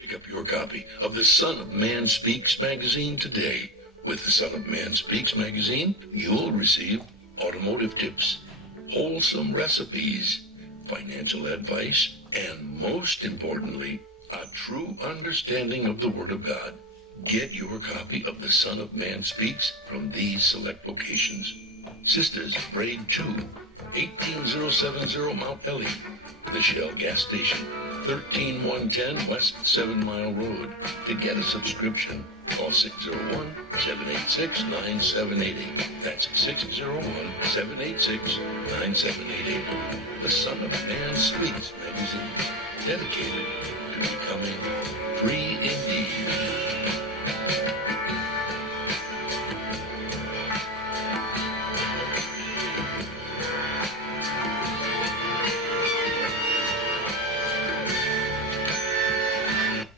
Pick up your copy of the Son of Man Speaks magazine today. With the Son of Man Speaks magazine, you'll receive automotive tips, wholesome recipes, financial advice, and most importantly, a true understanding of the Word of God. Get your copy of the Son of Man Speaks from these select locations. Sisters, Braid 2, 18070 Mount Ellie, the Shell Gas Station, 13110 West 7 Mile Road. To get a subscription, call 601-786-9788. That's 601-786-9788. The Son of Man Speaks magazine, dedicated to becoming free indeed.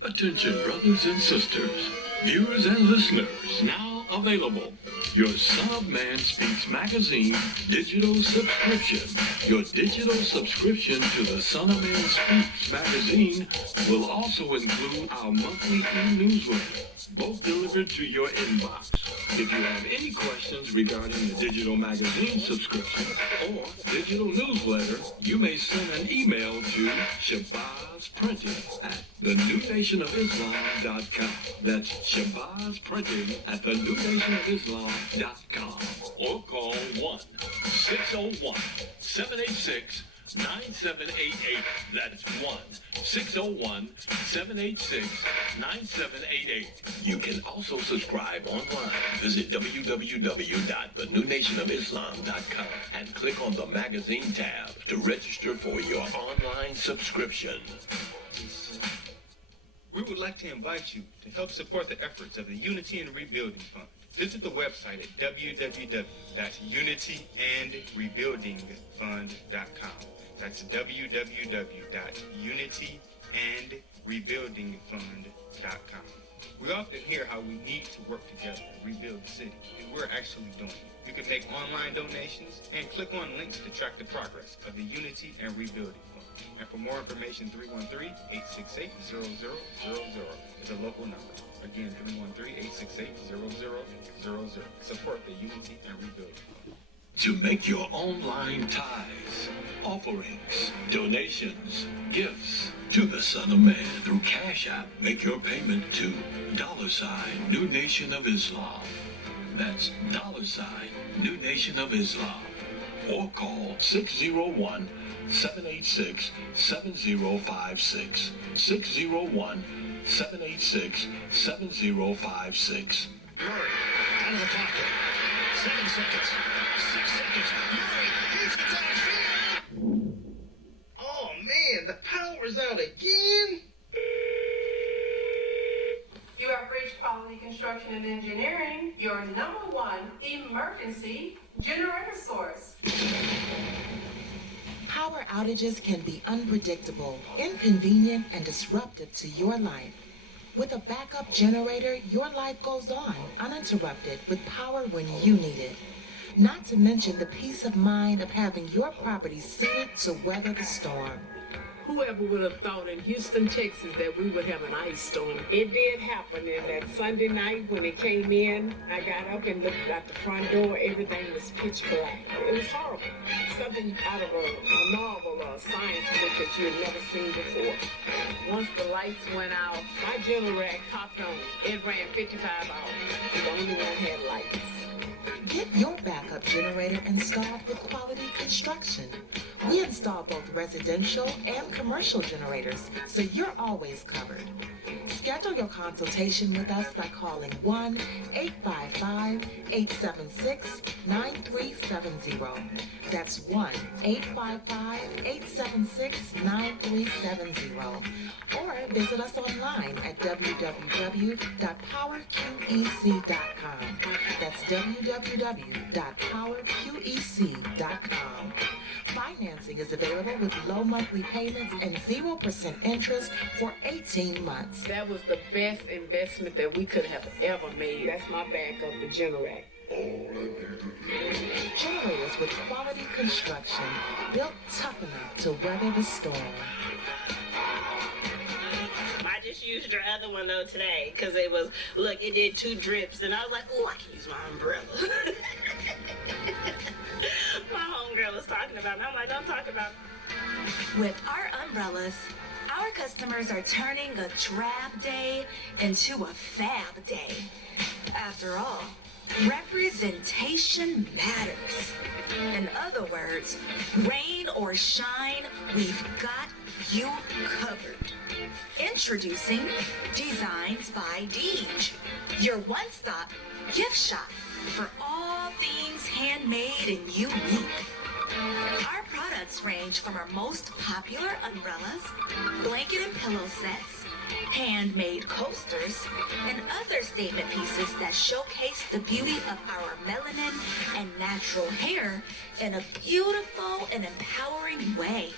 Attention, brothers and sisters, viewers and listeners, now available. Your Son of Man Speaks magazine digital subscription. Your digital subscription to the Son of Man Speaks magazine will also include our monthly e-newsletter, both delivered to your inbox. If you have any questions regarding the digital magazine subscription or digital newsletter, you may send an email to shabazprinting@thenewnationofislam.com. That's shabazprinting@thenewnationofislam.com. Or call 1-601-786-9788. That's 1-601-786-9788. You can also subscribe online. Visit www.thenewnationofislam.com and click on the magazine tab to register for your online subscription. We would like to invite you to help support the efforts of the Unity and Rebuilding Fund. Visit the website at www.unityandrebuildingfund.com. That's www.unityandrebuildingfund.com. We often hear how we need to work together to rebuild the city, and we're actually doing it. You can make online donations and click on links to track the progress of the Unity and Rebuilding Fund. And for more information, 313-868-0000 is a local number. Again, 313-868-0000. Support the Unity and Rebuilding Fund. To make your online tithes, offerings, donations, gifts to the Son of Man through Cash App, make your payment to $New Nation of Islam. That's $New Nation of Islam. Or call 601-786-7056. 601-786-7056. Murray, out of the pocket. 7 seconds. 6 seconds. Murray, he's downfield. Oh, man, the power's out again. You have reached Quality Construction and Engineering, your #1 emergency generator source. Power outages can be unpredictable, inconvenient, and disruptive to your life. With a backup generator, your life goes on uninterrupted with power when you need it. Not to mention the peace of mind of having your property suited to weather the storm. Whoever would have thought in Houston, Texas, that we would have an ice storm. It did happen, and that Sunday night when it came in, I got up and looked out the front door. Everything was pitch black. It was horrible. Something out of a novel or a science book that you had never seen before. Once the lights went out, my generator copped on. It ran 55 hours. The only one had lights. Get your backup generator installed with Quality Construction. We install both residential and commercial generators, so you're always covered. Schedule your consultation with us by calling 1-855-876-9370. That's 1-855-876-9370. Or visit us online at www.powerqec.com. That's www.powerqec.com. Financing is available with low monthly payments and 0% interest for 18 months. That was the best investment that we could have ever made. That's my backup, the generator. Generators with Quality Construction, built tough enough to weather the storm. I just used used your other one though today because it was, look, it did 2 drips, and I was like, oh, I can use my umbrella. My homegirl was talking about it. I'm like, don't talk about it. With our umbrellas, our customers are turning a drab day into a fab day. After all, representation matters. In other words, rain or shine, we've got you covered. Introducing Designs by Deej, your one-stop gift shop for all things handmade and unique. Our products range from our most popular umbrellas, blanket and pillow sets, handmade coasters, and other statement pieces that showcase the beauty of our melanin and natural hair in a beautiful and empowering way.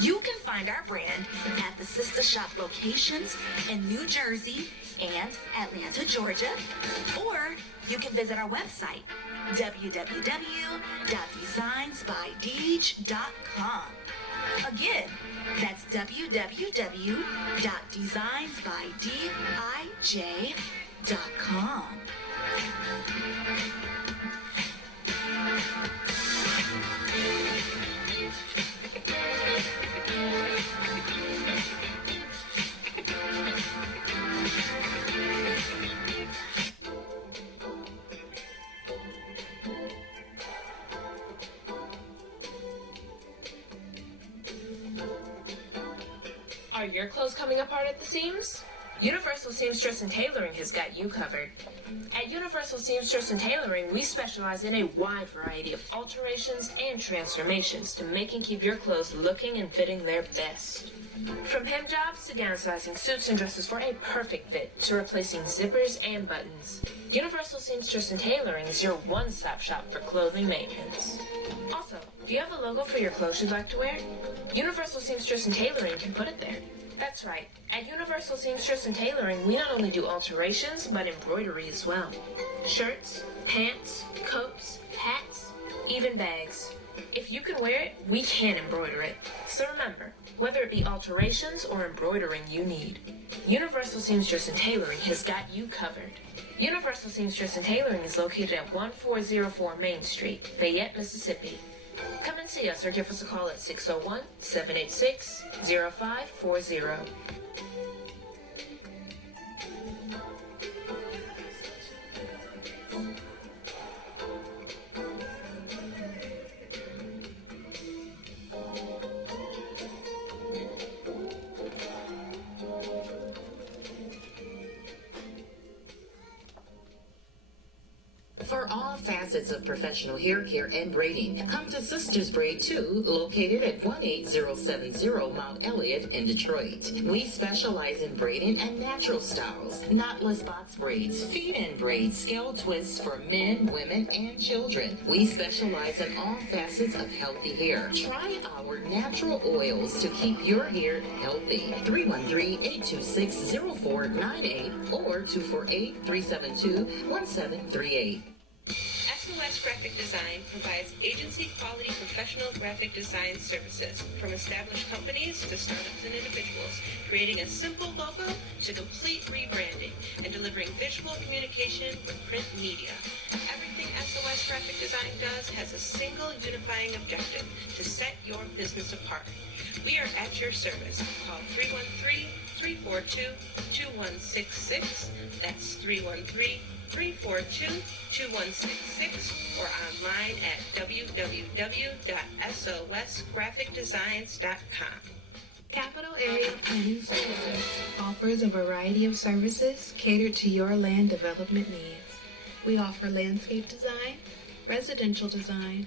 You can find our brand at the sister shop locations in New Jersey and Atlanta, Georgia, or you can visit our website, www.designsbydeej.com. Again, that's www.designsbydij.com. Are your clothes coming apart at the seams? Universal Seamstress and Tailoring has got you covered. At Universal Seamstress and Tailoring, we specialize in a wide variety of alterations and transformations to make and keep your clothes looking and fitting their best. From hem jobs to downsizing suits and dresses for a perfect fit to replacing zippers and buttons, Universal Seamstress and Tailoring is your one-stop shop for clothing maintenance. Also, do you have a logo for your clothes you'd like to wear? Universal Seamstress and Tailoring can put it there. That's right. At Universal Seamstress and Tailoring, we not only do alterations, but embroidery as well. Shirts, pants, coats, hats, even bags. If you can wear it, we can embroider it. So remember, whether it be alterations or embroidering you need, Universal Seamstress and Tailoring has got you covered. Universal Seamstress and Tailoring is located at 1404 Main Street, Fayette, Mississippi. Come and see us or give us a call at 601-786-0540. For all facets of professional hair care and braiding, come to Sisters Braid 2, located at 18070 Mount Elliott in Detroit. We specialize in braiding and natural styles, knotless box braids, feed-in braids, scale twists for men, women, and children. We specialize in all facets of healthy hair. Try our natural oils to keep your hair healthy. 313-826-0498 or 248-372-1738. SOS Graphic Design provides agency-quality professional graphic design services from established companies to startups and individuals, creating a simple logo to complete rebranding and delivering visual communication with print media. Everything SOS Graphic Design does has a single unifying objective: to set your business apart. We are at your service. Call 313-342-2166. That's 313-342-2166 or online at www.sosgraphicdesigns.com. Capital Area Planning Services offers a variety of services catered to your land development needs. We offer landscape design, residential design,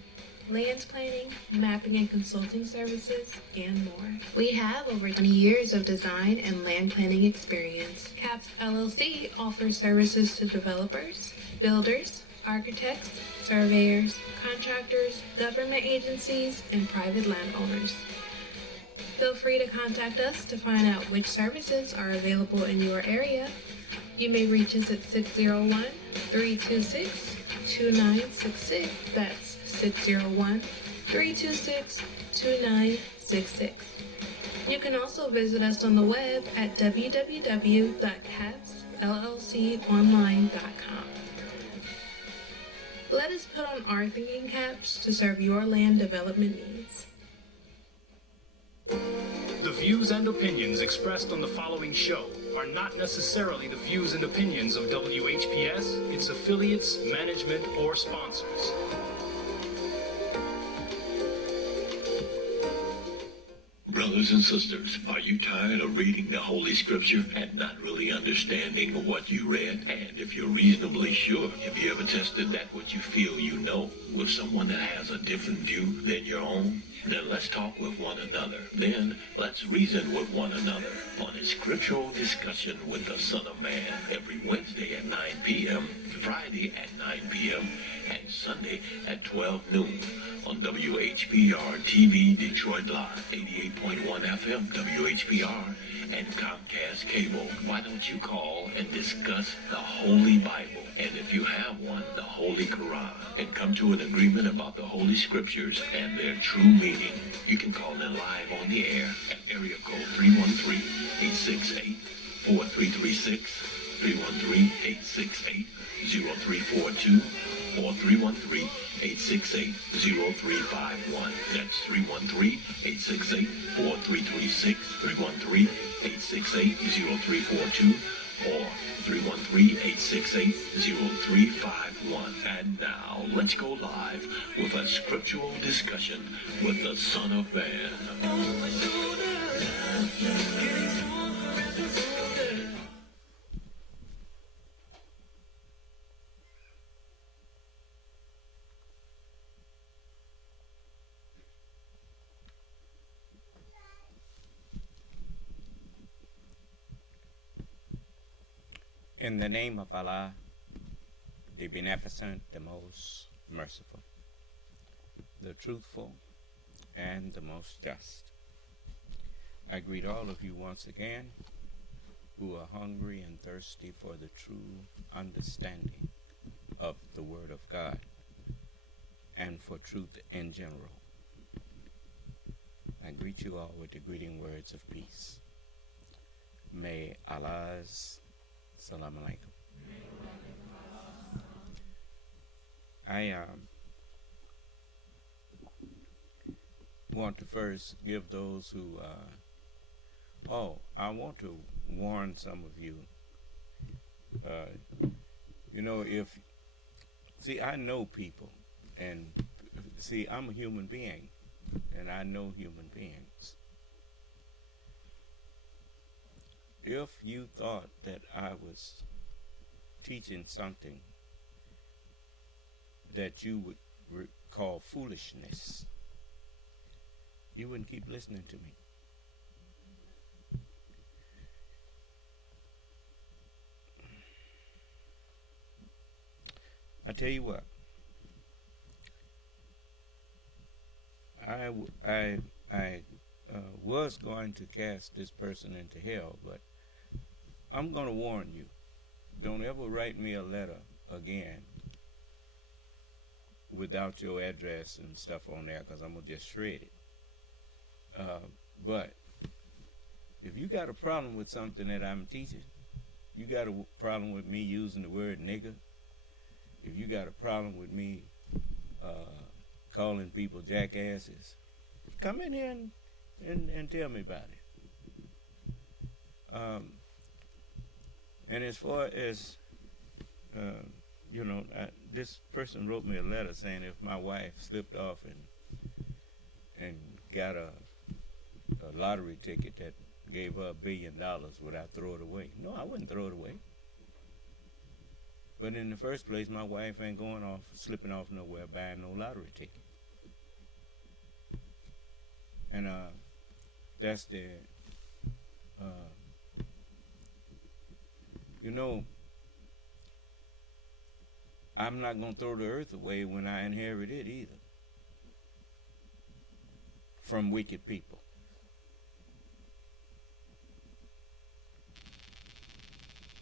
land planning, mapping and consulting services, and more. We have over 20 years of design and land planning experience. CAPS LLC offers services to developers, builders, architects, surveyors, contractors, government agencies, and private landowners. Feel free to contact us to find out which services are available in your area. You may reach us at 601-326-2966. That's 601-326-2966. You can also visit us on the web at www.capsllconline.com. Let us put on our thinking caps to serve your land development needs. The views and opinions expressed on the following show are not necessarily the views and opinions of WHPS, its affiliates, management, or sponsors. Brothers and sisters, are you tired of reading the Holy Scripture and not really understanding what you read? And if you're reasonably sure, have you ever tested that what you feel you know with someone that has a different view than your own? Then let's talk with one another. Then let's reason with one another on a Scriptural Discussion with the Son of Man every Wednesday at 9 p.m., Friday at 9 p.m., and Sunday at 12 noon on WHPR TV Detroit Live, 88.1 FM WHPR, and Comcast Cable. Why don't you call and discuss the Holy Bible, and if you have one, the Holy Quran, and come to an agreement about the Holy Scriptures and their true meaning? You can call in live on the air at area code 313-868-4336, 313-868-0342, or 313-868-0351. That's 313-868-4336, 313-868-0342, or 313-868-0351. And now, let's go live with a Scriptural Discussion with the Son of Man. In the name of Allah, the Beneficent, the Most Merciful, the Truthful, and the Most Just, I greet all of you once again who are hungry and thirsty for the true understanding of the Word of God and for truth in general. I greet you all with the greeting words of peace. May Allah's Assalamu alaikum. I want to first give those who I want to warn some of you. I know people, and see, I'm a human being, and I know human beings. If you thought that I was teaching something that you would call foolishness, you wouldn't keep listening to me. I tell you what, I was going to cast this person into hell, but I'm going to warn you, don't ever write me a letter again without your address and stuff on there, because I'm going to just shred it. But if you got a problem with something that I'm teaching, you got a problem with me using the word nigger, if you got a problem with me calling people jackasses, come in here and tell me about it. And as far as, this person wrote me a letter saying if my wife slipped off and got a lottery ticket that gave her $1 billion, would I throw it away? No, I wouldn't throw it away. But in the first place, my wife ain't slipping off nowhere buying no lottery ticket. And that's the, I'm not going to throw the earth away when I inherit it either from wicked people.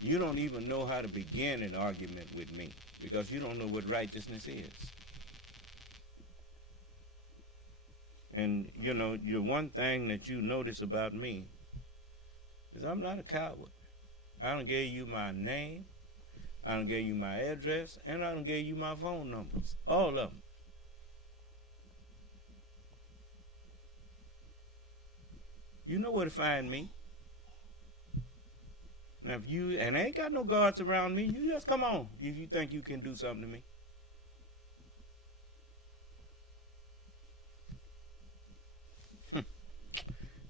You don't even know how to begin an argument with me because you don't know what righteousness is. And, you know, the one thing that you notice about me is I'm not a coward. I done gave you my name, I done gave you my address, and I done gave you my phone numbers. All of them. You know where to find me. Now, if you, and I ain't got no guards around me, you just come on if you think you can do something to me.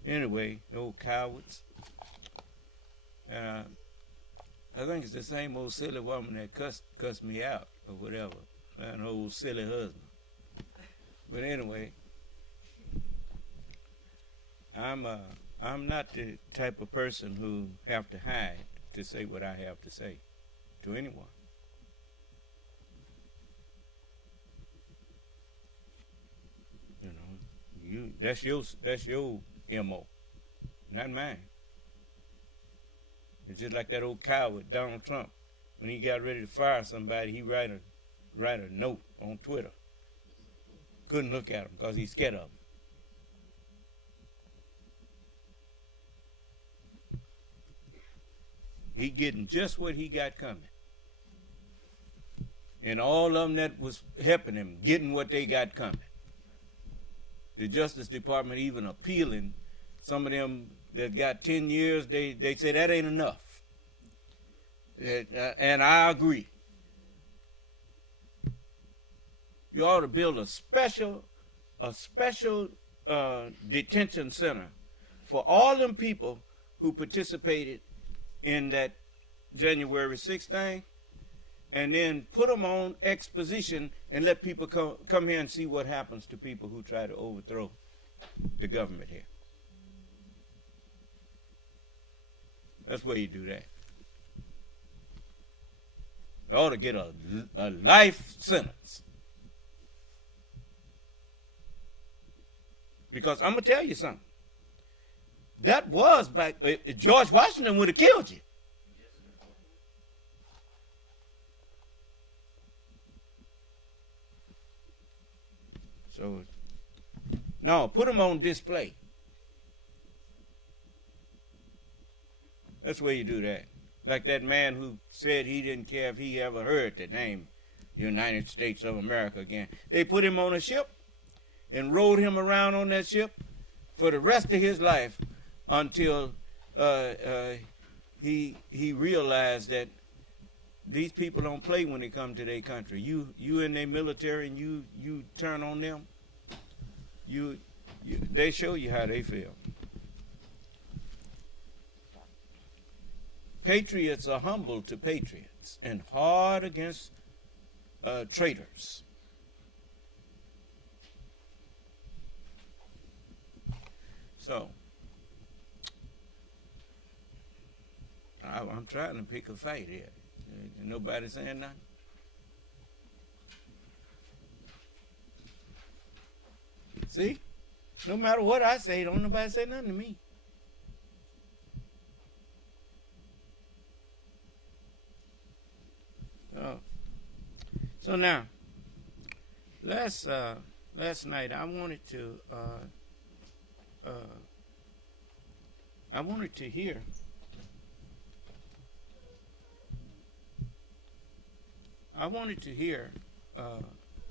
Anyway, old cowards. I think it's the same old silly woman that cussed me out or whatever. An old silly husband. But anyway, I'm not the type of person who have to hide to say what I have to say to anyone. You know, that's your MO, not mine. It's just like that old coward Donald Trump. When he got ready to fire somebody, he write a note on Twitter. Couldn't look at him because he's scared of him. He getting just what he got coming. And all of them that was helping him getting what they got coming. The Justice Department even appealing. Some of them that got 10 years, they say that ain't enough. And I agree. You ought to build a special detention center for all them people who participated in that January 6th thing, and then put them on exposition and let people come here and see what happens to people who try to overthrow the government here. That's where you do that. You ought to get a life sentence. Because I'm going to tell you something. That was back, George Washington would have killed you. So, no, put them on display. That's where you do that. Like that man who said he didn't care if he ever heard the name United States of America again. They put him on a ship and rode him around on that ship for the rest of his life until he realized that these people don't play when they come to their country. You in their military and you turn on them. They show you how they feel. Patriots are humble to patriots and hard against traitors. So, I'm trying to pick a fight here. Nobody saying nothing? See? No matter what I say, don't nobody say nothing to me. So now, last night I wanted to hear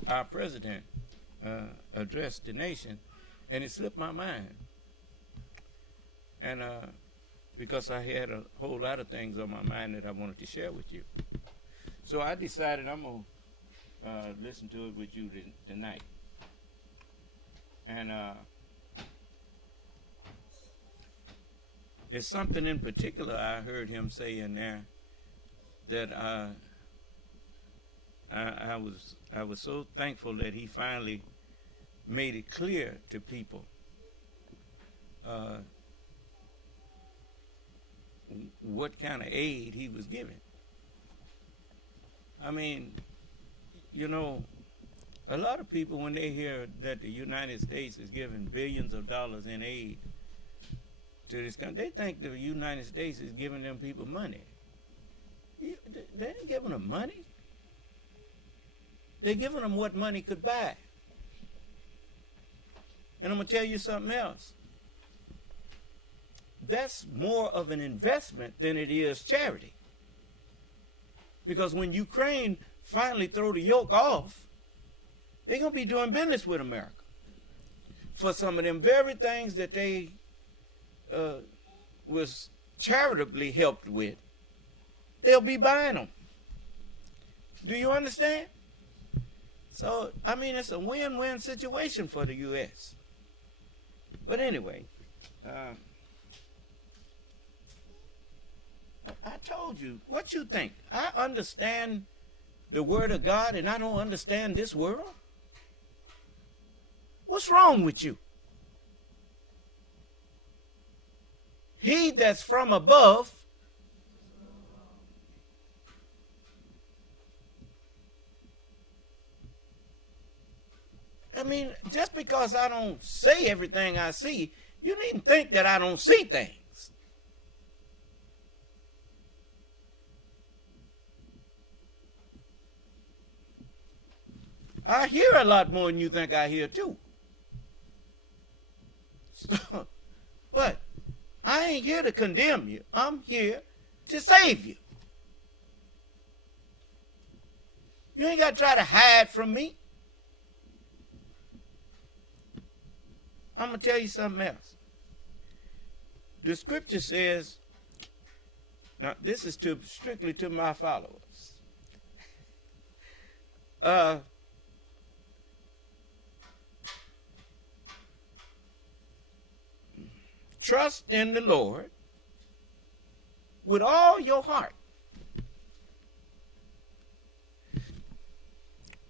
our president address the nation, and it slipped my mind. And because I had a whole lot of things on my mind that I wanted to share with you. So I decided I'm going to listen to it with you tonight. And there's something in particular I heard him say in there that I was so thankful that he finally made it clear to people what kind of aid he was giving. I mean, you know, a lot of people, when they hear that the United States is giving billions of dollars in aid to this country, they think the United States is giving them people money. They ain't giving them money. They're giving them what money could buy. And I'm going to tell you something else. That's more of an investment than it is charity. Because when Ukraine finally throw the yoke off, they're going to be doing business with America for some of them very things that they was charitably helped with. They'll be buying them. Do you understand? So, I mean, it's a win-win situation for the U.S. But anyway, I told you, what you think? I understand the Word of God and I don't understand this world? What's wrong with you? He that's from above I mean, just because I don't say everything I see, you needn't think that I don't see things. I hear a lot more than you think I hear too. So, but I ain't here to condemn you. I'm here to save you. You ain't got to try to hide from me. I'm going to tell you something else. The scripture says, now this is strictly to my followers. Trust in the Lord with all your heart.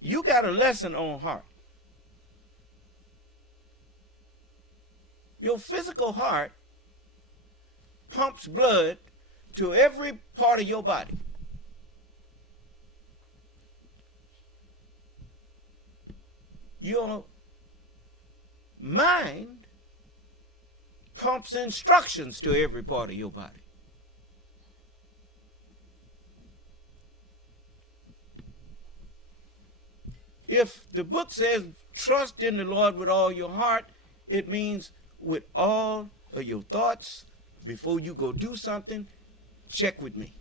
You got a lesson on heart. Your physical heart pumps blood to every part of your body. Your mind pumps instructions to every part of your body. If the book says trust in the Lord with all your heart, it means with all of your thoughts, before you go do something, check with me.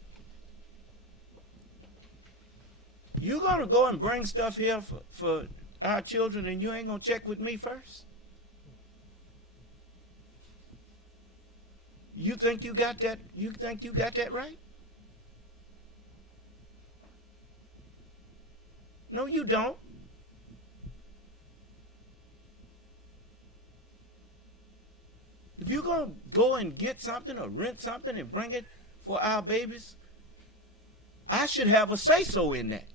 You're going to go and bring stuff here for our children and you ain't going to check with me first? You think you got that? You think you got that right? No, you don't. If you're going to go and get something or rent something and bring it for our babies, I should have a say-so in that.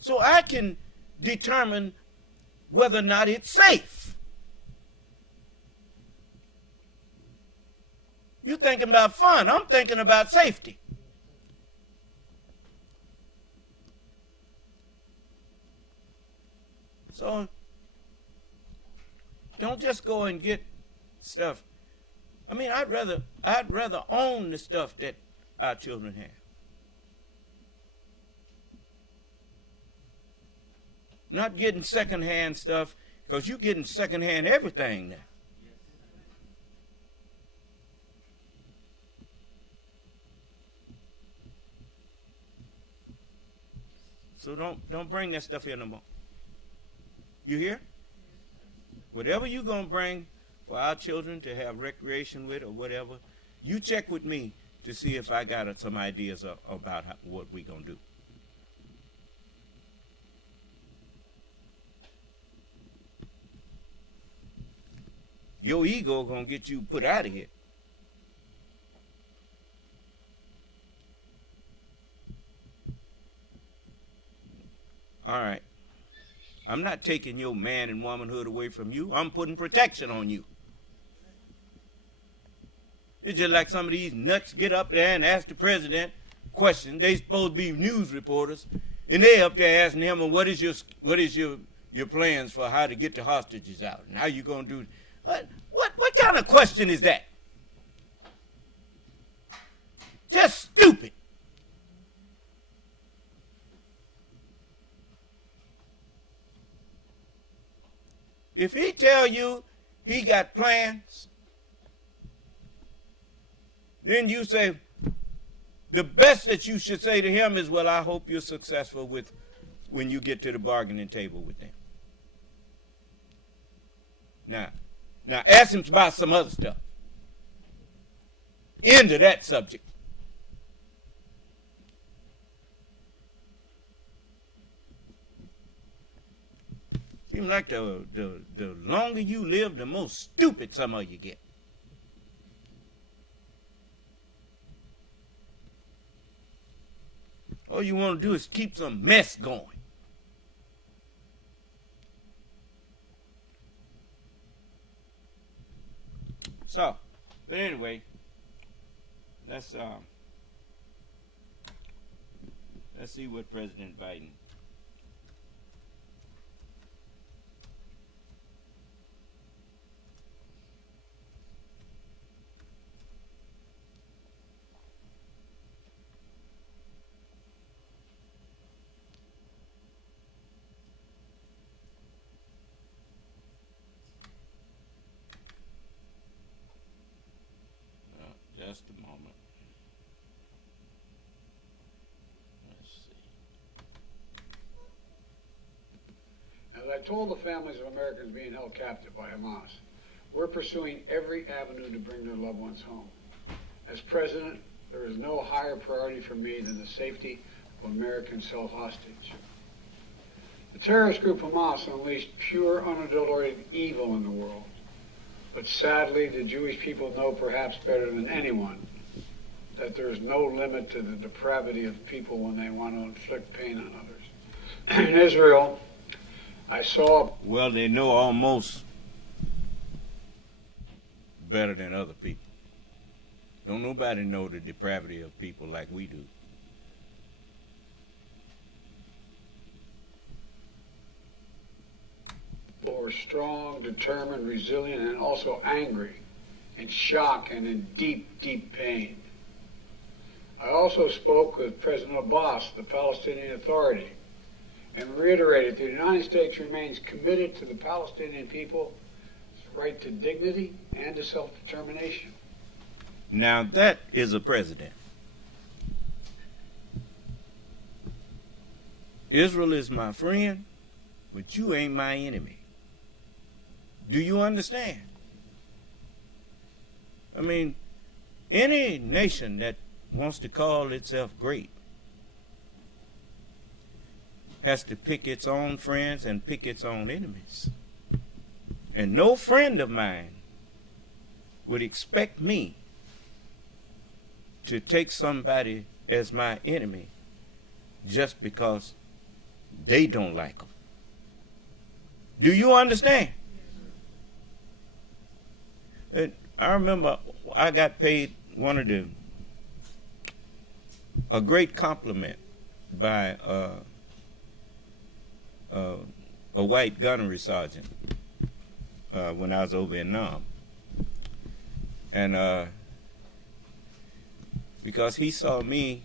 So I can determine whether or not it's safe. You're thinking about fun. I'm thinking about safety. So don't just go and get stuff. I mean, I'd rather own the stuff that our children have. Not getting secondhand stuff, because you're getting secondhand everything now. So don't bring that stuff here no more. You hear? Whatever you're going to bring for our children to have recreation with or whatever, you check with me to see if I got some ideas about what we're going to do. Your ego going to get you put out of here. All right. I'm not taking your man and womanhood away from you. I'm putting protection on you. It's just like some of these nuts get up there and ask the president questions. They supposed to be news reporters, and they up there asking him, what is your plans for how to get the hostages out, and how you gonna do? What kind of question is that? Just stupid. If he tell you he got plans, then you say, the best that you should say to him is, well, I hope you're successful with when you get to the bargaining table with them. Now ask him about some other stuff. End of that subject. Seems like the longer you live, the more stupid some of you get. All you want to do is keep some mess going. So, but anyway, let's see what President Biden just a moment. Let's see. As I told the families of Americans being held captive by Hamas, we're pursuing every avenue to bring their loved ones home. As president, there is no higher priority for me than the safety of Americans held hostage. The terrorist group Hamas unleashed pure, unadulterated evil in the world. But sadly, the Jewish people know perhaps better than anyone that there is no limit to the depravity of people when they want to inflict pain on others. In Israel, I saw... Well, they know almost better than other people. Don't nobody know the depravity of people like we do. Who are strong, determined, resilient, and also angry, in shock, and in deep, deep pain. I also spoke with President Abbas, the Palestinian Authority, and reiterated the United States remains committed to the Palestinian people's right to dignity and to self-determination. Now that is a president. Israel is my friend, but you ain't my enemy. Do you understand? I mean, any nation that wants to call itself great has to pick its own friends and pick its own enemies. And no friend of mine would expect me to take somebody as my enemy just because they don't like them. Do you understand? I remember I got paid a great compliment by a white gunnery sergeant when I was over in Nam. And because he saw me,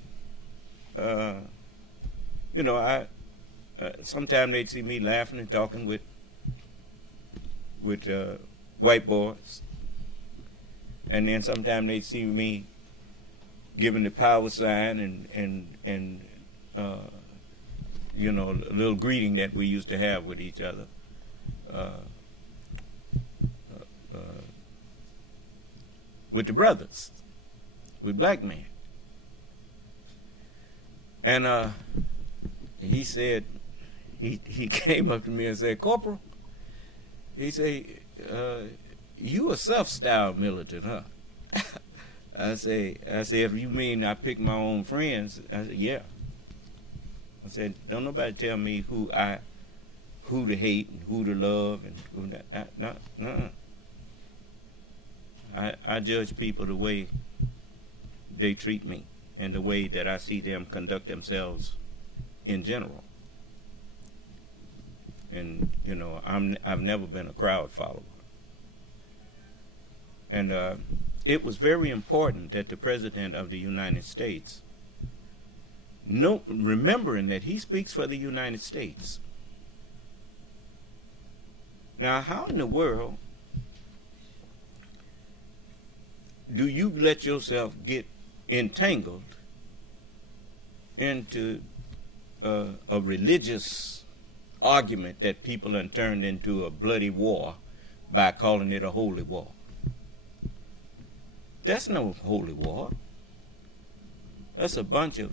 sometimes they'd see me laughing and talking with white boys. And then sometimes they'd see me giving the power sign and a little greeting that we used to have with each other. With the brothers, with black men. And he said, he came up to me and said, "Corporal," he said, "You a self-styled militant, huh?" I say, if you mean I pick my own friends, I said, yeah. I said, don't nobody tell me who to hate and who to love and who not. No. I judge people the way they treat me and the way that I see them conduct themselves in general. And I've never been a crowd follower. And it was very important that the President of the United States, remembering that he speaks for the United States, Now, how in the world do you let yourself get entangled into a religious argument that people have turned into a bloody war by calling it a holy war? That's no holy war. That's a bunch of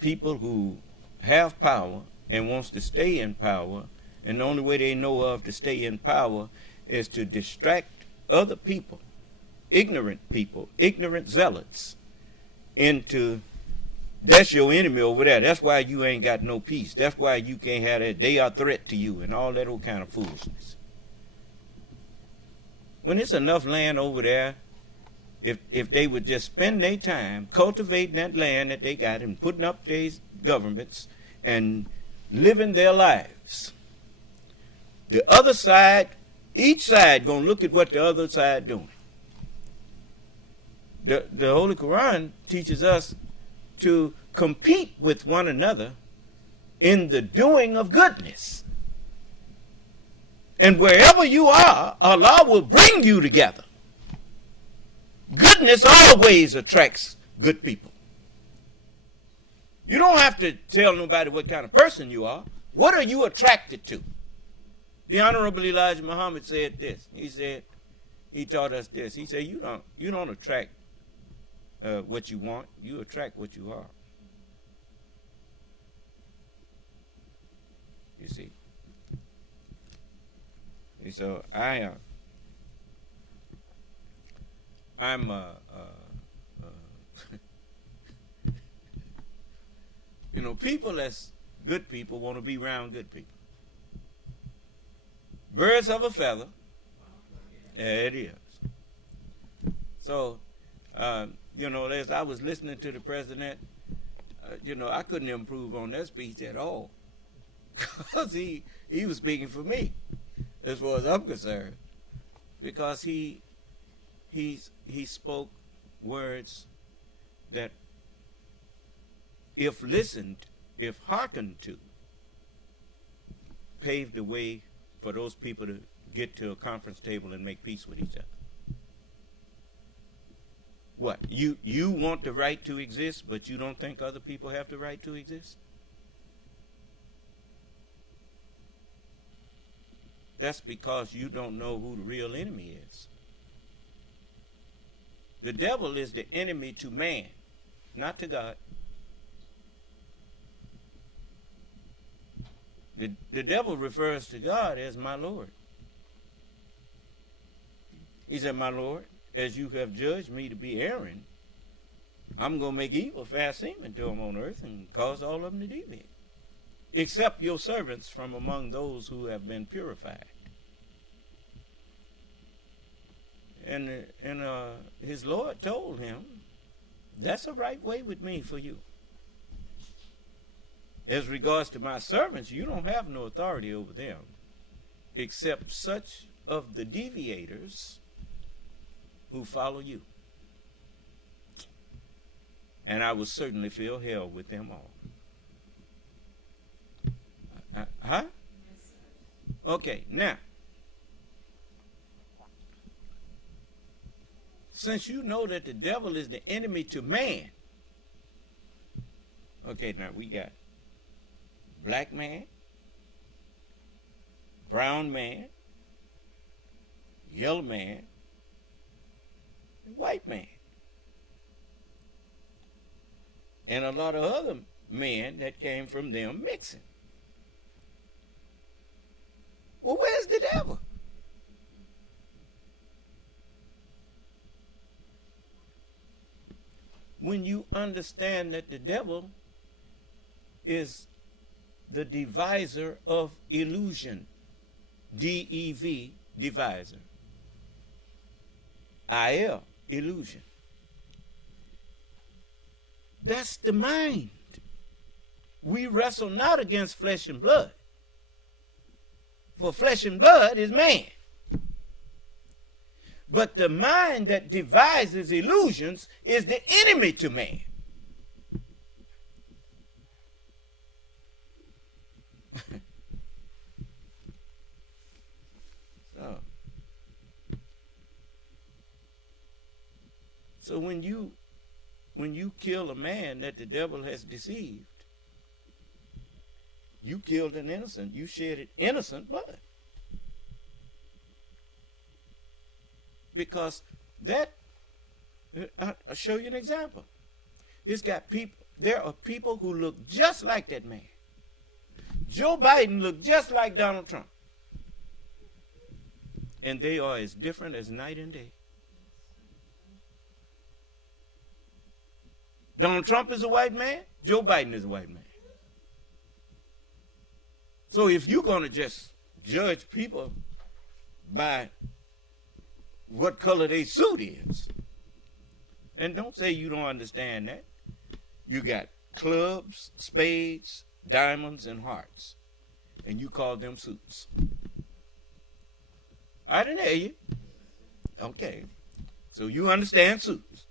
people who have power and wants to stay in power, and the only way they know of to stay in power is to distract other people, ignorant zealots, into that's your enemy over there. That's why you ain't got no peace. That's why you can't have that. They are a threat to you, and all that old kind of foolishness. When there's enough land over there, if they would just spend their time cultivating that land that they got and putting up their governments and living their lives, the other side, each side gonna look at what the other side doing. The Holy Quran teaches us to compete with one another in the doing of goodness. And wherever you are, Allah will bring you together. Goodness always attracts good people. You don't have to tell nobody what kind of person you are. What are you attracted to? The Honorable Elijah Muhammad said this. He taught us this. He said, you don't attract what you want. You attract what you are. You see. And so I'm you know, people that's good people want to be around good people. Birds of a feather. There it is. So, you know, as I was listening to the president, you know, I couldn't improve on that speech at all, because he was speaking for me, as far as I'm concerned, because he spoke words that, if listened, if hearkened to, paved the way for those people to get to a conference table and make peace with each other. What? You want the right to exist, but you don't think other people have the right to exist? That's because you don't know who the real enemy is. The devil is the enemy to man, not to God. The devil refers to God as my Lord. He said, my Lord, as you have judged me to be erring, I'm going to make evil fast seeming to them on earth and cause all of them to deviate. Except your servants from among those who have been purified. And his Lord told him, that's a right way with me for you. As regards to my servants, you don't have no authority over them, except such of the deviators who follow you. And I will certainly fill hell with them all. Huh? Okay, now, since you know that the devil is the enemy to man, okay, now we got black man, brown man, yellow man, and white man. And a lot of other men that came from them mixing. Well, where's the devil? When you understand that the devil is the deviser of illusion, D-E-V, deviser, I-L, illusion. That's the mind. We wrestle not against flesh and blood, for flesh and blood is man. But the mind that devises illusions is the enemy to man. So when you kill a man that the devil has deceived, you killed an innocent. You shedded innocent blood. Because that, I'll show you an example. It's got people, there are people who look just like that man. Joe Biden looked just like Donald Trump. And they are as different as night and day. Donald Trump is a white man. Joe Biden is a white man. So if you're going to just judge people by what color their suit is, and don't say you don't understand that. You got clubs, spades, diamonds, and hearts, and you call them suits. I didn't hear you. Okay. So you understand suits.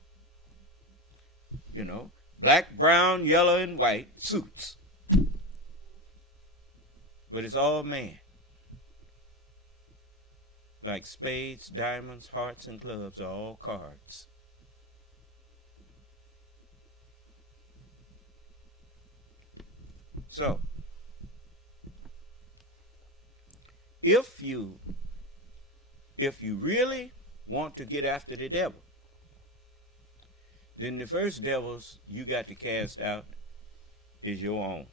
You know, black, brown, yellow, and white suits. But it's all man. Like spades, diamonds, hearts, and clubs are all cards. So, if you really want to get after the devil, then the first devils you got to cast out is your own.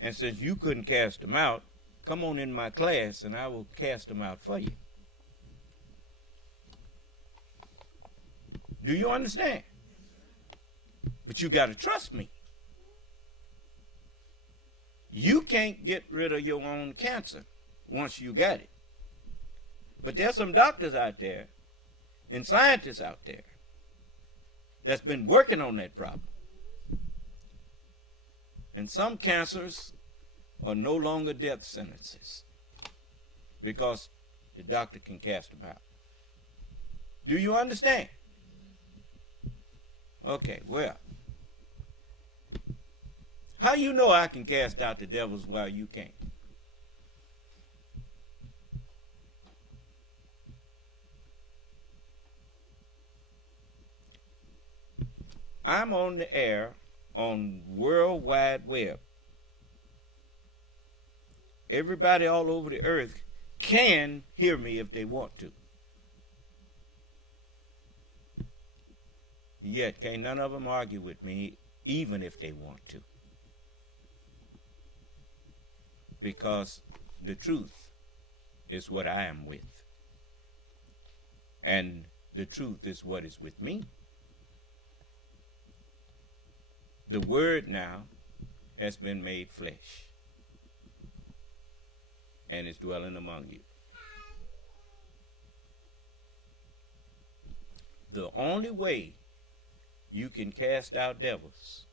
And since you couldn't cast them out, come on in my class and I will cast them out for you. Do you understand? But you got to trust me. You can't get rid of your own cancer once you got it. But there's some doctors out there and scientists out there that's been working on that problem. And some cancers are no longer death sentences because the doctor can cast them out. Do you understand? Okay, well, how you know I can cast out the devils while you can't? I'm on the air on World Wide Web. Everybody all over the earth can hear me if they want to. Yet can't none of them argue with me even if they want to. Because the truth is what I am with. And the truth is what is with me. The Word now has been made flesh and is dwelling among you. The only way you can cast out devils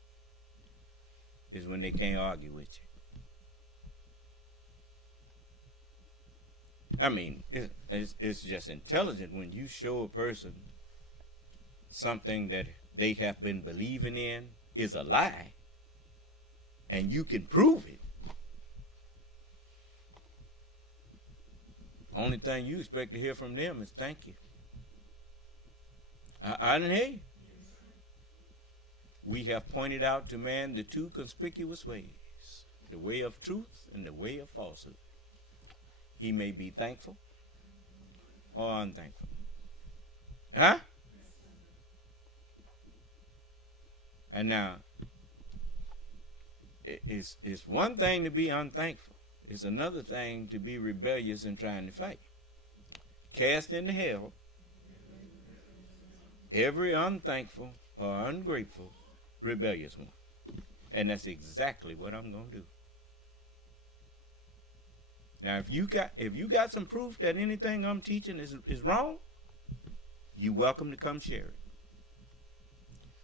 is when they can't argue with you. I mean, it's just intelligent when you show a person something that they have been believing in is a lie, and you can prove it. Only thing you expect to hear from them is thank you. I didn't hear you. We have pointed out to man the two conspicuous ways, the way of truth and the way of falsehood. He may be thankful or unthankful. Huh? And now, it's one thing to be unthankful. It's another thing to be rebellious and trying to fight. Cast into hell every unthankful or ungrateful, rebellious one. And that's exactly what I'm going to do. Now, if you got some proof that anything I'm teaching is wrong, you're welcome to come share it.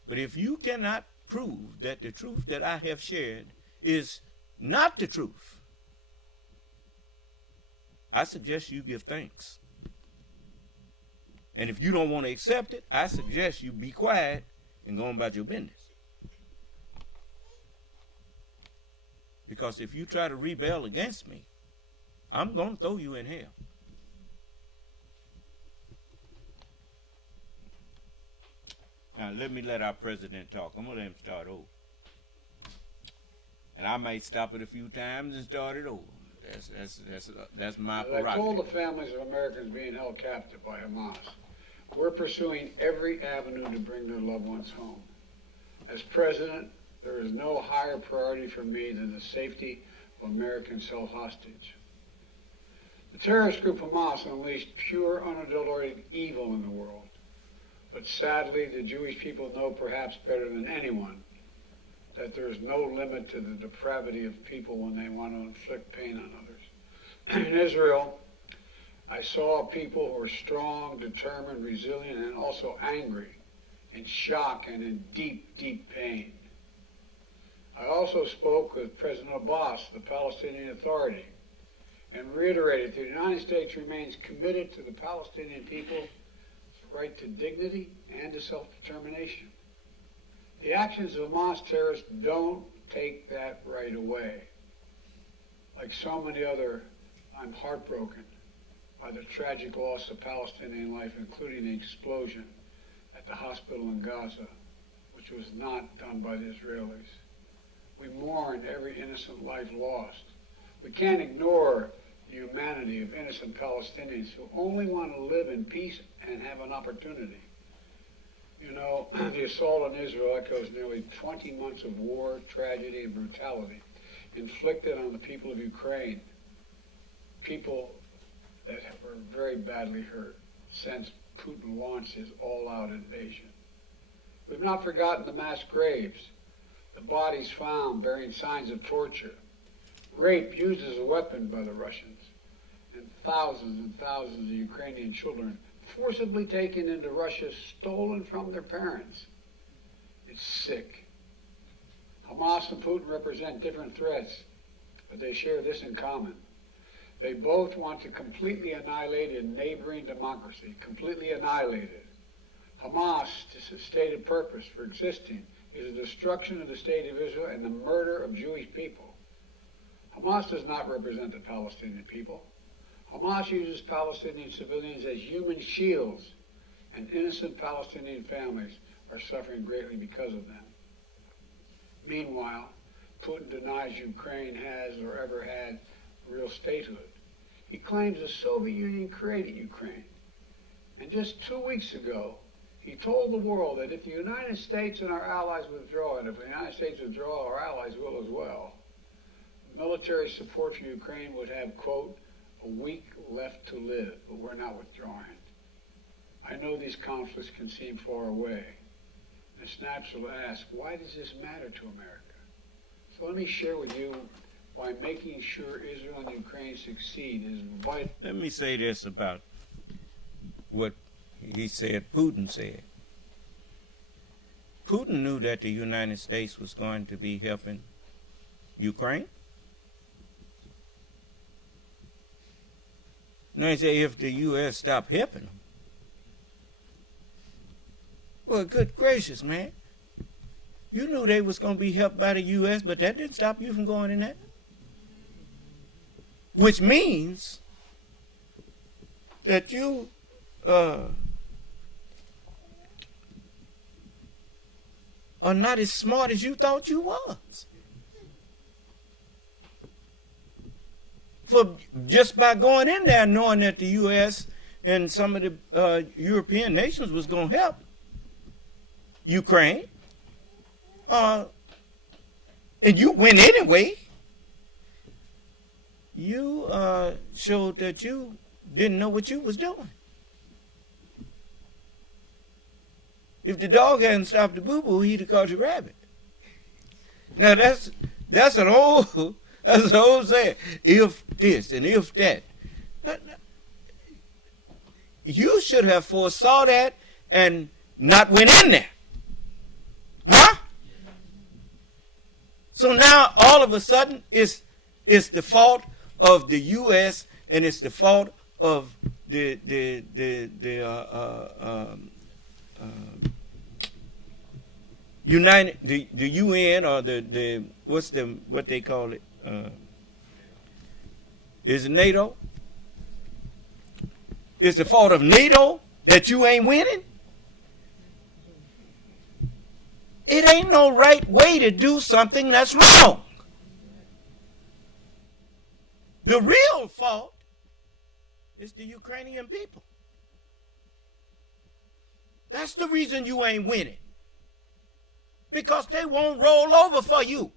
But if you cannot prove that the truth that I have shared is not the truth, I suggest you give thanks. And if you don't want to accept it, I suggest you be quiet and go on about your business. Because if you try to rebel against me, I'm going to throw you in hell. Now, let me let our president talk. I'm going to let him start over. And I might stop it a few times and start it over. That's my prerogative. I told the families of Americans being held captive by Hamas, we're pursuing every avenue to bring their loved ones home. As president, there is no higher priority for me than the safety of Americans held hostage. The terrorist group Hamas unleashed pure, unadulterated evil in the world. But sadly, the Jewish people know perhaps better than anyone that there is no limit to the depravity of people when they want to inflict pain on others. In Israel, I saw people who were strong, determined, resilient, and also angry, in shock and in deep, deep pain. I also spoke with President Abbas, the Palestinian Authority, and reiterated that the United States remains committed to the Palestinian people's right to dignity and to self-determination. The actions of Hamas terrorists don't take that right away. Like so many other, I'm heartbroken by the tragic loss of Palestinian life, including the explosion at the hospital in Gaza, which was not done by the Israelis. We mourn every innocent life lost. We can't ignore the humanity of innocent Palestinians who only want to live in peace and have an opportunity. You know, the assault on Israel echoes nearly 20 months of war, tragedy, and brutality inflicted on the people of Ukraine, people that were very badly hurt since Putin launched his all-out invasion. We've not forgotten the mass graves, the bodies found bearing signs of torture, rape used as a weapon by the Russians, and thousands of Ukrainian children forcibly taken into Russia, stolen from their parents. It's sick. Hamas and Putin represent different threats, but they share this in common. They both want to completely annihilate a neighboring democracy, completely annihilate it. Hamas' stated purpose for existing is the destruction of the state of Israel and the murder of Jewish people. Hamas does not represent the Palestinian people. Hamas uses Palestinian civilians as human shields, and innocent Palestinian families are suffering greatly because of them. Meanwhile, Putin denies Ukraine has or ever had real statehood. He claims the Soviet Union created Ukraine. And just 2 weeks ago, he told the world that if the United States and our allies withdraw, and if the United States withdraw, our allies will as well, military support for Ukraine would have, quote, a week left to live, but we're not withdrawing. I know these conflicts can seem far away. And it's natural to ask, why does this matter to America? So let me share with you why making sure Israel and Ukraine succeed is vital. Let me say this about what he said, Putin said. Putin knew that the United States was going to be helping Ukraine. Now he said if the U.S. stopped helping them. Well, good gracious, man. You knew they was going to be helped by the U.S., but that didn't stop you from going in there. Which means that you are not as smart as you thought you was. For just by going in there knowing that the U.S. and some of the European nations was going to help Ukraine, and you went anyway, you showed that you didn't know what you was doing. If the dog hadn't stopped the boo-boo, he'd have caught the rabbit. Now that's an old saying. If this and if that. You should have foresaw that and not went in there. Huh? So now all of a sudden it's the fault of the U.S. and it's the fault of the UN or the what they call it. Is it NATO? It's the fault of NATO that you ain't winning? It ain't no right way to do something that's wrong. The real fault is the Ukrainian people. That's the reason you ain't winning. Because they won't roll over for you.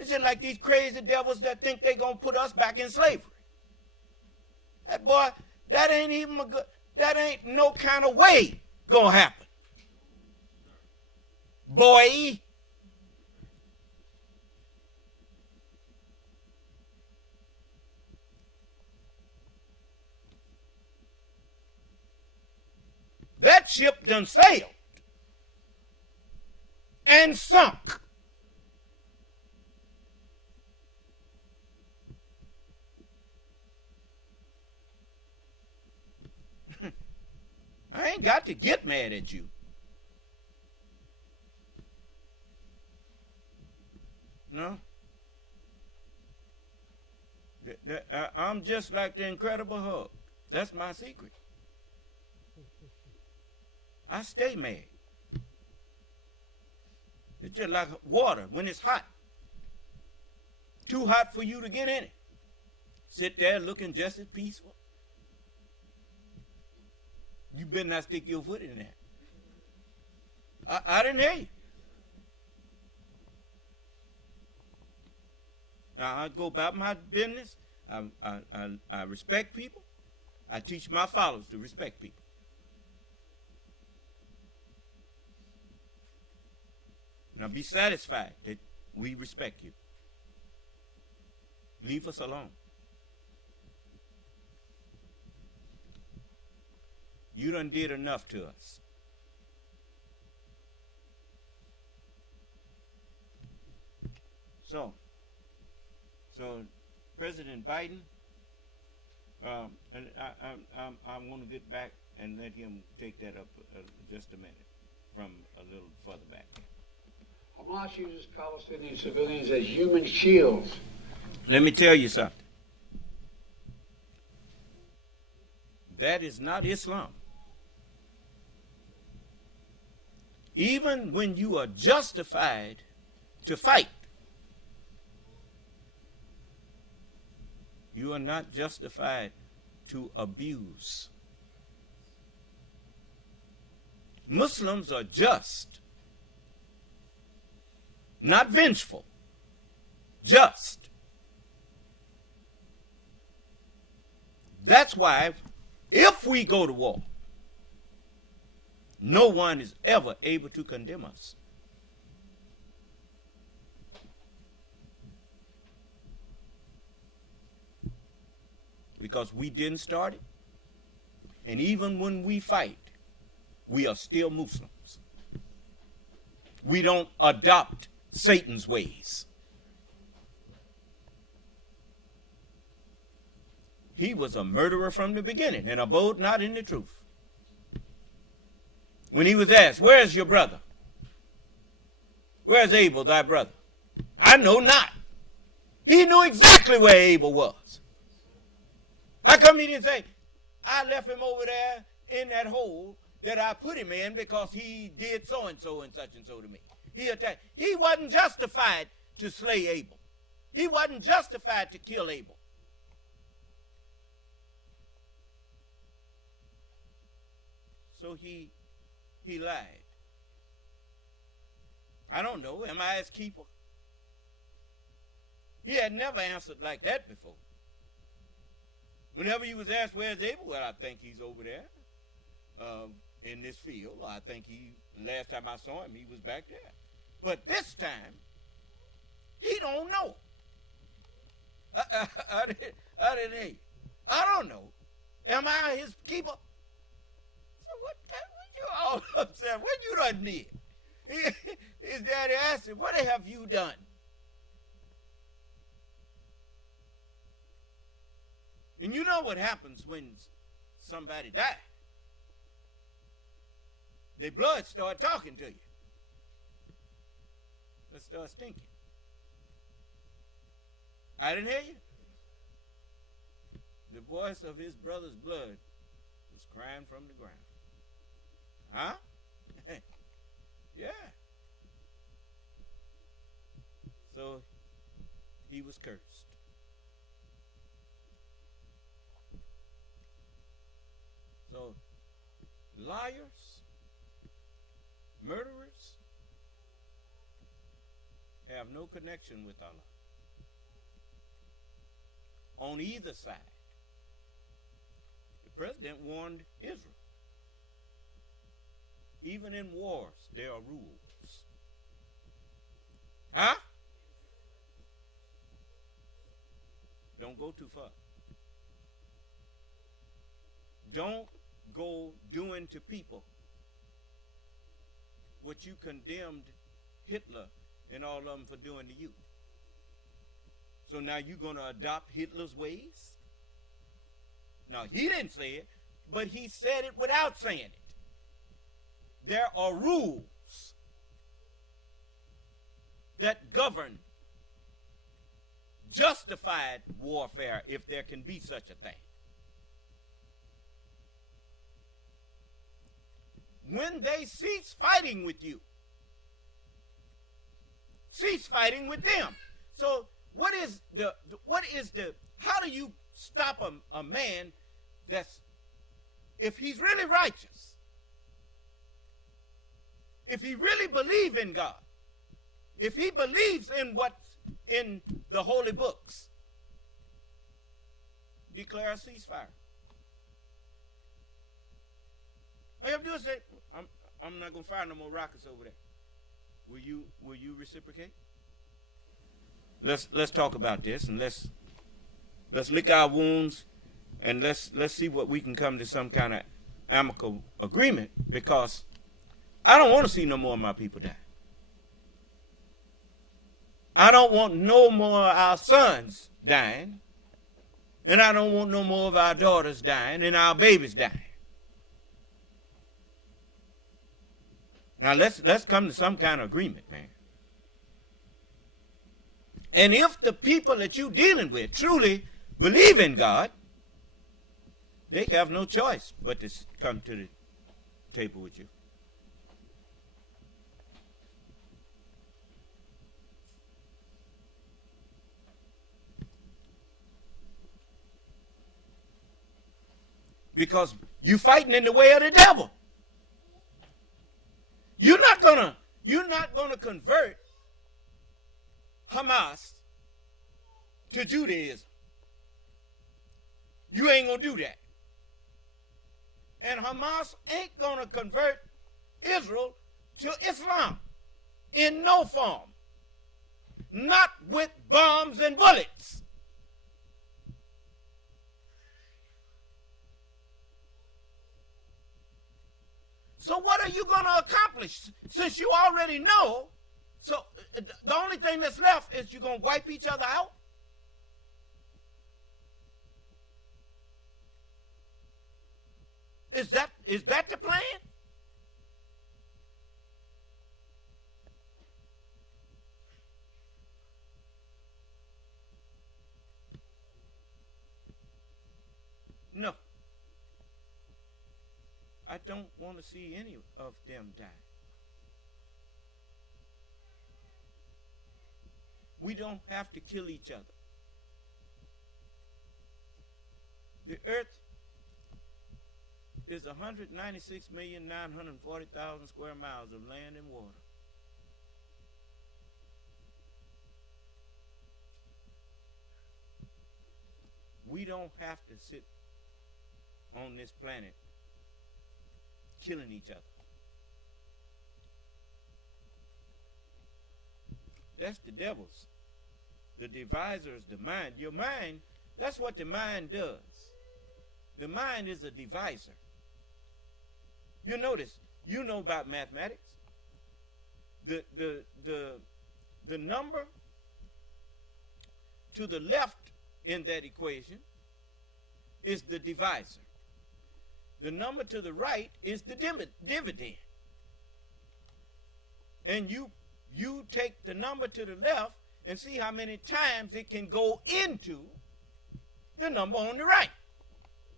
It's just like these crazy devils that think they're going to put us back in slavery. That boy, that ain't even that ain't no kind of way going to happen. Boy. That ship done sailed and sunk. I ain't got to get mad at you. No. I'm just like the Incredible Hulk. That's my secret. I stay mad. It's just like water when it's hot. Too hot for you to get in it. Sit there looking just as peaceful. You better not stick your foot in there. I didn't hear you. Now I go about my business. I respect people. I teach my followers to respect people. Now be satisfied that we respect you. Leave us alone. You done did enough to us. So President Biden, and I want to get back and let him take that up just a minute from a little further back. Hamas uses Palestinian civilians as human shields. Let me tell you something. That is not Islam. Even when you are justified to fight, you are not justified to abuse. Muslims are just, not vengeful, just. That's why if we go to war, no one is ever able to condemn us. Because we didn't start it. And even when we fight, we are still Muslims. We don't adopt Satan's ways. He was a murderer from the beginning and abode not in the truth. When he was asked, where's your brother? Where's Abel, thy brother? I know not. He knew exactly where Abel was. How come he didn't say, I left him over there in that hole that I put him in because he did so and so to me? He attacked. He wasn't justified to slay Abel. He wasn't justified to kill Abel. So he lied. I don't know. Am I his keeper? He had never answered like that before. Whenever he was asked, where's Abel? Well, I think he's over there in this field. I think last time I saw him, he was back there. But this time, he don't know. I didn't hear you. I don't know. Am I his keeper? So what you all upset? What you done did? His daddy asked him, what have you done? And you know what happens when somebody dies. Their blood start talking to you. It starts stinking. I didn't hear you. The voice of his brother's blood was crying from the ground. Huh? Yeah. So he was cursed. So liars, murderers have no connection with Allah on either side. The president warned Israel. Even in wars, there are rules. Huh? Don't go too far. Don't go doing to people what you condemned Hitler and all of them for doing to you. So now you're going to adopt Hitler's ways? Now, he didn't say it, but he said it without saying it. There are rules that govern justified warfare, if there can be such a thing. When they cease fighting with you, cease fighting with them. So how do you stop a man that's, if he's really righteous, if he really believes in God, if he believes in what's in the holy books, declare a ceasefire. All you have to do is say, I'm not going to fire no more rockets over there. Will you reciprocate? Let's talk about this, and let's lick our wounds, and let's see what we can come to some kind of amicable agreement, because I don't want to see no more of my people die. I don't want no more of our sons dying, and I don't want no more of our daughters dying and our babies dying. Now let's come to some kind of agreement, man. And if the people that you're dealing with truly believe in God, they have no choice but to come to the table with you. Because you fighting in the way of the devil. You're not gonna convert Hamas to Judaism. You ain't gonna do that. And Hamas ain't gonna convert Israel to Islam in no form. Not with bombs and bullets. So what are you going to accomplish since you already know? So the only thing that's left is you're going to wipe each other out? Is that the plan? No. I don't want to see any of them die. We don't have to kill each other. The earth is 196,940,000 square miles of land and water. We don't have to sit on this planet killing each other. That's the devil's. The divisor is the mind. Your mind, that's what the mind does. The mind is a divisor. You notice, you know about mathematics. The number to the left in that equation is the divisor. The number to the right is the dividend. And you take the number to the left and see how many times it can go into the number on the right.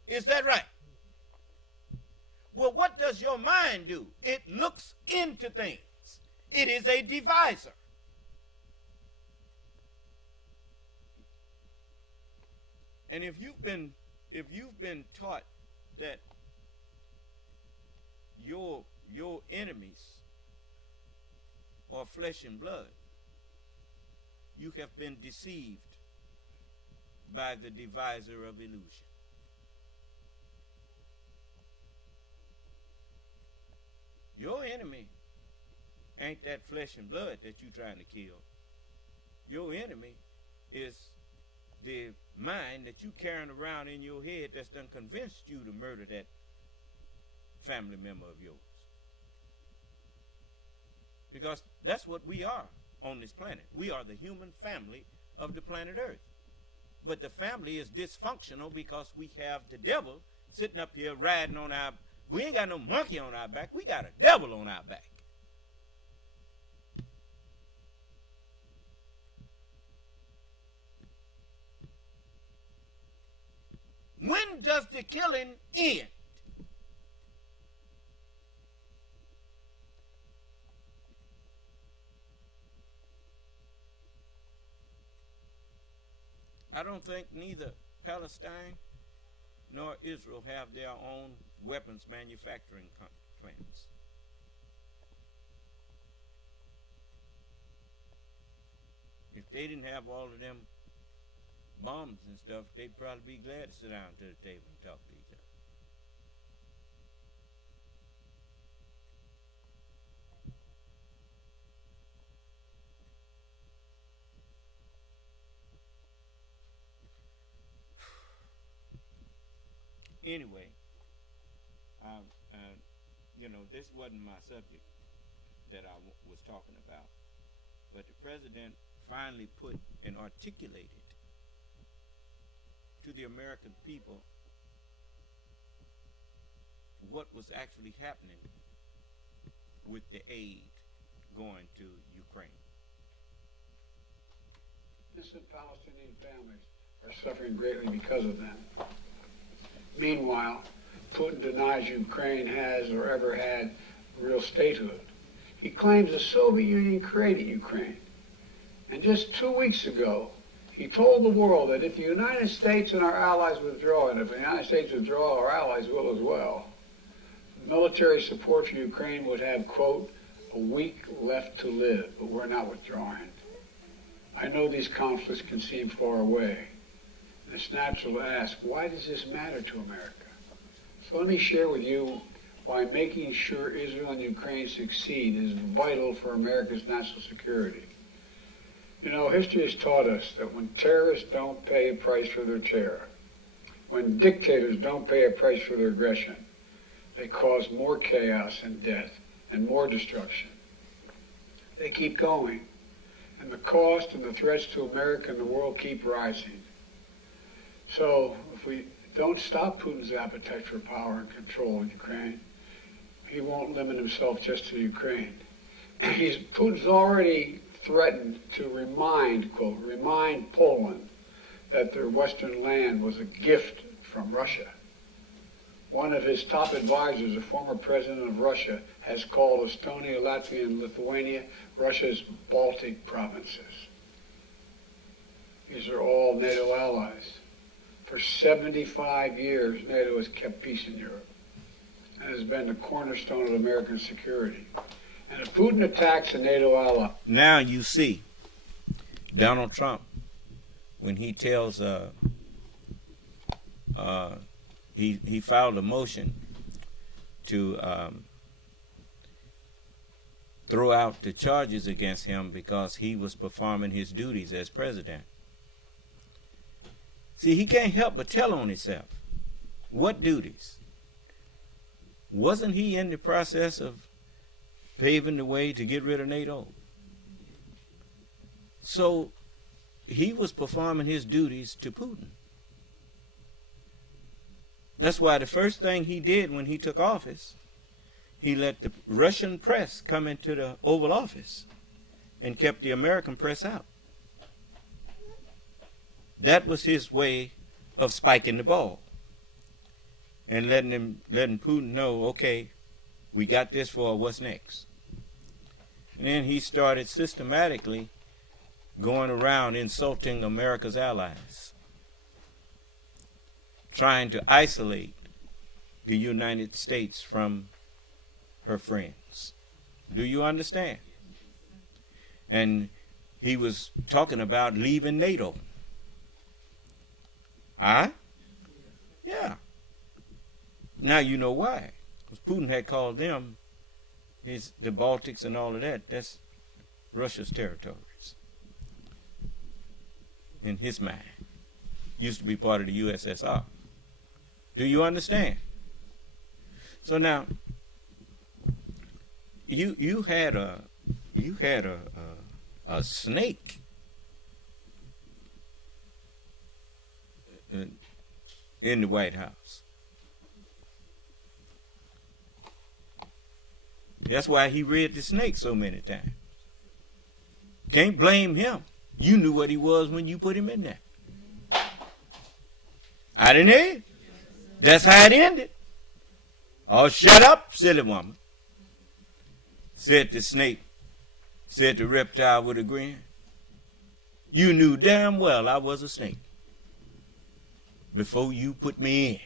Is that right? Well, what does your mind do? It looks into things. It is a divisor. And if you've been taught that your enemies are flesh and blood, you have been deceived by the divisor of illusion. Your enemy ain't that flesh and blood that you're trying to kill. Your enemy is the mind that you carrying around in your head that's done convinced you to murder that family member of yours. Because that's what we are on this planet. We are the human family of the planet Earth. But the family is dysfunctional because we have the devil sitting up here riding on our... We ain't got no monkey on our back. We got a devil on our back. When does the killing end? I don't think neither Palestine nor Israel have their own weapons manufacturing plants. If they didn't have all of them bombs and stuff, they'd probably be glad to sit down to the table and talk to each other. Anyway, this wasn't my subject that I was talking about, but the president finally put and articulated to the American people what was actually happening with the aid going to Ukraine. Innocent Palestinian families are suffering greatly because of them. Meanwhile, Putin denies Ukraine has or ever had real statehood. He claims the Soviet Union created Ukraine. And just 2 weeks ago, he told the world that if the United States and our allies withdraw, and if the United States withdraw, our allies will as well, military support for Ukraine would have, quote, a week left to live, but we're not withdrawing. I know these conflicts can seem far away. And it's natural to ask, why does this matter to America? So let me share with you why making sure Israel and Ukraine succeed is vital for America's national security. You know, history has taught us that when terrorists don't pay a price for their terror, when dictators don't pay a price for their aggression, they cause more chaos and death and more destruction. They keep going, and the cost and the threats to America and the world keep rising. So if we don't stop Putin's appetite for power and control in Ukraine, he won't limit himself just to Ukraine. Putin's already threatened to remind, quote, remind Poland that their western land was a gift from Russia. One of his top advisors, a former president of Russia, has called Estonia, Latvia, and Lithuania Russia's Baltic provinces. These are all NATO allies. For 75 years, NATO has kept peace in Europe and has been the cornerstone of American security. And if Putin attacks a NATO ally... Now you see Donald Trump, when he tells... he filed a motion to throw out the charges against him because he was performing his duties as president. See, he can't help but tell on himself. What duties? Wasn't he in the process of paving the way to get rid of NATO? So he was performing his duties to Putin. That's why the first thing he did when he took office, he let the Russian press come into the Oval Office and kept the American press out. That was his way of spiking the ball. and letting Putin know, okay, we got this for what's next. And then he started systematically going around insulting America's allies, trying to isolate the United States from her friends. Do you understand? And he was talking about leaving NATO. Huh? Yeah. Now you know why. Because Putin had called them, the Baltics and all of that, that's Russia's territories. In his mind. Used to be part of the USSR. Do you understand? So now, you had a snake in the White House. That's why he read the snake so many times. Can't blame him. You knew what he was when you put him in there. I didn't hear you. That's how it ended. Oh, shut up, silly woman, said the snake. Said the reptile with a grin. You knew damn well I was a snake before you put me in.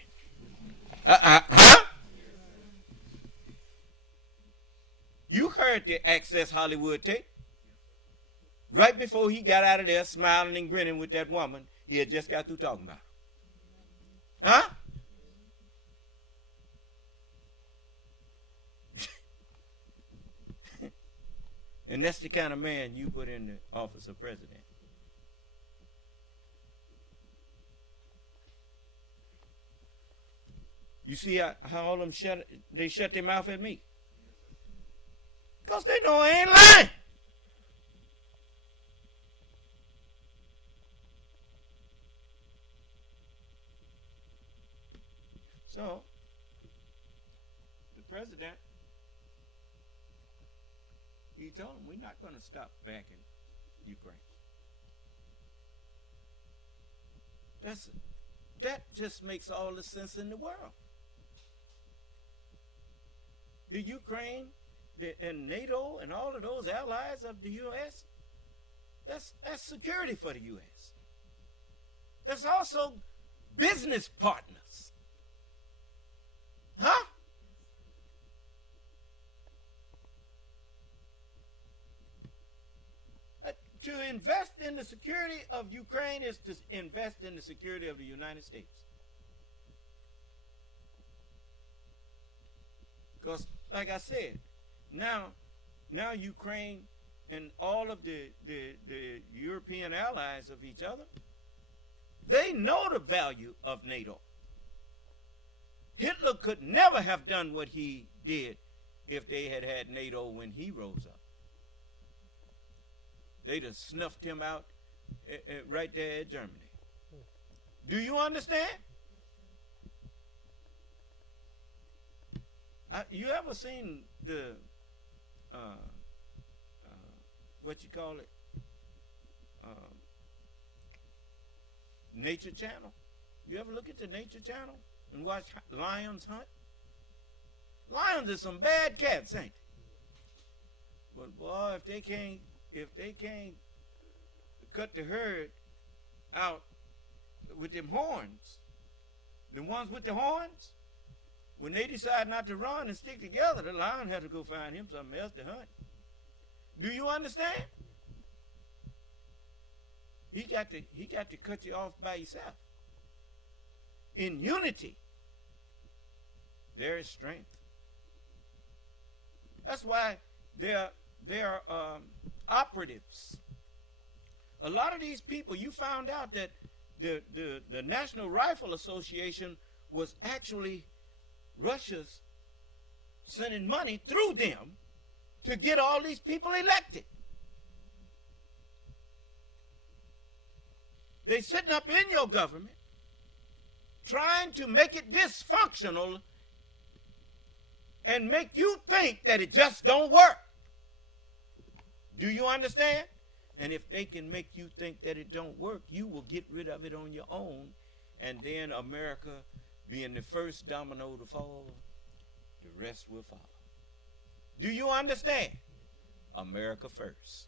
Huh? You heard the Access Hollywood tape. Right before he got out of there smiling and grinning with that woman he had just got through talking about. Huh? And that's the kind of man you put in the office of president. You see how all of them shut their mouth at me? Because they know I ain't lying. So, the president, he told them, we're not going to stop backing Ukraine. That just makes all the sense in the world. The Ukraine and NATO and all of those allies of the U.S., that's security for the U.S. That's also business partners. Huh? To invest in the security of Ukraine is to invest in the security of the United States. Because, like I said, now Ukraine and all of the European allies of each other, they know the value of NATO. Hitler could never have done what he did if they had had NATO when he rose up. They'd have snuffed him out right there at Germany. Do you understand? You ever seen the what you call it, Nature Channel? You ever look at the Nature Channel and watch lions hunt? Lions are some bad cats, ain't they? But boy, if they can't cut the herd out with them horns, the ones with the horns, when they decide not to run and stick together, the lion had to go find him something else to hunt. Do you understand? He got to cut you off by yourself. In unity, there is strength. That's why there are operatives. A lot of these people, you found out that the National Rifle Association was actually Russia's sending money through them to get all these people elected. They're sitting up in your government trying to make it dysfunctional and make you think that it just don't work. Do you understand? And if they can make you think that it don't work, you will get rid of it on your own, and then America being the first domino to fall, the rest will follow. Do you understand? America first.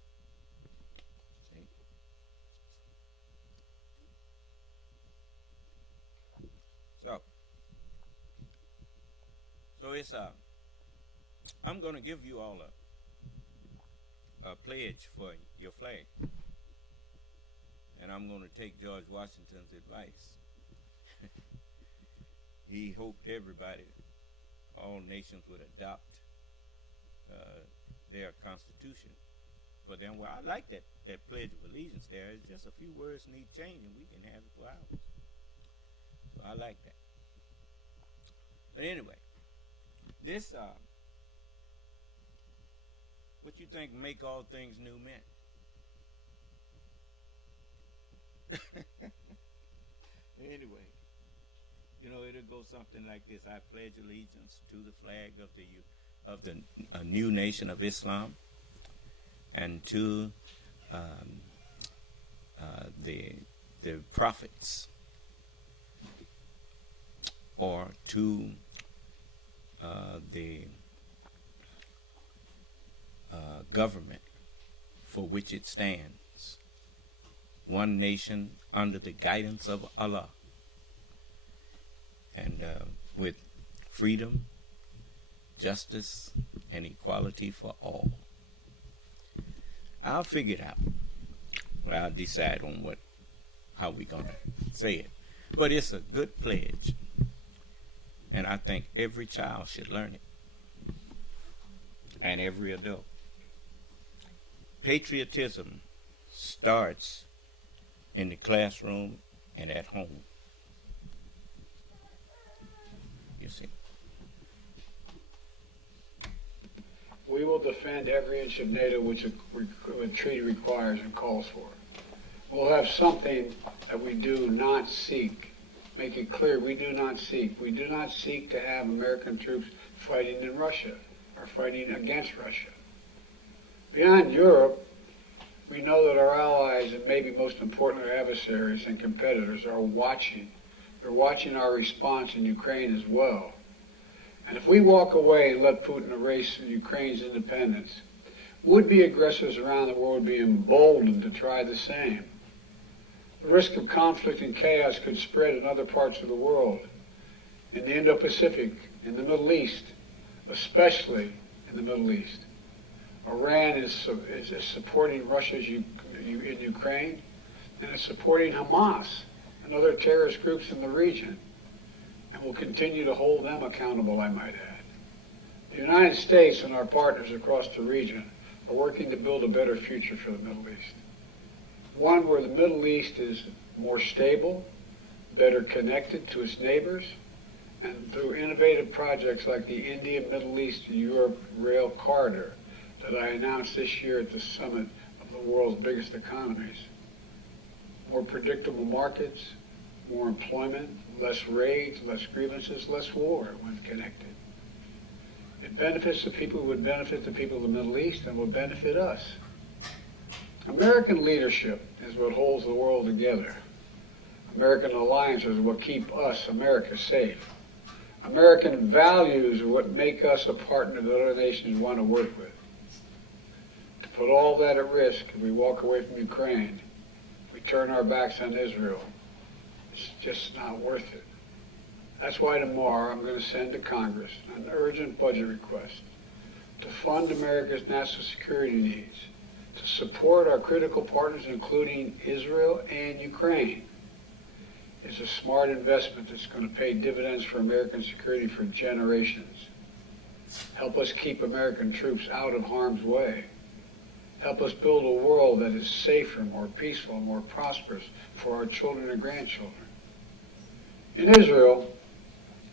See? So it's I'm going to give you all a pledge for your flag. And I'm going to take George Washington's advice. He hoped everybody, all nations would adopt their constitution for them. Well, I like that Pledge of Allegiance there. It's just a few words need changing. We can have it for hours. So I like that. But anyway, this, what you think make all things new meant? Anyway, you know, it'll go something like this. I pledge allegiance to the flag of the new nation of Islam, and to the prophets, or to the government for which it stands, one nation under the guidance of Allah, and with freedom, justice, and equality for all. I'll figure it out. I'll decide on how we're gonna say it. But it's a good pledge, and I think every child should learn it, and every adult. Patriotism starts in the classroom and at home. You see. We will defend every inch of NATO which the treaty requires and calls for. We'll have something that we do not seek. Make it clear, we do not seek. We do not seek to have American troops fighting in Russia or fighting against Russia. Beyond Europe, we know that our allies, and maybe most importantly our adversaries and competitors, are watching. They're watching our response in Ukraine as well. And if we walk away and let Putin erase Ukraine's independence, would-be aggressors around the world would be emboldened to try the same. The risk of conflict and chaos could spread in other parts of the world, in the Indo-Pacific, in the Middle East, especially in the Middle East. Iran is supporting Russia in Ukraine, and is supporting Hamas and other terrorist groups in the region, and will continue to hold them accountable, I might add. The United States and our partners across the region are working to build a better future for the Middle East. One where the Middle East is more stable, better connected to its neighbors, and through innovative projects like the India-Middle East-Europe Rail Corridor that I announced this year at the summit of the world's biggest economies. More predictable markets, more employment, less raids, less grievances, less war when connected. It benefits the people who would benefit the people of the Middle East and would benefit us. American leadership is what holds the world together. American alliances are what keep us, America, safe. American values are what make us a partner that other nations want to work with. To put all that at risk, if we walk away from Ukraine, we turn our backs on Israel, it's just not worth it. That's why tomorrow I'm going to send to Congress an urgent budget request to fund America's national security needs, to support our critical partners, including Israel and Ukraine. It's a smart investment that's going to pay dividends for American security for generations. Help us keep American troops out of harm's way. Help us build a world that is safer, more peaceful, more prosperous for our children and grandchildren. In Israel,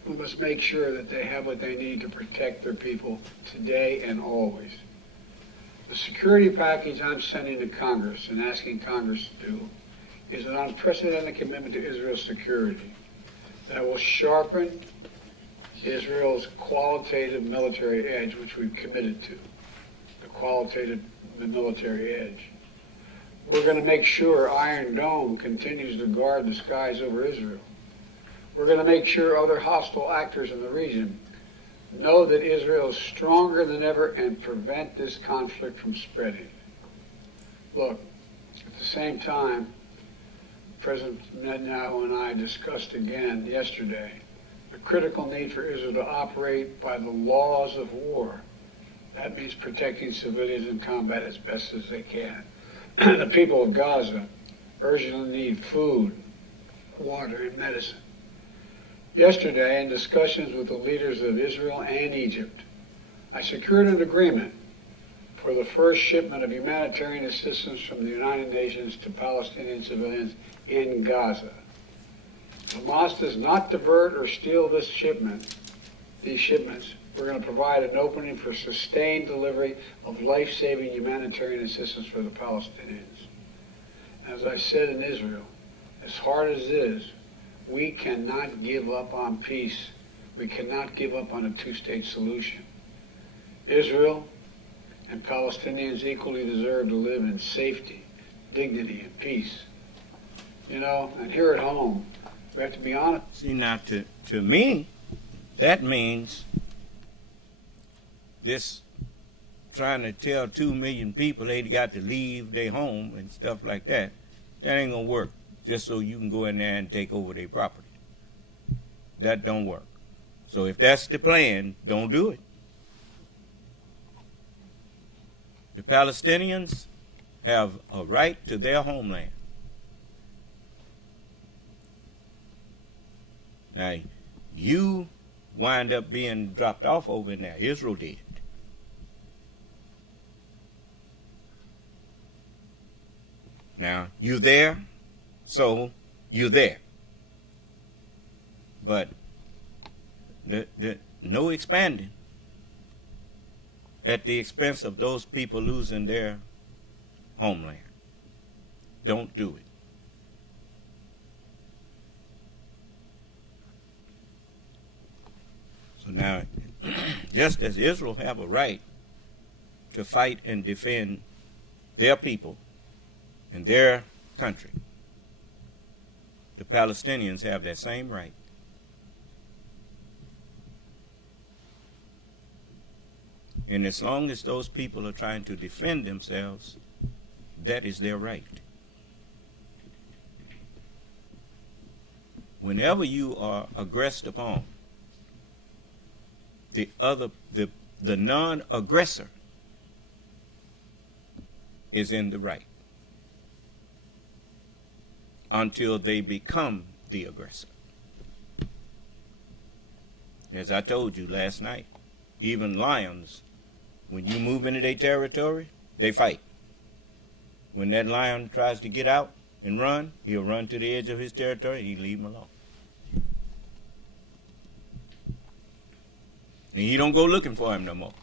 we must make sure that they have what they need to protect their people today and always. The security package I'm sending to Congress and asking Congress to do is an unprecedented commitment to Israel's security that will sharpen Israel's qualitative military edge, which we've committed to, the qualitative military edge. We're going to make sure Iron Dome continues to guard the skies over Israel. We're going to make sure other hostile actors in the region know that Israel is stronger than ever and prevent this conflict from spreading. Look, at the same time, President Netanyahu and I discussed again yesterday the critical need for Israel to operate by the laws of war. That means protecting civilians in combat as best as they can. The people of Gaza urgently need food, water, and medicine. Yesterday, in discussions with the leaders of Israel and Egypt, I secured an agreement for the first shipment of humanitarian assistance from the United Nations to Palestinian civilians in Gaza. Hamas does not divert or steal these shipments. We're going to provide an opening for sustained delivery of life-saving humanitarian assistance for the Palestinians. As I said in Israel, as hard as it is, we cannot give up on peace. We cannot give up on a two-state solution. Israel and Palestinians equally deserve to live in safety, dignity, and peace. You know, and here at home, we have to be honest. See, now, to me, that means this trying to tell 2 million people they got to leave their home and stuff like that, that ain't going to work just so you can go in there and take over their property. That don't work. So if that's the plan, don't do it. The Palestinians have a right to their homeland. Now, you wind up being dropped off over in there. Israel did. Now, you there, so you there. But no expanding at the expense of those people losing their homeland. Don't do it. So now, just as Israel have a right to fight and defend their people and their country, the Palestinians have that same right. And as long as those people are trying to defend themselves, that is their right. Whenever you are aggressed upon, the non-aggressor is in the right until they become the aggressor. As I told you last night, even lions, when you move into their territory, they fight. When that lion tries to get out and run, he'll run to the edge of his territory, he leave him alone. And he don't go looking for him no more.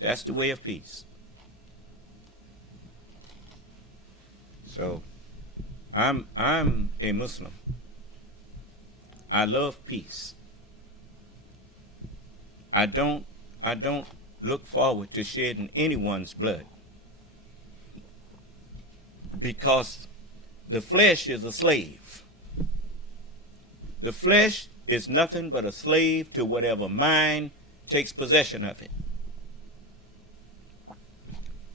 That's the way of peace. So, I'm a Muslim. I love peace. I don't look forward to shedding anyone's blood, because the flesh is a slave. The flesh is nothing but a slave to whatever mind takes possession of it.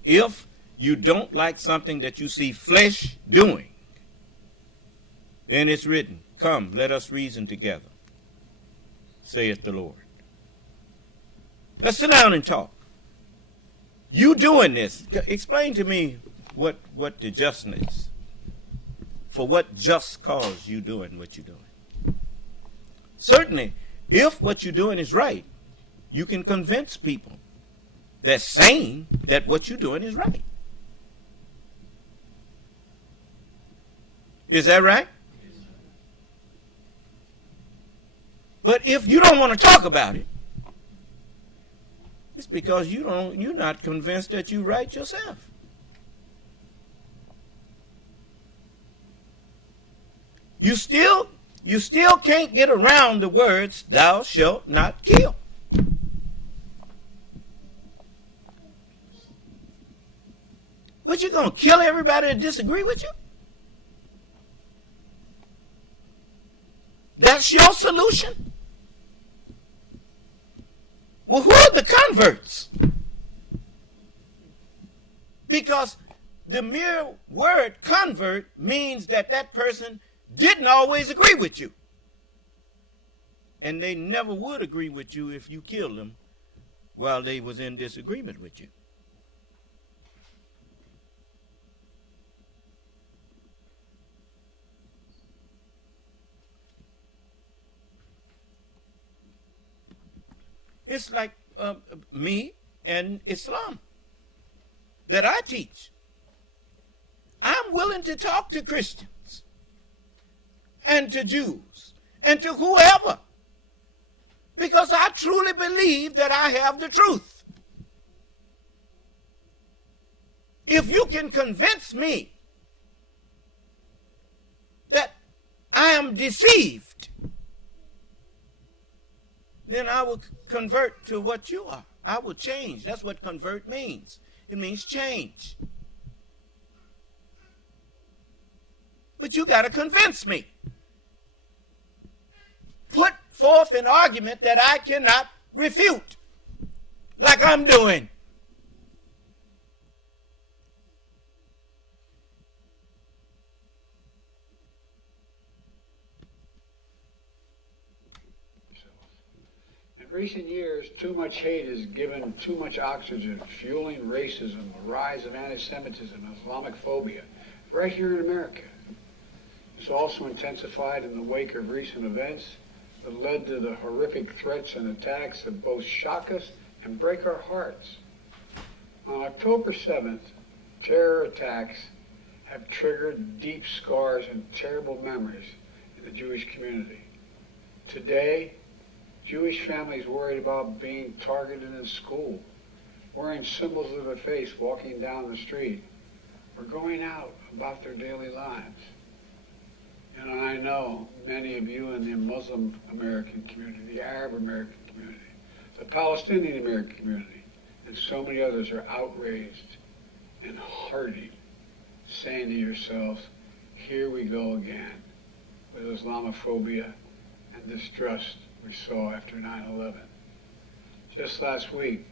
If you don't like something that you see flesh doing, then it's written, "Come, let us reason together, saith the Lord." Let's sit down and talk. You doing this, explain to me what the justness, for what just cause you doing what you're doing. Certainly, if what you're doing is right, you can convince people that's sane that what you're doing is right. Is that right? But if you don't want to talk about it, it's because you're not convinced that you're right yourself. You still can't get around the words, "Thou shalt not kill." What, you gonna kill everybody that disagree with you? That's your solution? Well, who are the converts? Because the mere word convert means that that person didn't always agree with you. And they never would agree with you if you killed them while they was in disagreement with you. It's like me and Islam that I teach. I'm willing to talk to Christians and to Jews and to whoever, because I truly believe that I have the truth. If you can convince me that I am deceived, then I will convert to what you are. I will change. That's what convert means. It means change. But you got to convince me. Put forth an argument that I cannot refute, like I'm doing. In recent years, too much hate has given too much oxygen, fueling racism, the rise of anti-Semitism, Islamic phobia, right here in America. It's also intensified in the wake of recent events that led to the horrific threats and attacks that both shock us and break our hearts. On October 7th, terror attacks have triggered deep scars and terrible memories in the Jewish community. Today, Jewish families worried about being targeted in school, wearing symbols of their faith, walking down the street, or going out about their daily lives. And I know many of you in the Muslim American community, the Arab American community, the Palestinian American community, and so many others are outraged and hurting, saying to yourselves, here we go again with Islamophobia and distrust we saw after 9/11. Just last week,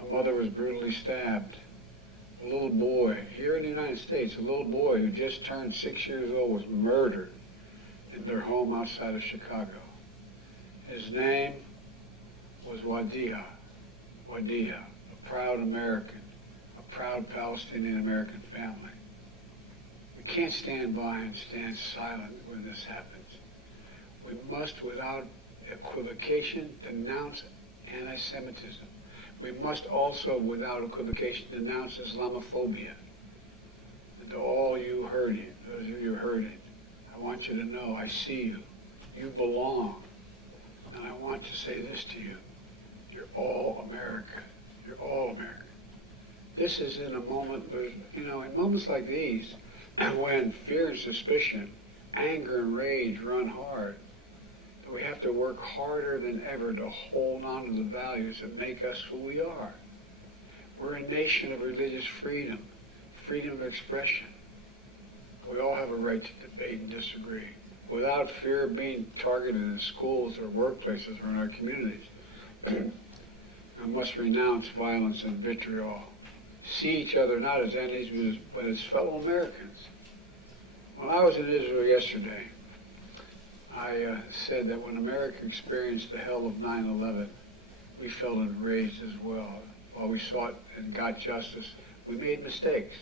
a mother was brutally stabbed. A little boy, here in the United States, a little boy who just turned 6 years old was murdered in their home outside of Chicago. His name was Wadiha, a proud American, a proud Palestinian American family. We can't stand by and stand silent when this happens. We must, without equivocation, denounce anti-Semitism. We must also, without equivocation, denounce Islamophobia. And to all you hurting, those of you hurting, I want you to know I see you. You belong. And I want to say this to you. You're all America. You're all America. This is in a moment, in moments like these, when fear and suspicion, anger and rage run hard, we have to work harder than ever to hold on to the values that make us who we are. We're a nation of religious freedom, freedom of expression. We all have a right to debate and disagree without fear of being targeted in schools or workplaces or in our communities. I must renounce violence and vitriol. See each other not as enemies, but as fellow Americans. When I was in Israel yesterday, I said that when America experienced the hell of 9/11, we felt enraged as well. While we sought and got justice, we made mistakes.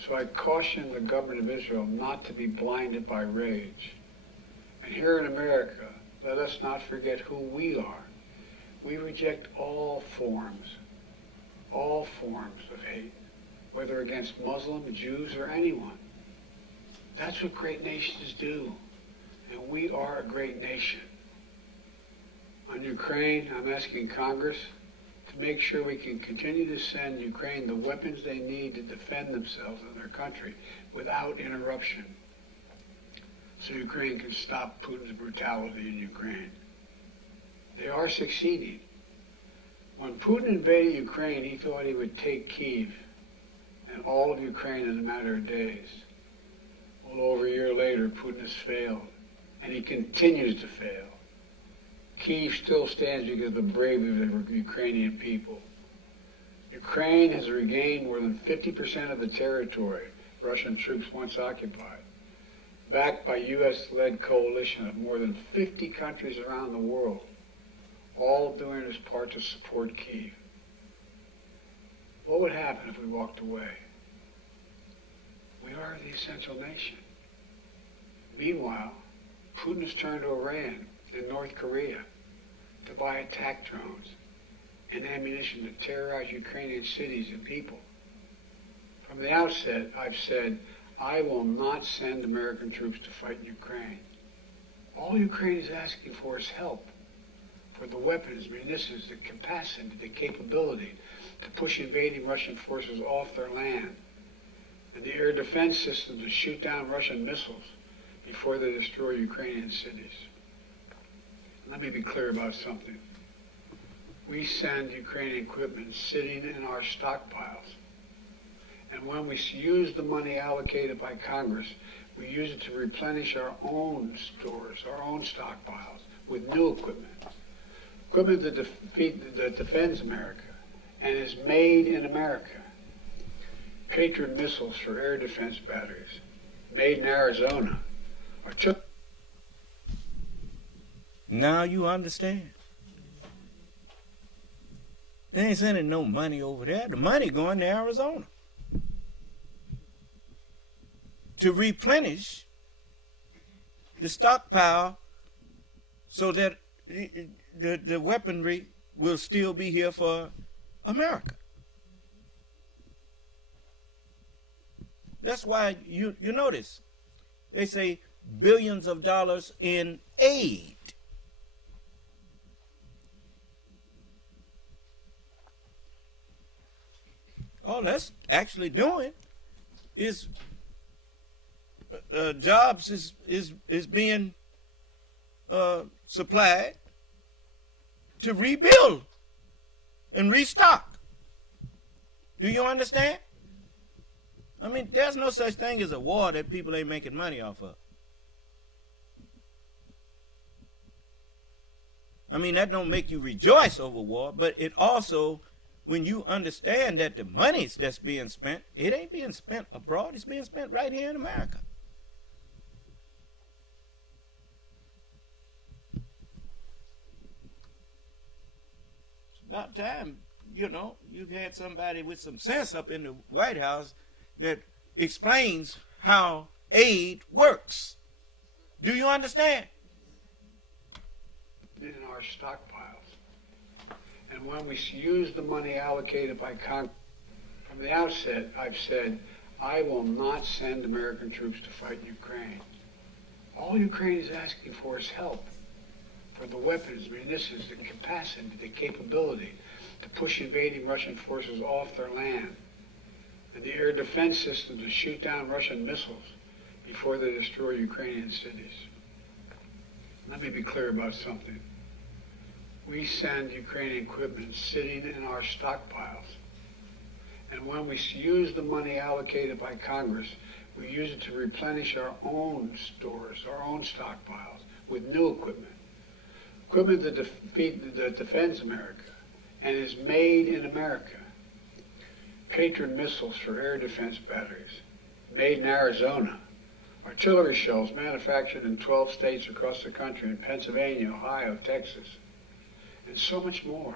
So I cautioned the government of Israel not to be blinded by rage. And here in America, let us not forget who we are. We reject all forms of hate, whether against Muslim, Jews, or anyone. That's what great nations do. And we are a great nation. On Ukraine, I'm asking Congress to make sure we can continue to send Ukraine the weapons they need to defend themselves and their country without interruption, so Ukraine can stop Putin's brutality in Ukraine. They are succeeding. When Putin invaded Ukraine, he thought he would take Kyiv and all of Ukraine in a matter of days. Well, over a year later, Putin has failed. and he continues to fail. Kyiv still stands because of the bravery of the Ukrainian people. Ukraine has regained more than 50% of the territory Russian troops once occupied, backed by U.S.-led coalition of more than 50 countries around the world, all doing its part to support Kyiv. What would happen if we walked away? We are the essential nation. Meanwhile, Putin has turned to Iran and North Korea to buy attack drones and ammunition to terrorize Ukrainian cities and people. From the outset, I've said, I will not send American troops to fight in Ukraine. All Ukraine is asking for is help for the weapons, munitions, the capacity, the capability to push invading Russian forces off their land, and the air defense system to shoot down Russian missiles before they destroy Ukrainian cities. Let me be clear about something. We send Ukrainian equipment sitting in our stockpiles. And when we use the money allocated by Congress, we use it to replenish our own stores, our own stockpiles, with new equipment. Equipment that defends America and is made in America. Patriot missiles for air defense batteries, made in Arizona, are took. Now you understand. They ain't sending no money over there. The money going to Arizona to replenish the stockpile so that the weaponry will still be here for America. That's why you notice they say billions of dollars in aid. All that's actually doing is jobs is being supplied to rebuild and restock. Do you understand? I mean, there's no such thing as a war that people ain't making money off of. I mean, that don't make you rejoice over war, but it also, when you understand that the monies that's being spent, it ain't being spent abroad, it's being spent right here in America. It's about time, you've had somebody with some sense up in the White House that explains how aid works. Do you understand? In our stockpiles. And when we use the money allocated by Congress, from the outset, I've said, I will not send American troops to fight in Ukraine. All Ukraine is asking for is help for the weapons, munitions, the capacity, the capability to push invading Russian forces off their land, and the air defense system to shoot down Russian missiles before they destroy Ukrainian cities. Let me be clear about something. We send Ukrainian equipment sitting in our stockpiles. And when we use the money allocated by Congress, we use it to replenish our own stores, our own stockpiles, with new equipment. Equipment that defends America and is made in America. Patriot missiles for air defense batteries, made in Arizona. Artillery shells manufactured in 12 states across the country, in Pennsylvania, Ohio, Texas, and so much more.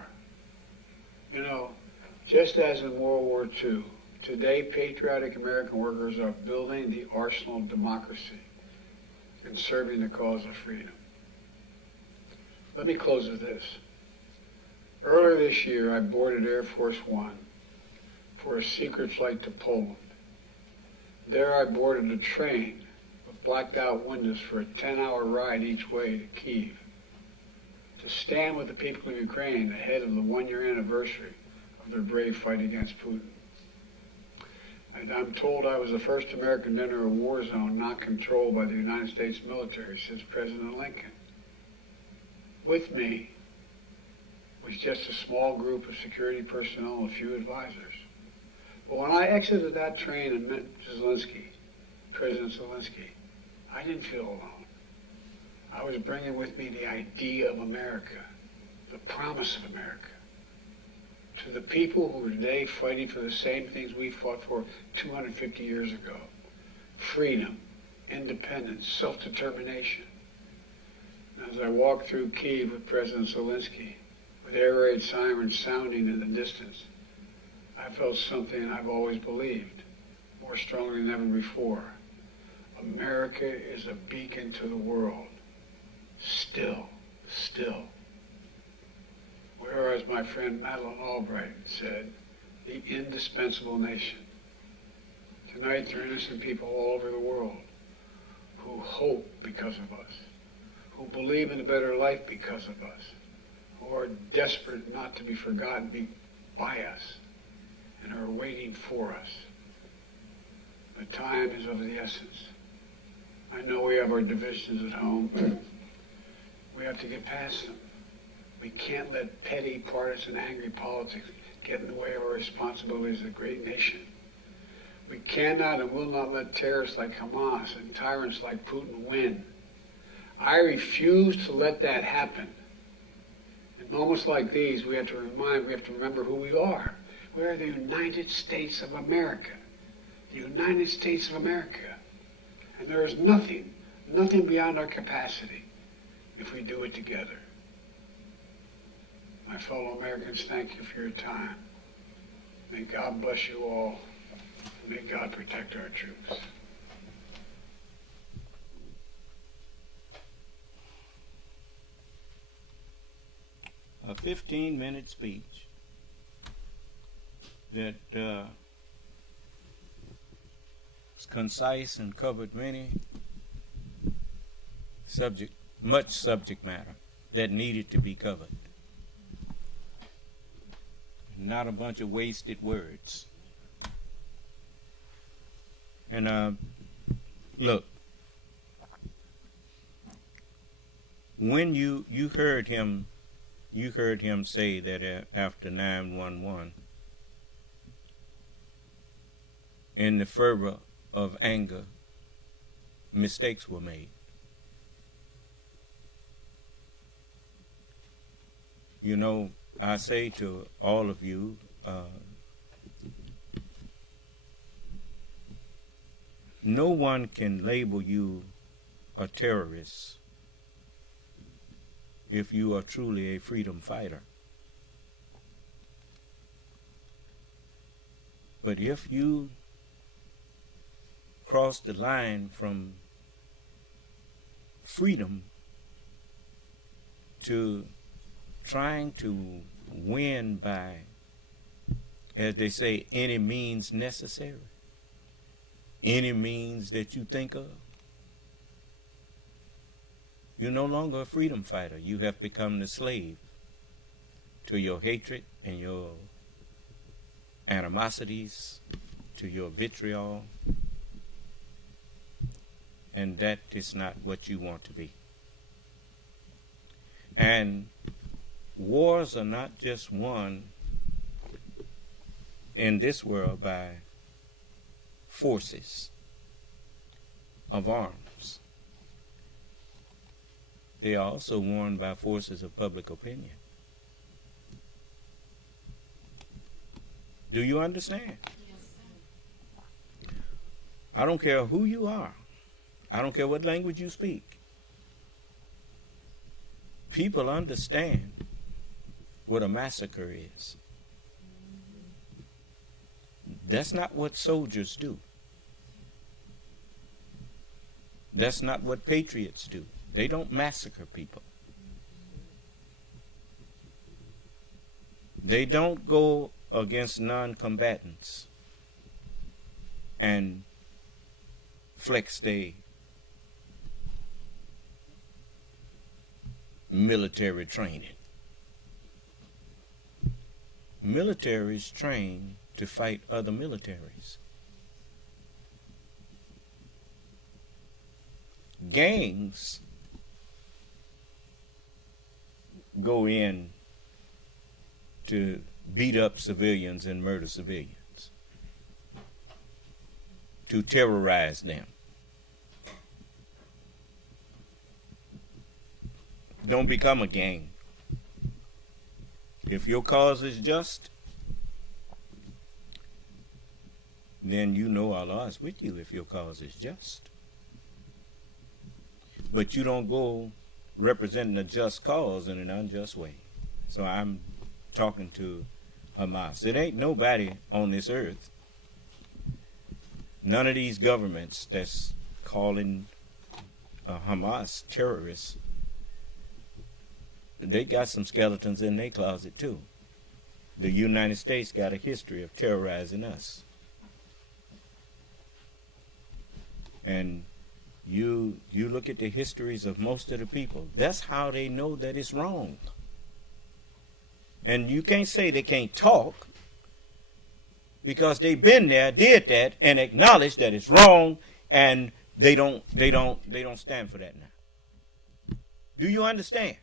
Just as in World War II, today patriotic American workers are building the arsenal of democracy and serving the cause of freedom. Let me close with this. Earlier this year, I boarded Air Force One for a secret flight to Poland. There I boarded a train with blacked out windows for a 10-hour ride each way to Kyiv, to stand with the people of Ukraine ahead of the one-year anniversary of their brave fight against Putin. I'm told I was the first American to enter a war zone not controlled by the United States military since President Lincoln. With me was just a small group of security personnel and a few advisors. But when I exited that train and met President Zelensky, I didn't feel alone. I was bringing with me the idea of America, the promise of America, to the people who are today fighting for the same things we fought for 250 years ago. Freedom, independence, self-determination. As I walked through Kyiv with President Zelensky, with air raid sirens sounding in the distance, I felt something I've always believed, more strongly than ever before. America is a beacon to the world. Still. Whereas my friend Madeleine Albright said, the indispensable nation. Tonight there are innocent people all over the world who hope because of us, who believe in a better life because of us, who are desperate not to be forgotten by us, and are waiting for us. But time is of the essence. I know we have our divisions at home. We have to get past them. We can't let petty, partisan, angry politics get in the way of our responsibilities as a great nation. We cannot and will not let terrorists like Hamas and tyrants like Putin win. I refuse to let that happen. In moments like these, we have to remember who we are. We are the United States of America. The United States of America. And there is nothing beyond our capacity if we do it together. My fellow Americans, thank you for your time. May God bless you all. May God protect our troops. A 15-minute speech that was concise and covered much subject matter that needed to be covered. Not a bunch of wasted words. And look, when you heard him say that after 9/11, in the fervor of anger, mistakes were made. You know, I say to all of you, no one can label you a terrorist if you are truly a freedom fighter. But if you cross the line from freedom to trying to win by, as they say, any means necessary, any means that you think of, you're no longer a freedom fighter. You have become the slave to your hatred and your animosities, to your vitriol, and that is not what you want to be. And wars are not just won in this world by forces of arms. They are also won by forces of public opinion. Do you understand? Yes, sir. I don't care who you are. I don't care what language you speak. People understand what a massacre is. That's not what soldiers do. That's not what patriots do. They don't massacre people. They don't go against non-combatants and flex their military training. Militaries train to fight other militaries. Gangs go in to beat up civilians and murder civilians, to terrorize them. don't become a gang. If your cause is just, then you know Allah is with you if your cause is just. But you don't go representing a just cause in an unjust way. So I'm talking to Hamas. It ain't nobody on this earth, none of these governments that's calling Hamas terrorists, they got some skeletons in their closet too. The United States got a history of terrorizing us. And you look at the histories of most of the people, that's how they know that it's wrong. And you can't say they can't talk, because they've been there, did that, and acknowledged that it's wrong, and they don't stand for that now. Do you understand?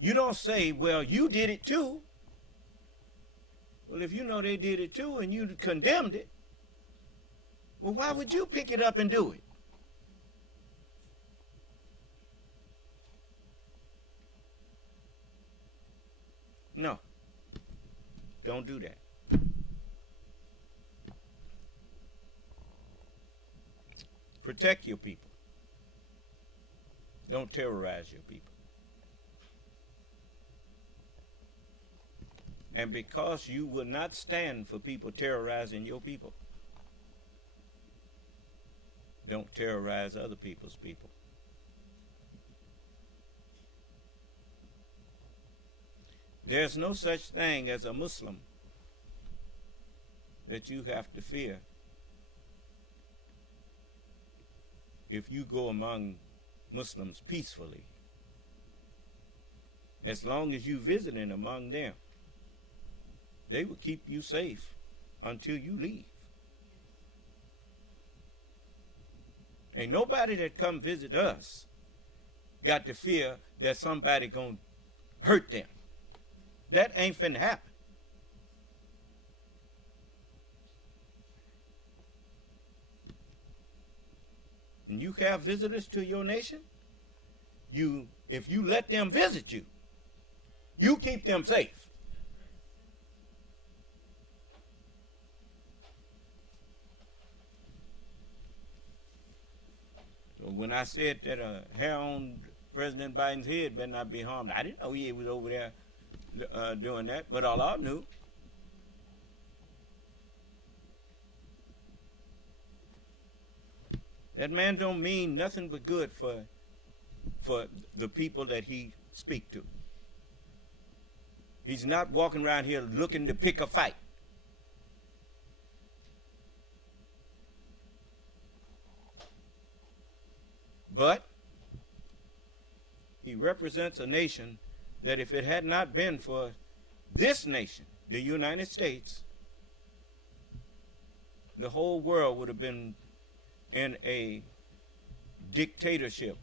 You don't say, well, you did it too. Well, if you know they did it too and you condemned it, well, why would you pick it up and do it? No. Don't do that. Protect your people. Don't terrorize your people. And because you will not stand for people terrorizing your people, don't terrorize other people's people. There's no such thing as a Muslim that you have to fear if you go among Muslims peacefully. As long as you visiting among them, they will keep you safe until you leave. Ain't nobody that come visit us got to fear that somebody gonna hurt them. That ain't finna happen. And you have visitors to your nation, if you let them visit you, you keep them safe. So when I said that a hair on President Biden's head better not be harmed, I didn't know he was over there doing that, but Allah knew. That man don't mean nothing but good for the people that he speak to. He's not walking around here looking to pick a fight. But he represents a nation that if it had not been for this nation, the United States, the whole world would have been in a dictatorship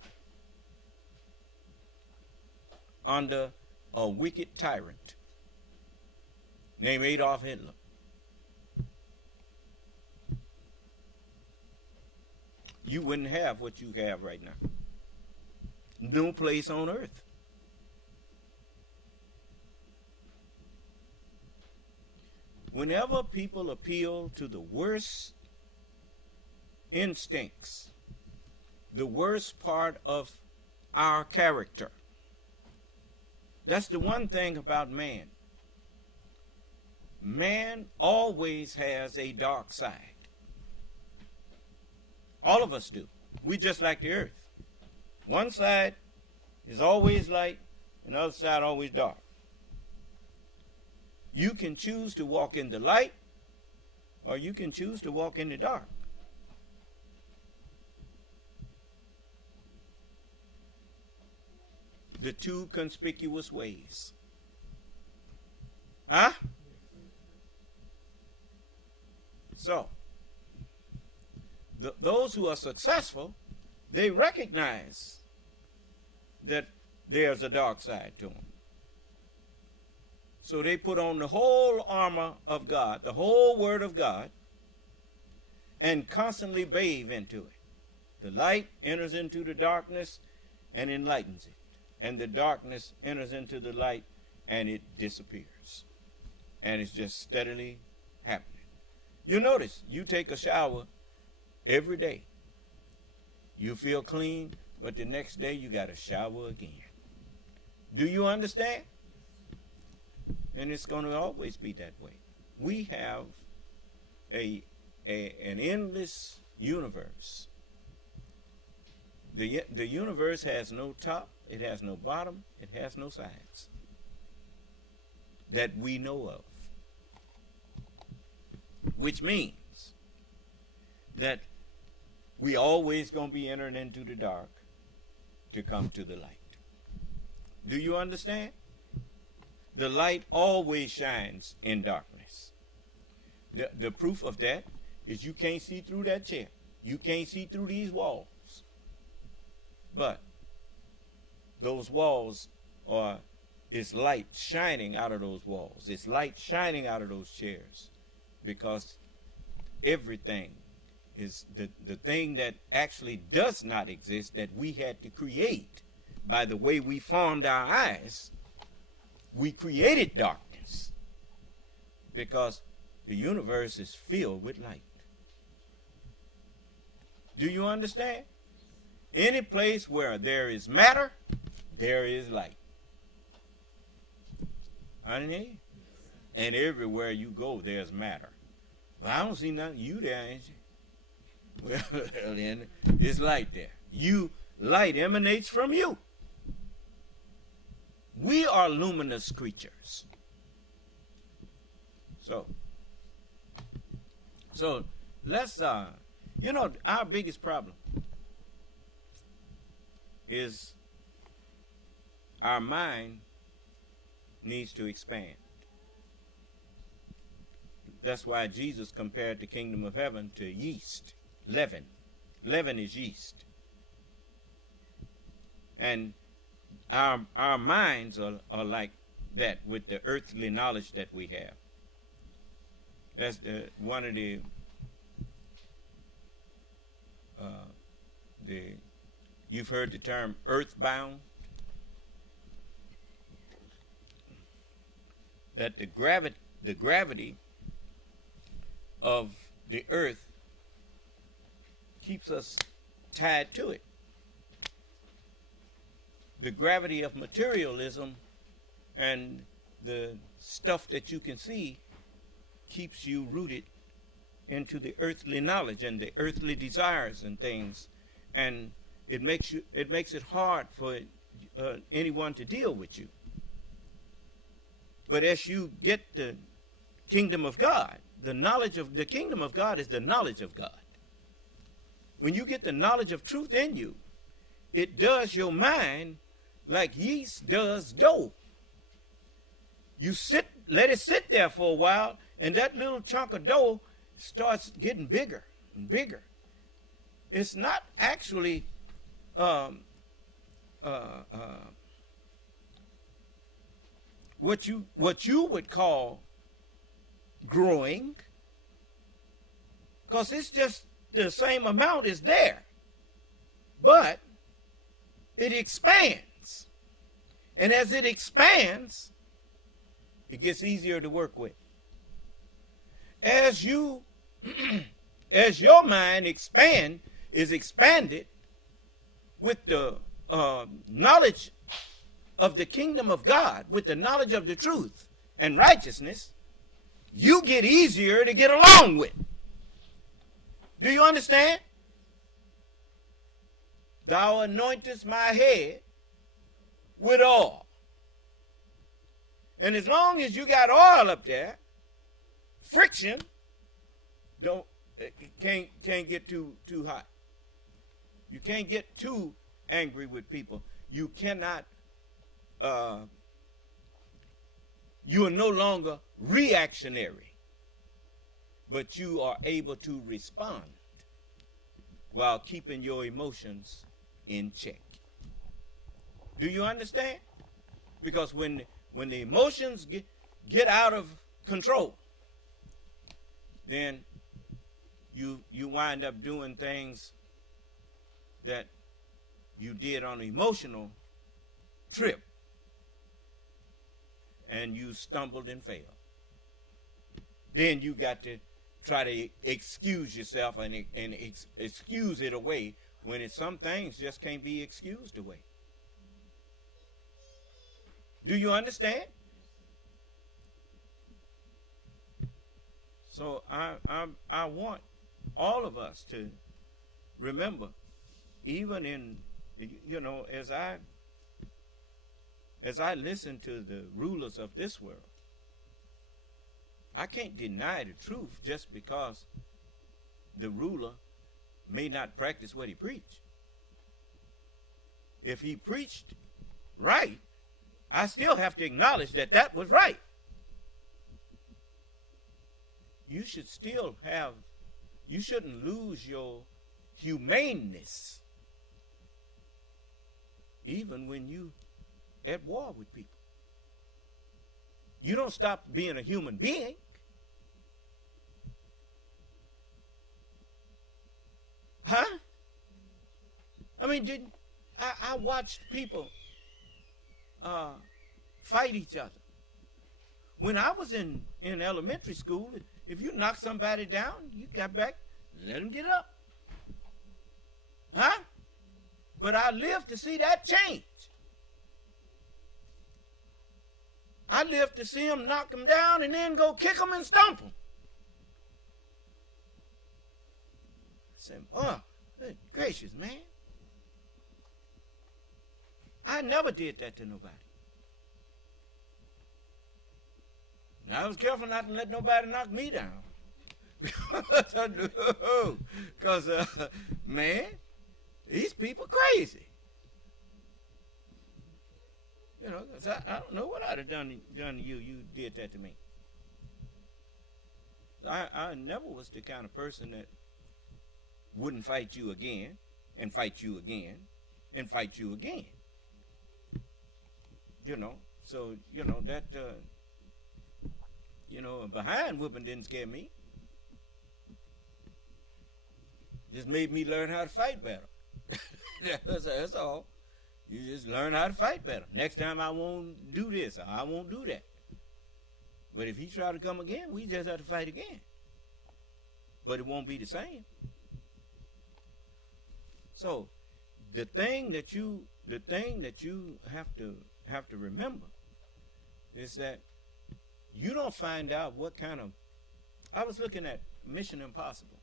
under a wicked tyrant named Adolf Hitler. You wouldn't have what you have right now. No place on earth. Whenever people appeal to the worst instincts, the worst part of our character, that's the one thing about man. Man always has a dark side. All of us do. We just like the earth. One side is always light, and the other side always dark. You can choose to walk in the light, or you can choose to walk in the dark. The two conspicuous ways. Huh? So, those who are successful, they recognize that there's a dark side to them. So they put on the whole armor of God, the whole word of God, and constantly bathe into it. The light enters into the darkness and enlightens it. And the darkness enters into the light and it disappears. And it's just steadily happening. You notice, you take a shower every day. You feel clean, but the next day you got to shower again. Do you understand? And it's going to always be that way. We have an endless universe. The universe has no top, it has no bottom, it has no sides that we know of. Which means that we always going to be entering into the dark to come to the light. Do you understand? The light always shines in darkness. The proof of that is you can't see through that chair. You can't see through these walls. But those walls are, it's light shining out of those walls. It's light shining out of those chairs. Because everything is the thing that actually does not exist, that we had to create by the way we formed our eyes. We created darkness because the universe is filled with light. Do you understand? Any place where there is matter, there is light. Honey? And everywhere you go, there's matter. Well, I don't see nothing. You there, ain't you? Well, then it's light there. Light emanates from you. We are luminous creatures. So let's, our biggest problem is our mind needs to expand. That's why Jesus compared the kingdom of heaven to yeast, leaven. Leaven is yeast. And our minds are like that with the earthly knowledge that we have. That's one of the you've heard the term earthbound. That the gravity of the earth keeps us tied to it. The gravity of materialism and the stuff that you can see keeps you rooted into the earthly knowledge and the earthly desires and things, and it makes it hard for anyone to deal with you. But as you get the kingdom of God, the knowledge of the kingdom of God is the knowledge of God. When you get the knowledge of truth in you, it does your mind like yeast does dough. You let it sit there for a while, and that little chunk of dough starts getting bigger and bigger. It's not actually what you would call growing, because it's just the same amount is there, but it expands, and as it expands, it gets easier to work with. As you as your mind is expanded with the knowledge of the kingdom of God, with the knowledge of the truth and righteousness, you get easier to get along with. Do you understand? Thou anointest my head with oil. And as long as you got oil up there, friction can't get too hot. You can't get too angry with people. You cannot you are no longer reactionary, but you are able to respond while keeping your emotions in check. Do you understand? Because when the emotions get out of control, then you wind up doing things that you did on an emotional trip and you stumbled and failed. Then you got to try to excuse yourself and excuse it away when some things just can't be excused away. Do you understand? So I want all of us to remember, even in, you know, as I listen to the rulers of this world, I can't deny the truth just because the ruler may not practice what he preached. If he preached right, I still have to acknowledge that that was right. You should still have, you shouldn't lose your humaneness even when you at war with people. You don't stop being a human being. Huh? I mean, I watched people fight each other. When I was in elementary school, if you knock somebody down, you got back, let them get up. Huh? But I lived to see that change. I lived to see them knock them down and then go kick them and stomp them. I said, oh, good gracious, man. I never did that to nobody. And I was careful not to let nobody knock me down. Because, man, these people crazy. You know, 'cause I don't know what I'd have done to you. You did that to me. I never was the kind of person that wouldn't fight you again, and fight you again, and fight you again. You know, so, you know, that, you know, behind whooping didn't scare me. Just made me learn how to fight better. That's all. You just learn how to fight better. Next time I won't do this, or I won't do that. But if he try to come again, we just have to fight again. But it won't be the same. So the thing that you have to remember is that you don't find out what kind of. I was looking at Mission Impossible,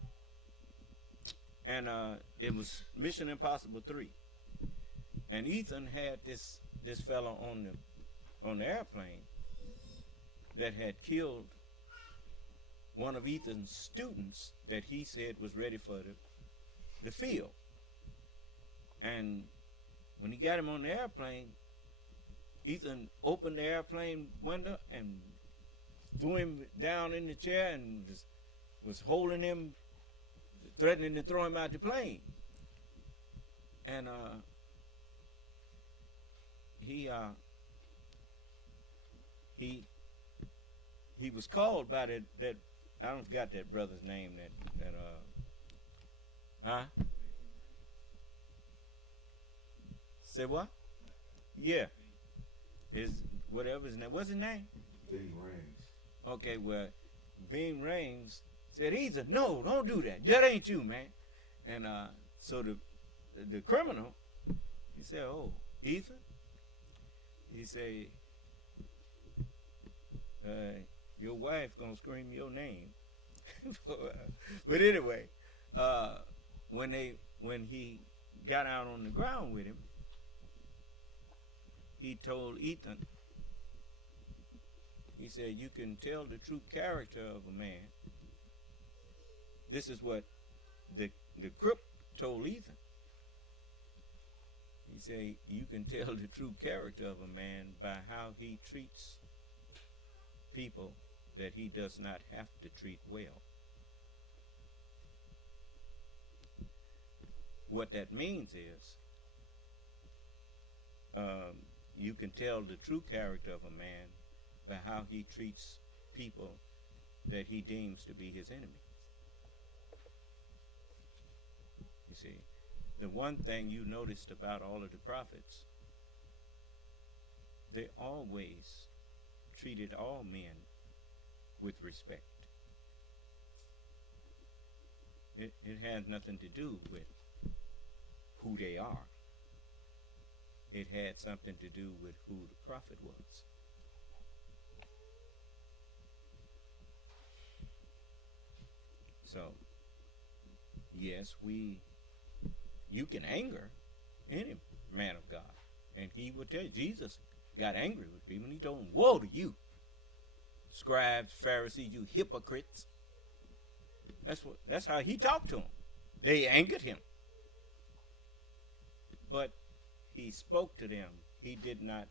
and it was Mission Impossible 3. And Ethan had this fellow on the airplane that had killed one of Ethan's students that he said was ready for the field. And when he got him on the airplane, Ethan opened the airplane window and threw him down in the chair and was holding him, threatening to throw him out the plane. And he was called by that I don't forgot that brother's name Say what? Yeah. Whatever his name. What's his name? Ving Rhames. Okay, well, Ving Rhames said, Ethan, no, don't do that. That ain't you, man. And so the criminal, he said, oh, Ethan? He said, your wife gonna scream your name. But anyway, when he got out on the ground with him, he told Ethan, he said, you can tell the true character of a man. This is what the crip told Ethan. He said, you can tell the true character of a man by how he treats people that he does not have to treat well. What that means is, you can tell the true character of a man by how he treats people that he deems to be his enemies. You see, the one thing you noticed about all of the prophets, they always treated all men with respect. It has nothing to do with who they are. It had something to do with who the prophet was. So, yes, you can anger any man of God. And he would tell you, Jesus got angry with people and he told them, woe to you, scribes, Pharisees, you hypocrites. That's how he talked to them. They angered him. But he spoke to them. He did not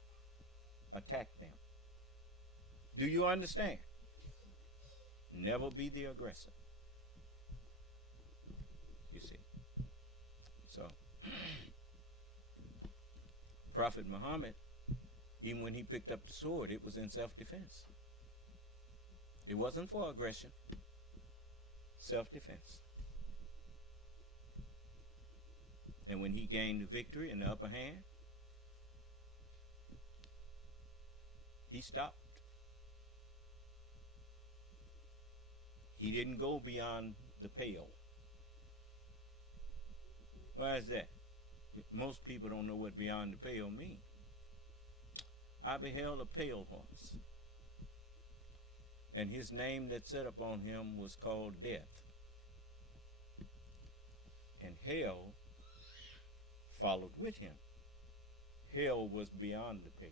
attack them. Do you understand? Never be the aggressor. You see. So, Prophet Muhammad, even when he picked up the sword, it was in self-defense. It wasn't for aggression. Self-defense. And when he gained the victory and the upper hand, he stopped. He didn't go beyond the pale. Why is that? Most people don't know what beyond the pale means. I beheld a pale horse, and his name that sat upon him was called Death. And hell followed with him. Hell was beyond the pale.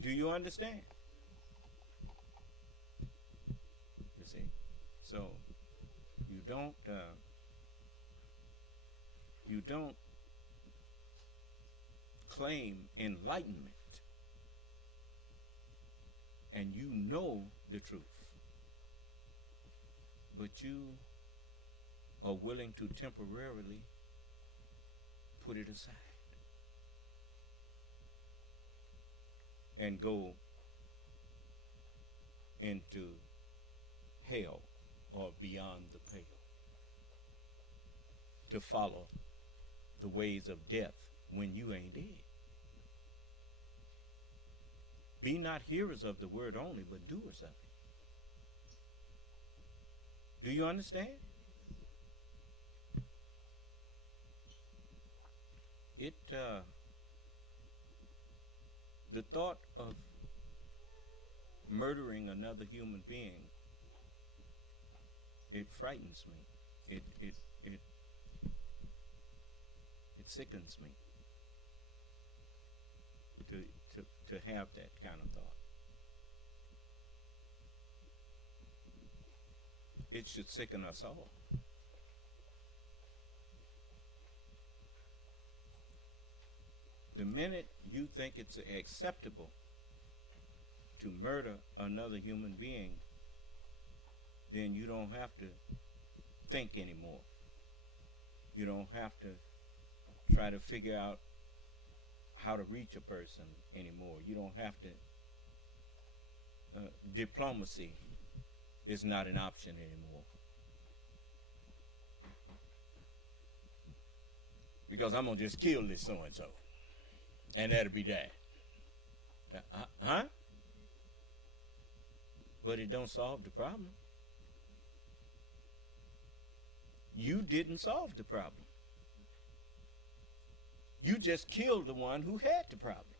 Do you understand? You see, so you don't claim enlightenment, and you know the truth, but you are willing to temporarily put it aside and go into hell or beyond the pale to follow the ways of death when you ain't dead. Be not hearers of the word only, but doers of it. Do you understand? The thought of murdering another human being, it frightens me. It sickens me to have that kind of thought. It should sicken us all. The minute you think it's acceptable to murder another human being, then you don't have to think anymore. You don't have to try to figure out how to reach a person anymore. You don't have to. Diplomacy is not an option anymore. Because I'm going to just kill this so-and-so. And that'll be that. Huh? But it don't solve the problem. You didn't solve the problem. You just killed the one who had the problem.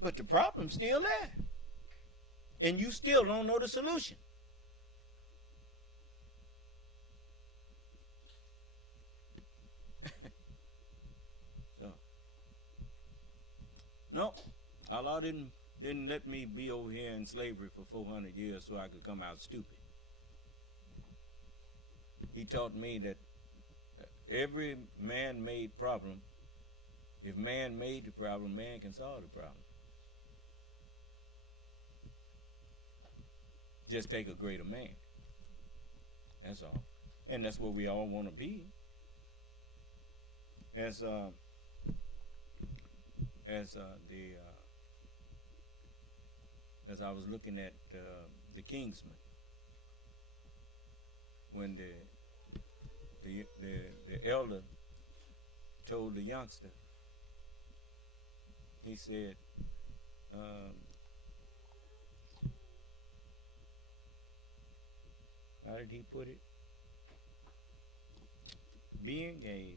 But the problem's still there. And you still don't know the solution. No, Allah didn't let me be over here in slavery for 400 years so I could come out stupid. He taught me that every man-made problem, if man made the problem, man can solve the problem. Just take a greater man. That's all. And that's what we all want to be. As I was looking at the Kingsman, when the elder told the youngster, he said, how did he put it? Being a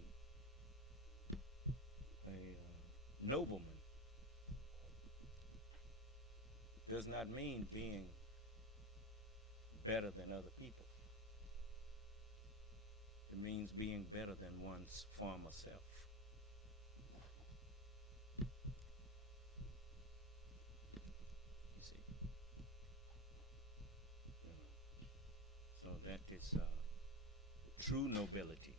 nobleman does not mean being better than other people. It means being better than one's former self. You see? So that is true nobility.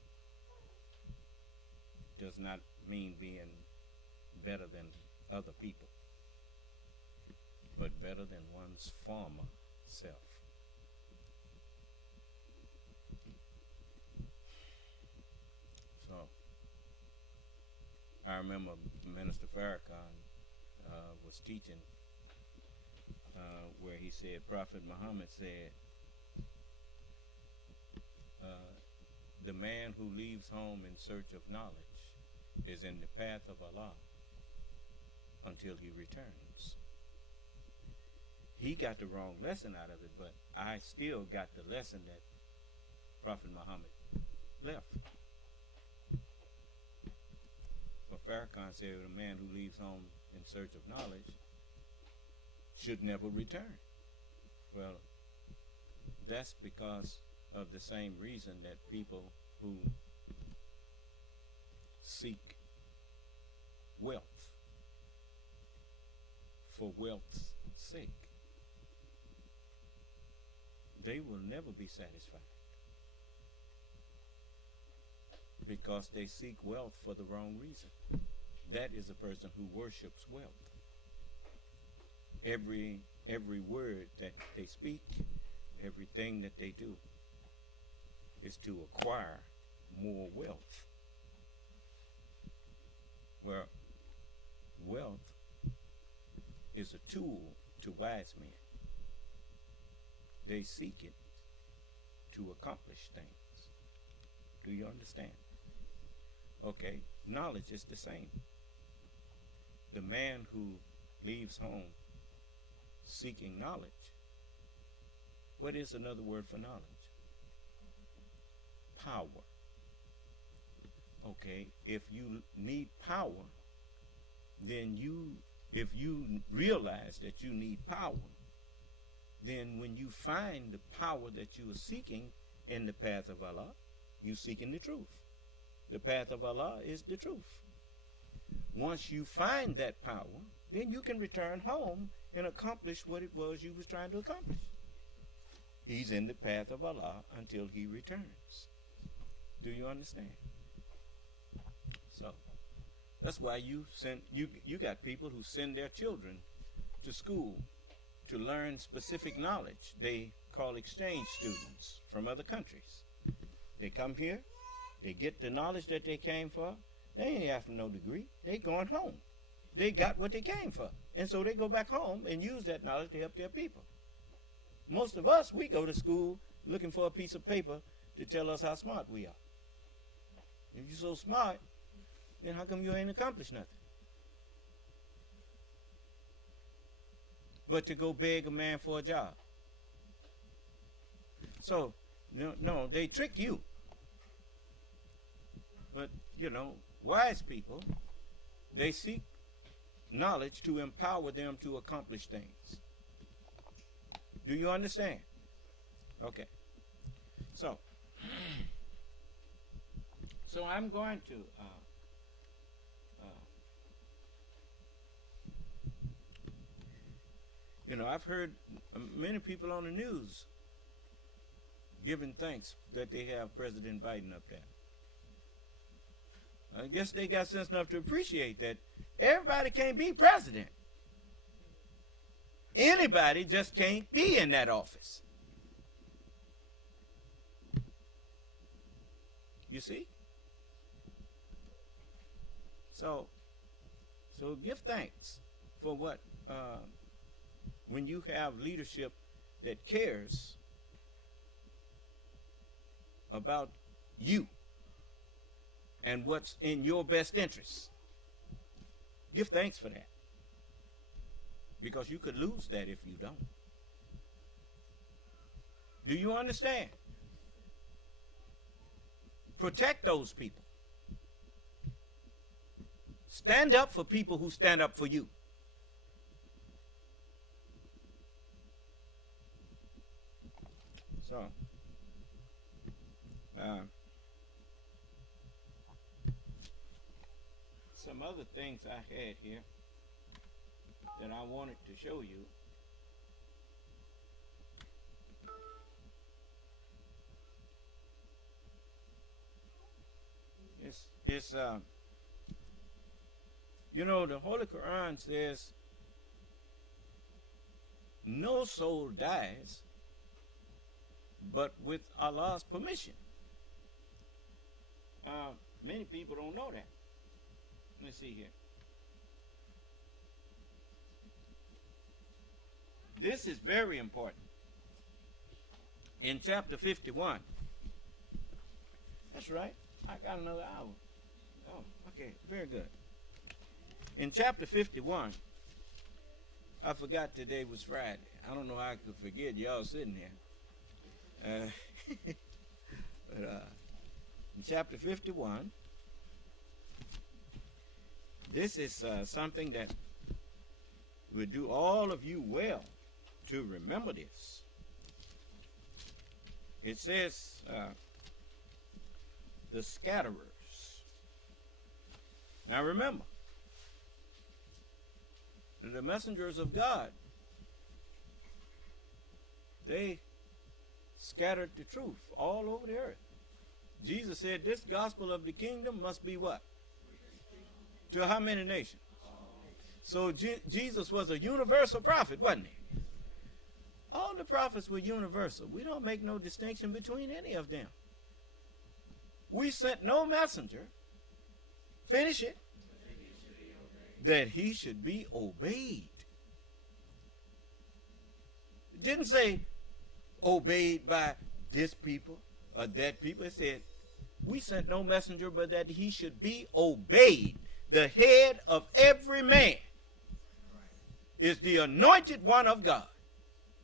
Does not mean being better than other people, but better than one's former self. So I remember Minister Farrakhan was teaching where he said, Prophet Muhammad said, the man who leaves home in search of knowledge is in the path of Allah until he returns. He got the wrong lesson out of it, but I still got the lesson that Prophet Muhammad left. For Farrakhan said a man who leaves home in search of knowledge should never return. Well, that's because of the same reason that people who seek wealth for wealth's sake, they will never be satisfied because they seek wealth for the wrong reason. That is a person who worships wealth. Every word that they speak, everything that they do is to acquire more wealth. Where wealth is a tool to wise men. They seek it to accomplish things. Do you understand? Okay, knowledge is the same. The man who leaves home seeking knowledge, what is another word for knowledge? Power. Okay, if you need power, then if you realize that you need power, then when you find the power that you are seeking in the path of Allah, you're seeking the truth. The path of Allah is the truth. Once you find that power, then you can return home and accomplish what it was you was trying to accomplish. He's in the path of Allah until he returns. Do you understand? So that's why you got people who send their children to school to learn specific knowledge. They call exchange students from other countries. They come here, they get the knowledge that they came for. They ain't after no degree. They going home. They got what they came for. And so they go back home and use that knowledge to help their people. Most of us, we go to school looking for a piece of paper to tell us how smart we are. If you're so smart, then how come you ain't accomplished nothing? But to go beg a man for a job. So, no, they trick you. But, wise people, they seek knowledge to empower them to accomplish things. Do you understand? Okay. So I'm going to I've heard many people on the news giving thanks that they have President Biden up there. I guess they got sense enough to appreciate that everybody can't be president. Anybody just can't be in that office. You see? So give thanks for what, when you have leadership that cares about you and what's in your best interest. Give thanks for that, because you could lose that if you don't. Do you understand? Protect those people. Stand up for people who stand up for you. So, some other things I had here that I wanted to show you. It's you know, the Holy Quran says no soul dies but with Allah's permission. Many people don't know that. Let's see here. This is very important. In chapter 51. That's right. I got another hour. Oh, okay. Very good. In chapter 51, I forgot today was Friday. I don't know how I could forget y'all sitting here. But in chapter 51, this is something that would do all of you well to remember this. It says, the scatterers. Now remember, the messengers of God, they scattered the truth all over the earth. Jesus said this gospel of the kingdom must be what? To how many nations? So Jesus was a universal prophet, wasn't he? All the prophets were universal. We don't make no distinction between any of them. We sent no messenger, finish it, that he should be obeyed. It didn't say obeyed by this people or that people. It said we sent no messenger but that he should be obeyed. The head of every man is the anointed one of God.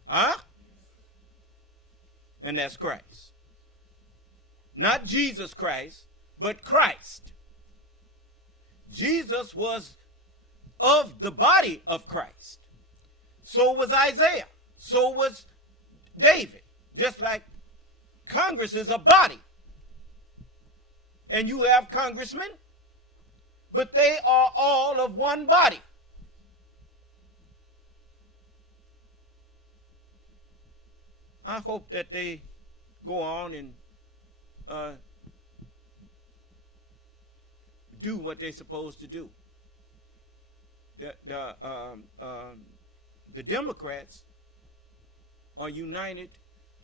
Huh? And that's Christ. Not Jesus Christ, but Christ. Jesus was of the body of Christ. So was Isaiah. So was David. Just like Congress is a body. And you have congressmen, but they are all of one body. I hope that they go on and do what they're supposed to do. The Democrats are united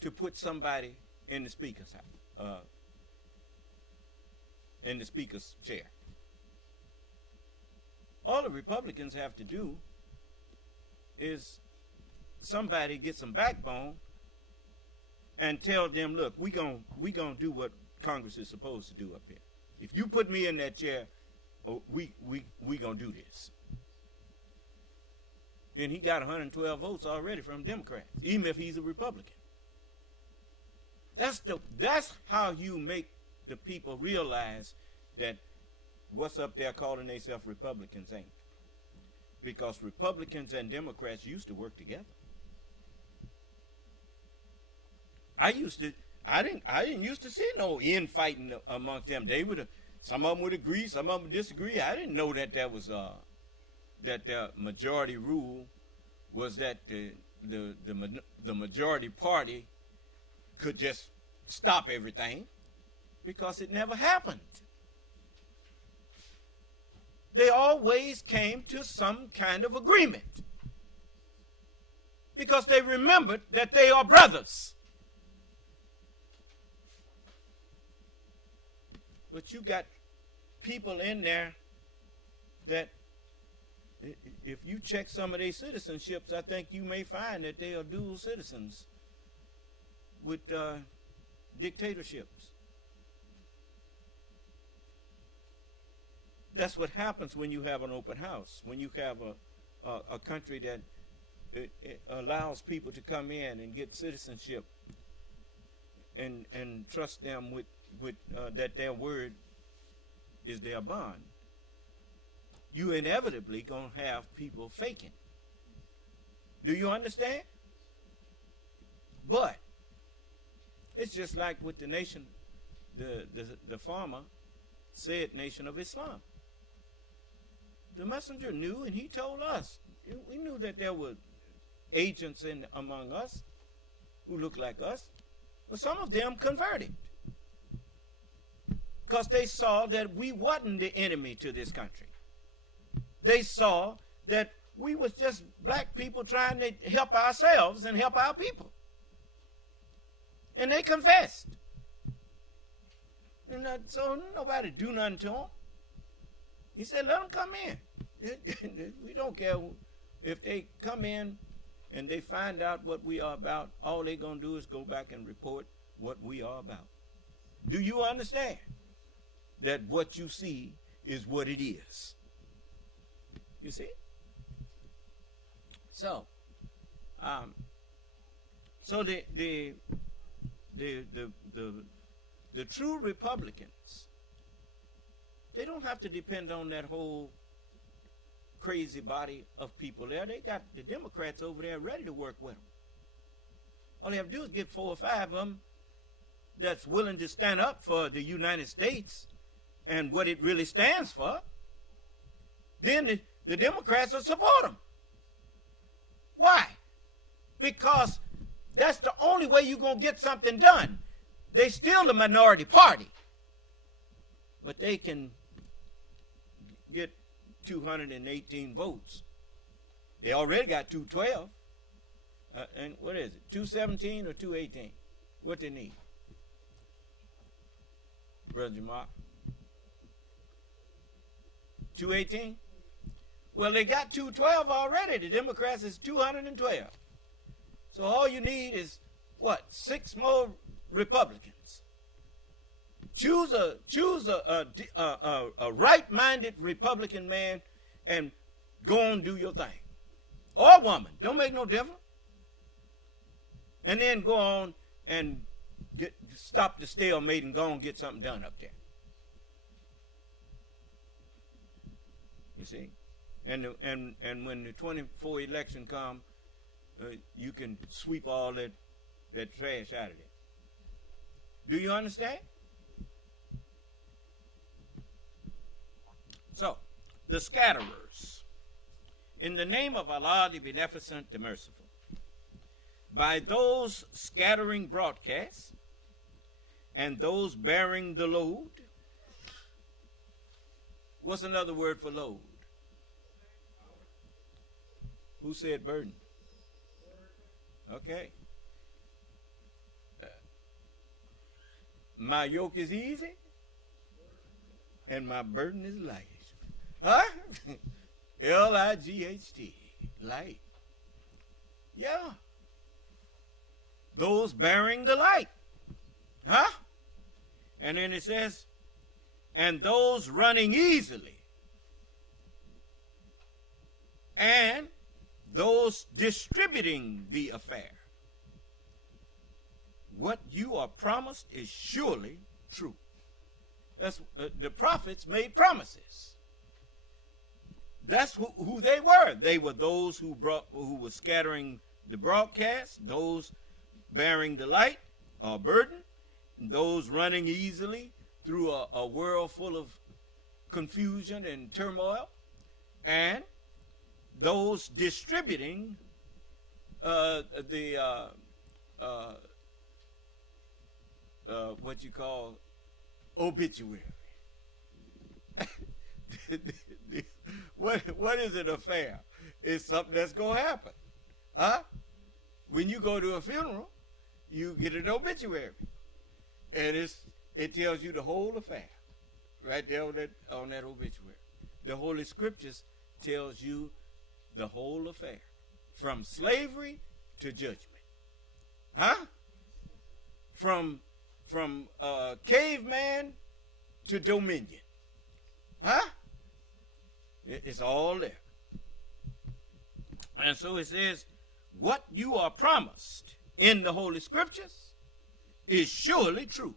to put somebody in the speaker's house, in the speaker's chair. All the Republicans have to do is somebody get some backbone and tell them, look, we gonna do what Congress is supposed to do up here. If you put me in that chair, we gonna do this. Then he got 112 votes already from Democrats, even if he's a Republican. That's how you make the people realize that what's up there calling themselves Republicans ain't. Because Republicans and Democrats used to work together. I didn't used to see no infighting amongst them. They would, some of them would agree, some of them would disagree. I didn't know that that was that the majority rule was that the majority party could just stop everything, because it never happened. They always came to some kind of agreement, because they remembered that they are brothers. But you got people in there that, if you check some of their citizenships, I think you may find that they are dual citizens with dictatorships. That's what happens when you have an open house, when you have a country that it allows people to come in and get citizenship and trust them with that their word is their bond. You inevitably gonna have people faking. Do you understand? But it's just like with the nation, the farmer said, Nation of Islam. The messenger knew, and he told us. We knew that there were agents among us who looked like us, but some of them converted because they saw that we wasn't the enemy to this country. They saw that we was just black people trying to help ourselves and help our people. And they confessed. And so nobody do nothing to them. He said, let them come in. We don't care if they come in and they find out what we are about. All they're going to do is go back and report what we are about. Do you understand that what you see is what it is? You see? So, the true Republicans, they don't have to depend on that whole crazy body of people there. They got the Democrats over there ready to work with them. All they have to do is get 4 or 5 of them that's willing to stand up for the United States and what it really stands for. Then the Democrats will support them. Why? Because that's the only way you're going to get something done. They still the minority party, but they can get 218 votes. They already got 212. And what is it? 217 or 218? What they need? Brother Jamal? 218? Well, they got 212 already. The Democrats is 212. So all you need is, what, 6 more Republicans. Choose a right-minded Republican man and go and do your thing. Or woman. Don't make no difference. And then go on and stop the stalemate and go and get something done up there. You see? And when the 24 election come, you can sweep all that trash out of there. Do you understand? So, the scatterers. In the name of Allah, the Beneficent, the Merciful. By those scattering broadcasts and those bearing the load. What's another word for load? Who said burden? Okay. My yoke is easy and my burden is light. Huh? L-I-G-H-T. Light. Yeah. Those bearing the light. Huh? And then it says, and those running easily. And those distributing the affair. What you are promised is surely true. That's the prophets made promises. That's who they were. They were those who were scattering the broadcast, those bearing the light or burden, those running easily through a world full of confusion and turmoil, and those distributing what you call obituary. What is an affair? It's something that's going to happen. Huh? When you go to a funeral, you get an obituary. And it tells you the whole affair. Right there on that obituary. The Holy Scriptures tells you the whole affair. From slavery to judgment. Huh? From caveman to dominion. Huh? It's all there. And so it says, what you are promised in the Holy Scriptures is surely true.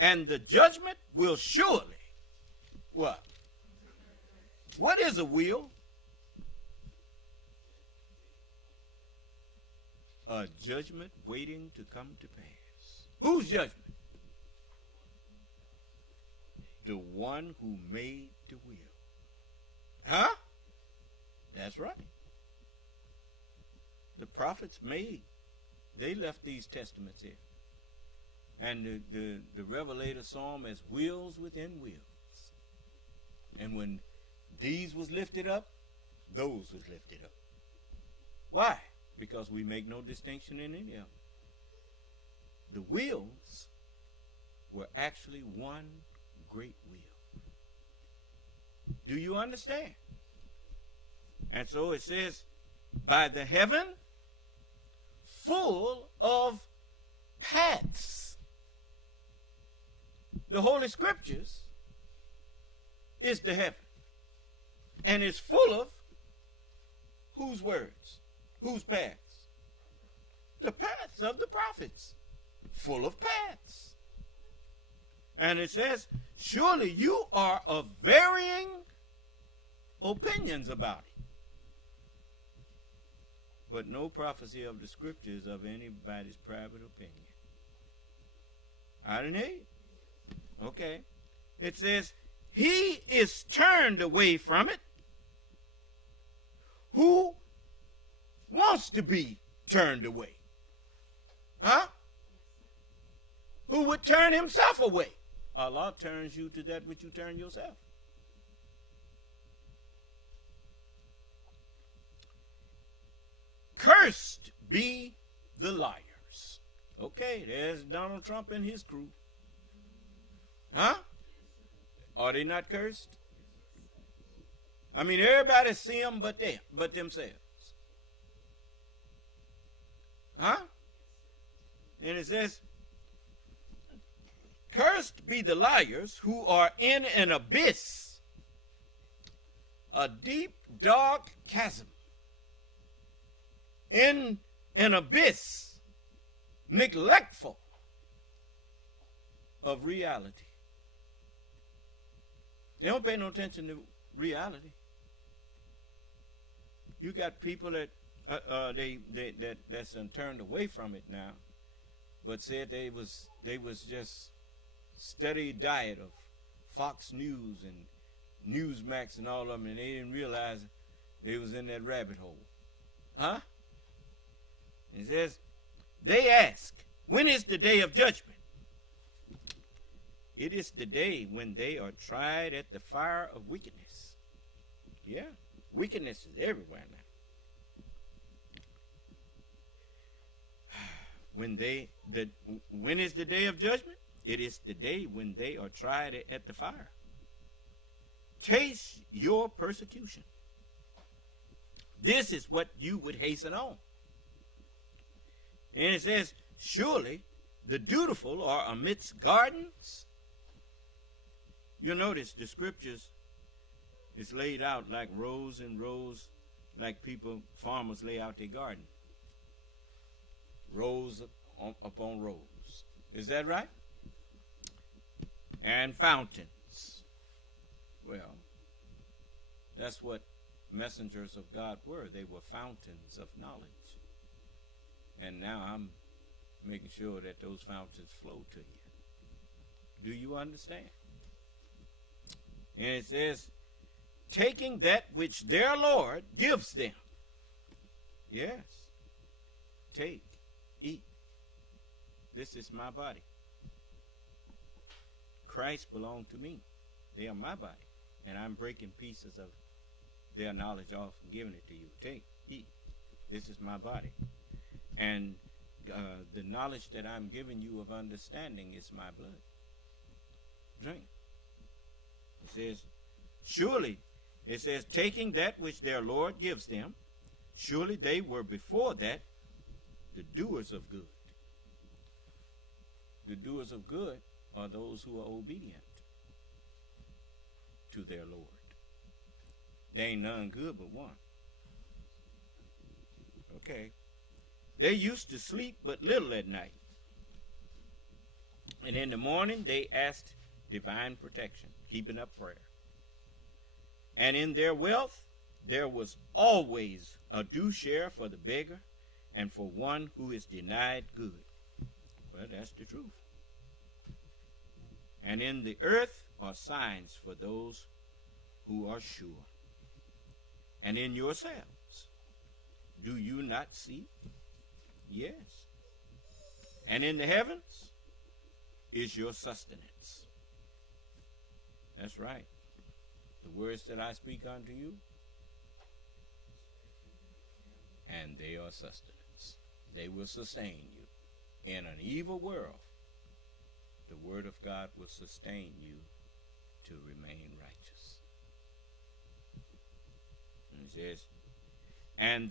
And the judgment will surely, what? What is a will? A judgment waiting to come to pass. Whose judgment? The one who made the will. Huh? That's right. The prophets they left these testaments here. And the Revelator saw them as wheels within wheels. And when these was lifted up, those was lifted up. Why? Because we make no distinction in any of them. The wheels were actually one great wheel. Do you understand? And so it says, by the heaven full of paths. The Holy Scriptures is the heaven. And it's full of whose words? Whose paths? The paths of the prophets. Full of paths. And it says, surely you are of varying opinions about it. But no prophecy of the Scriptures of anybody's private opinion. I didn't hear you. Okay. It says, he is turned away from it who wants to be turned away. Huh? Who would turn himself away? Allah turns you to that which you turn yourself. Cursed be the liars. Okay, there's Donald Trump and his crew. Huh? Are they not cursed? I mean, everybody see them but themselves. Huh? And it says, cursed be the liars who are in an abyss, a deep, dark chasm. In an abyss, neglectful of reality. They don't pay no attention to reality. You got people that that's turned away from it now, but said they was just steady diet of Fox News and Newsmax and all of them, and they didn't realize they was in that rabbit hole. Huh? It says, they ask, when is the day of judgment? It is the day when they are tried at the fire of wickedness. Yeah, wickedness is everywhere now. When is the day of judgment? It is the day when they are tried at the fire. Taste your persecution. This is what you would hasten on. And it says, surely the dutiful are amidst gardens. You'll notice the Scriptures is laid out like rows and rows, like farmers lay out their garden. Rows upon rows. Is that right? And fountains. Well, that's what messengers of God were. They were fountains of knowledge. And now I'm making sure that those fountains flow to you. Do you understand? And it says, taking that which their Lord gives them. Yes. Take, eat. This is my body. Christ belonged to me. They are my body. And I'm breaking pieces of their knowledge off and giving it to you. Take, eat. This is my body. And the knowledge that I'm giving you of understanding is my blood. Drink. It says, surely, it says, taking that which their Lord gives them, surely they were before that the doers of good. The doers of good are those who are obedient unto their Lord. There ain't none good but one. Okay. They used to sleep but little at night. And in the morning they asked divine protection, keeping up prayer. And in their wealth there was always a due share for the beggar and for one who is denied good. Well, that's the truth. And in the earth are signs for those who are sure. And in yourselves, do you not see? Yes. And in the heavens is your sustenance. That's right. The words that I speak unto you, and they are sustenance. They will sustain you. In an evil world, the word of God will sustain you to remain righteous. And it says, and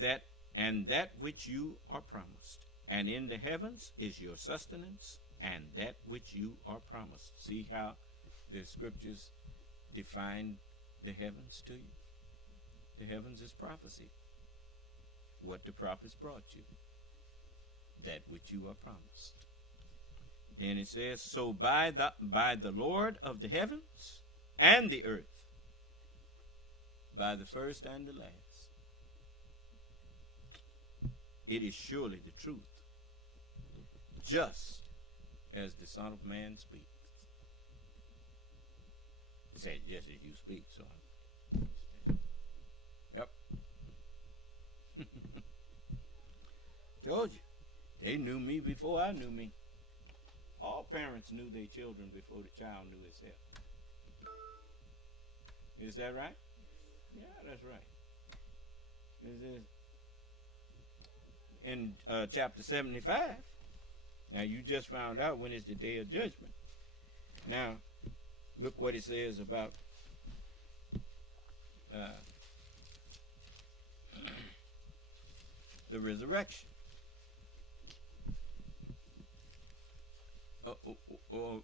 that which you are promised, and in the heavens is your sustenance, and that which you are promised. See how the scriptures define the heavens to you? The heavens is prophecy. What the prophets brought you. That which you are promised. Then it says, so by the Lord of the heavens and the earth, by the first and the last, it is surely the truth, just as the Son of Man speaks. It said, just as you speak, so yep. Told you. They knew me before I knew me. All parents knew their children before the child knew itself. Is that right? Yeah, that's right. Is in chapter 75. Now you just found out when is the day of judgment. Now, look what it says about the resurrection.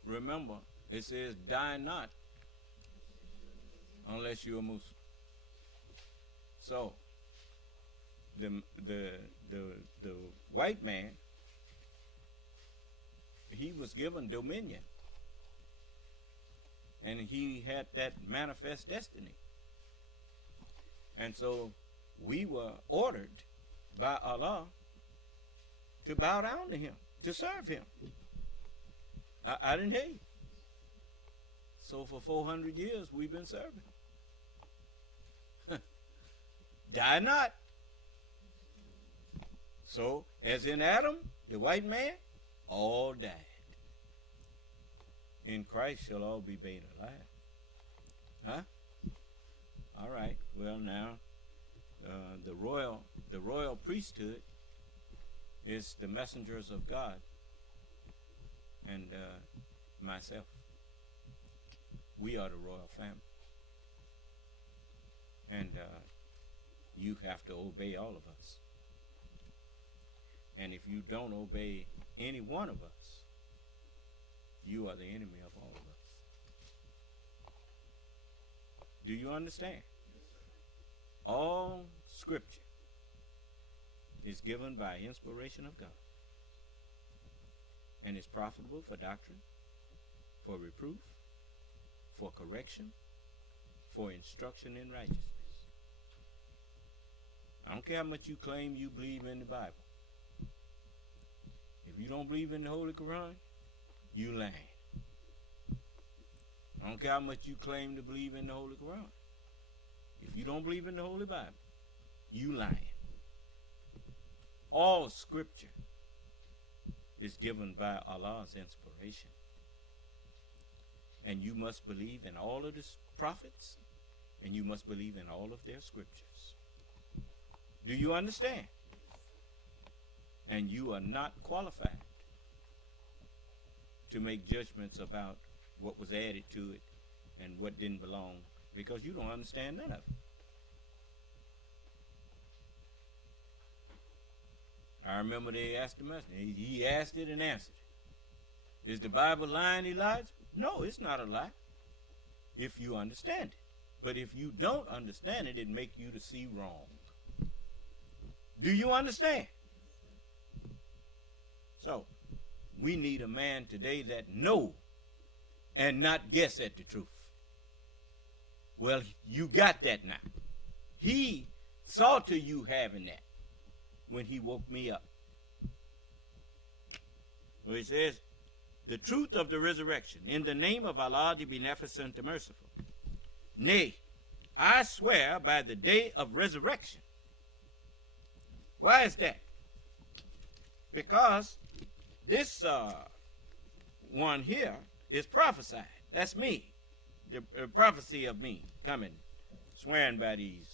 Remember, it says, die not unless you're a Muslim. So, the white man, he was given dominion. And he had that manifest destiny. And so, we were ordered by Allah to bow down to him, to serve him. I didn't hear you. So for 400 years, we've been serving. Die not. So, as in Adam, the white man, all died. In Christ shall all be made alive. Huh? All right. Well, now, the royal priesthood is the messengers of God. And myself. We are the royal family. And you have to obey all of us. And if you don't obey any one of us, you are the enemy of all of us. Do you understand? All scripture is given by inspiration of God. And is profitable for doctrine, for reproof, for correction, for instruction in righteousness. I don't care how much you claim you believe in the Bible. If you don't believe in the Holy Quran, you lying. I don't care how much you claim to believe in the Holy Quran. If you don't believe in the Holy Bible, you lying. All scripture is given by Allah's inspiration. And you must believe in all of the prophets, and you must believe in all of their scriptures. Do you understand? And you are not qualified to make judgments about what was added to it and what didn't belong, because you don't understand none of it. I remember they asked the messenger. He asked it and answered it. Is the Bible lying, Elijah? No, it's not a lie, if you understand it. But if you don't understand it, it make you to see wrong. Do you understand? So, we need a man today that know and not guess at the truth. Well, you got that now. He saw to you having that when he woke me up. Well, he says, the truth of the resurrection, in the name of Allah, the Beneficent, the Merciful. Nay, I swear by the day of resurrection. Why is that? Because this one here is prophesied. That's me. The prophecy of me coming, swearing by these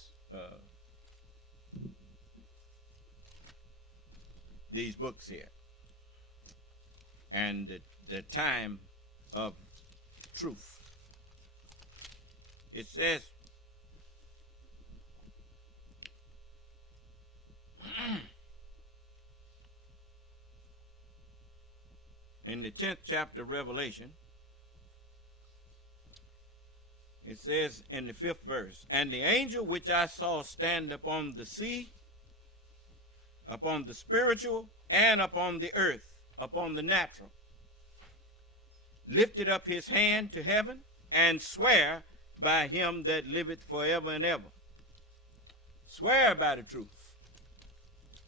books here. And the time of truth. It says, in the 10th chapter of Revelation, it says in the 5th verse, and the angel which I saw stand upon the sea, upon the spiritual, and upon the earth, upon the natural, lifted up his hand to heaven, and swear by him that liveth forever and ever. Swear by the truth.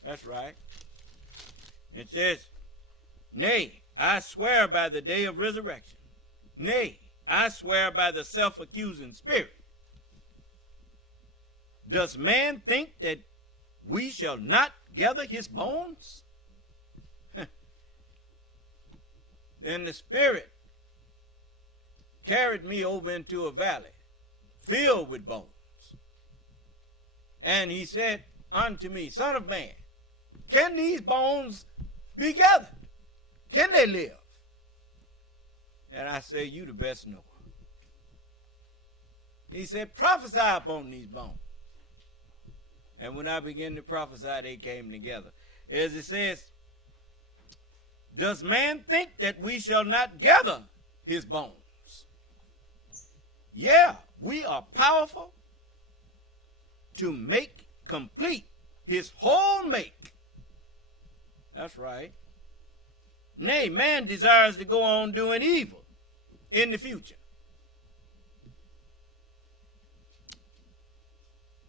That's right. It says, nay, I swear by the day of resurrection. Nay, I swear by the self-accusing spirit. Does man think that we shall not gather his bones? Then the spirit carried me over into a valley filled with bones. And he said unto me, Son of man, can these bones be gathered? Can they live? And I say, you the best knower. He said, prophesy upon these bones. And when I began to prophesy, they came together. As it says, does man think that we shall not gather his bones? Yeah, we are powerful to make complete his whole make. That's right. Nay, man desires to go on doing evil in the future.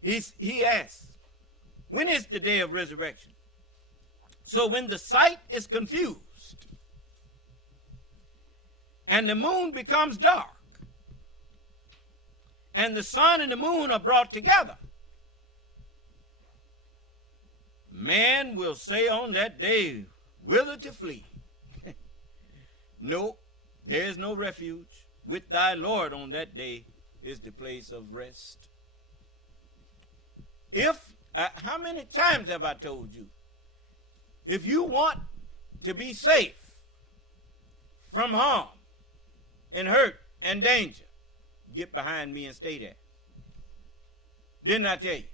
He asks, when is the day of resurrection? So when the sight is confused and the moon becomes dark and the sun and the moon are brought together, man will say on that day, whither to flee? No, there is no refuge. With thy Lord on that day is the place of rest. How many times have I told you? If you want to be safe from harm and hurt and danger, get behind me and stay there. Didn't I tell you?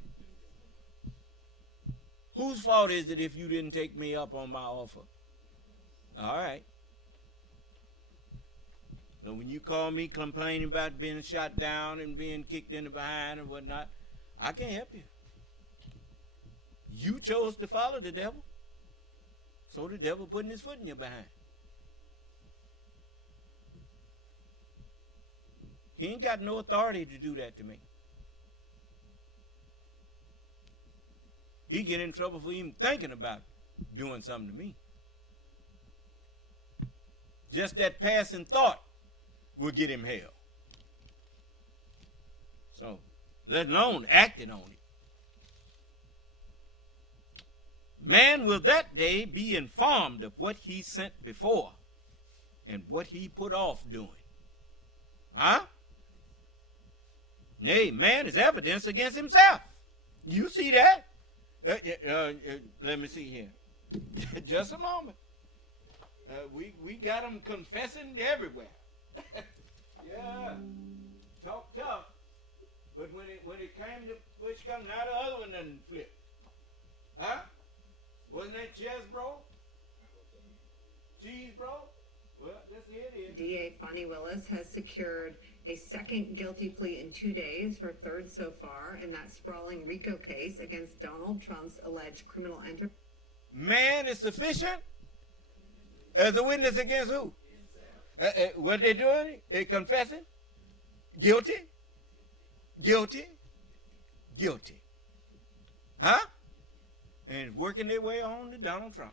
Whose fault is it if you didn't take me up on my offer? All right. So when you call me complaining about being shot down and being kicked in the behind and whatnot, I can't help you. You chose to follow the devil, so the devil putting his foot in your behind. He ain't got no authority to do that to me. He get in trouble for even thinking about doing something to me. Just that passing thought will get him hell. So, let alone acting on it. Man will that day be informed of what he sent before and what he put off doing. Huh? Nay, man is evidence against himself. You see that? Let me see here. Just a moment. We got them confessing everywhere. Yeah, talk tough. But when it came to push come, now the other one doesn't flip. Huh? Wasn't that chess, bro? Cheese, bro? Well, that's it. DA Fonnie Willis has secured a second guilty plea in 2 days, her third so far, in that sprawling RICO case against Donald Trump's alleged criminal enterprise. Man is sufficient as a witness against who? What they doing? They confessing? Guilty? Guilty? Guilty. Huh? And working their way on to Donald Trump.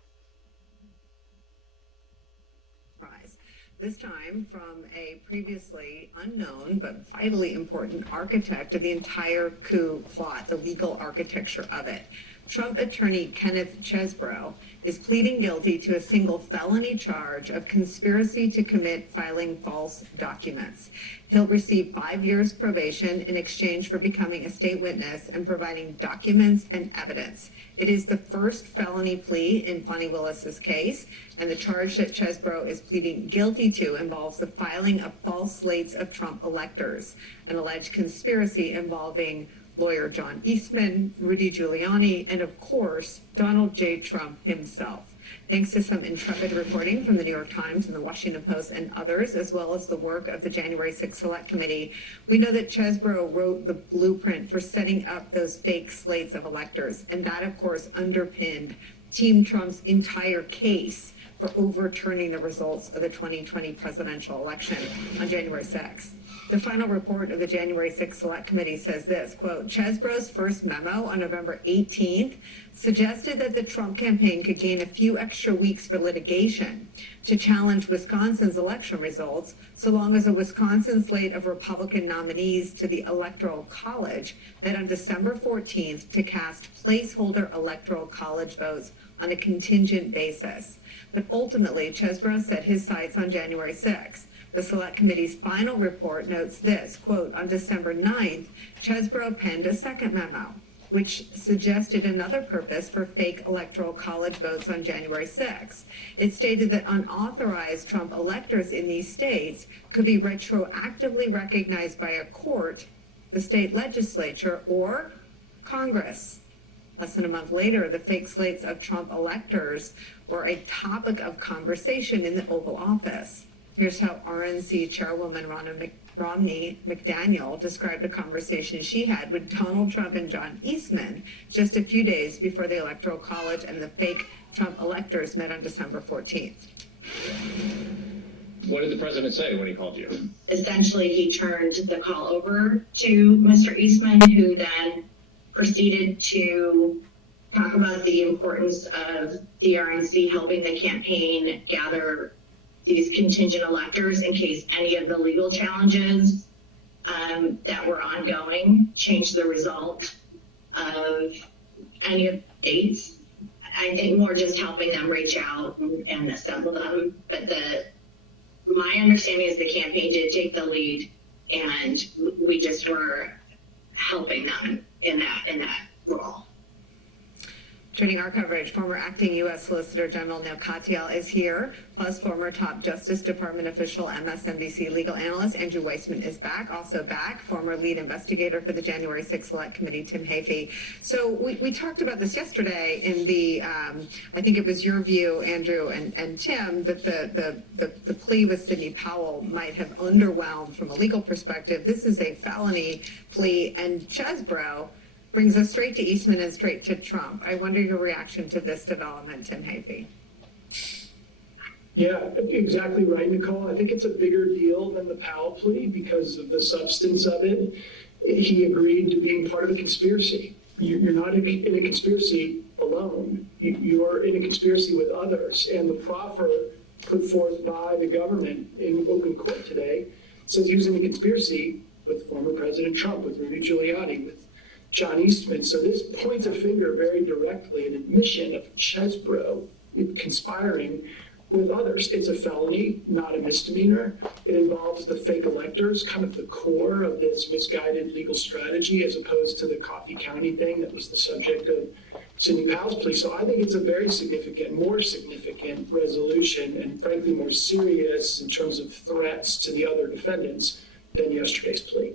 This time from a previously unknown but vitally important architect of the entire coup plot, the legal architecture of it. Trump attorney Kenneth Chesebro is pleading guilty to a single felony charge of conspiracy to commit filing false documents. He'll receive 5 years probation in exchange for becoming a state witness and providing documents and evidence. It is the first felony plea in Fani Willis's case, and the charge that Chesebro is pleading guilty to involves the filing of false slates of Trump electors, an alleged conspiracy involving lawyer John Eastman, Rudy Giuliani, and of course, Donald J. Trump himself. Thanks to some intrepid reporting from the New York Times and the Washington Post and others, as well as the work of the January 6th Select Committee, we know that Chesebro wrote the blueprint for setting up those fake slates of electors. And that, of course, underpinned Team Trump's entire case for overturning the results of the 2020 presidential election on January 6th. The final report of the January 6th Select Committee says this, quote, Chesebro's first memo on November 18th suggested that the Trump campaign could gain a few extra weeks for litigation to challenge Wisconsin's election results, so long as a Wisconsin slate of Republican nominees to the Electoral College met on December 14th to cast placeholder Electoral College votes on a contingent basis. But ultimately, Chesebro set his sights on January 6th. The Select Committee's final report notes this, quote, on December 9th, Chesebro penned a second memo, which suggested another purpose for fake Electoral College votes on January 6th. It stated that unauthorized Trump electors in these states could be retroactively recognized by a court, the state legislature, or Congress. Less than a month later, the fake slates of Trump electors were a topic of conversation in the Oval Office. Here's how RNC Chairwoman Romney McDaniel described a conversation she had with Donald Trump and John Eastman just a few days before the Electoral College and the fake Trump electors met on December 14th. What did the president say when he called you? Essentially, he turned the call over to Mr. Eastman, who then proceeded to talk about the importance of the RNC helping the campaign gather these contingent electors in case any of the legal challenges that were ongoing changed the result of any of the states. I think more just helping them reach out and assemble them. But my understanding is the campaign did take the lead, and we just were helping them in that role. Turning our coverage, former acting U.S. Solicitor General Neil Katyal is here, plus former top Justice Department official, MSNBC legal analyst Andrew Weissman is back. Also back, former lead investigator for the January 6th Select Committee, Tim Heaphy. So we talked about this yesterday in the, I think it was your view, Andrew and Tim, that the plea with Sidney Powell might have underwhelmed from a legal perspective. This is a felony plea, and Chesebro brings us straight to Eastman and straight to Trump. I wonder your reaction to this development, Tim Heaphy. Yeah, exactly right, Nicole. I think it's a bigger deal than the Powell plea because of the substance of it. He agreed to being part of a conspiracy. You're not in a conspiracy alone. You're in a conspiracy with others. And the proffer put forth by the government in open court today says he was in a conspiracy with former President Trump, with Rudy Giuliani, with John Eastman. So this points a finger very directly, an admission of Chesebro conspiring with others. It's a felony, not a misdemeanor. It involves the fake electors, kind of the core of this misguided legal strategy, as opposed to the Coffee County thing that was the subject of Sidney Powell's plea. So I think it's a very significant, more significant resolution, and frankly more serious in terms of threats to the other defendants than yesterday's plea.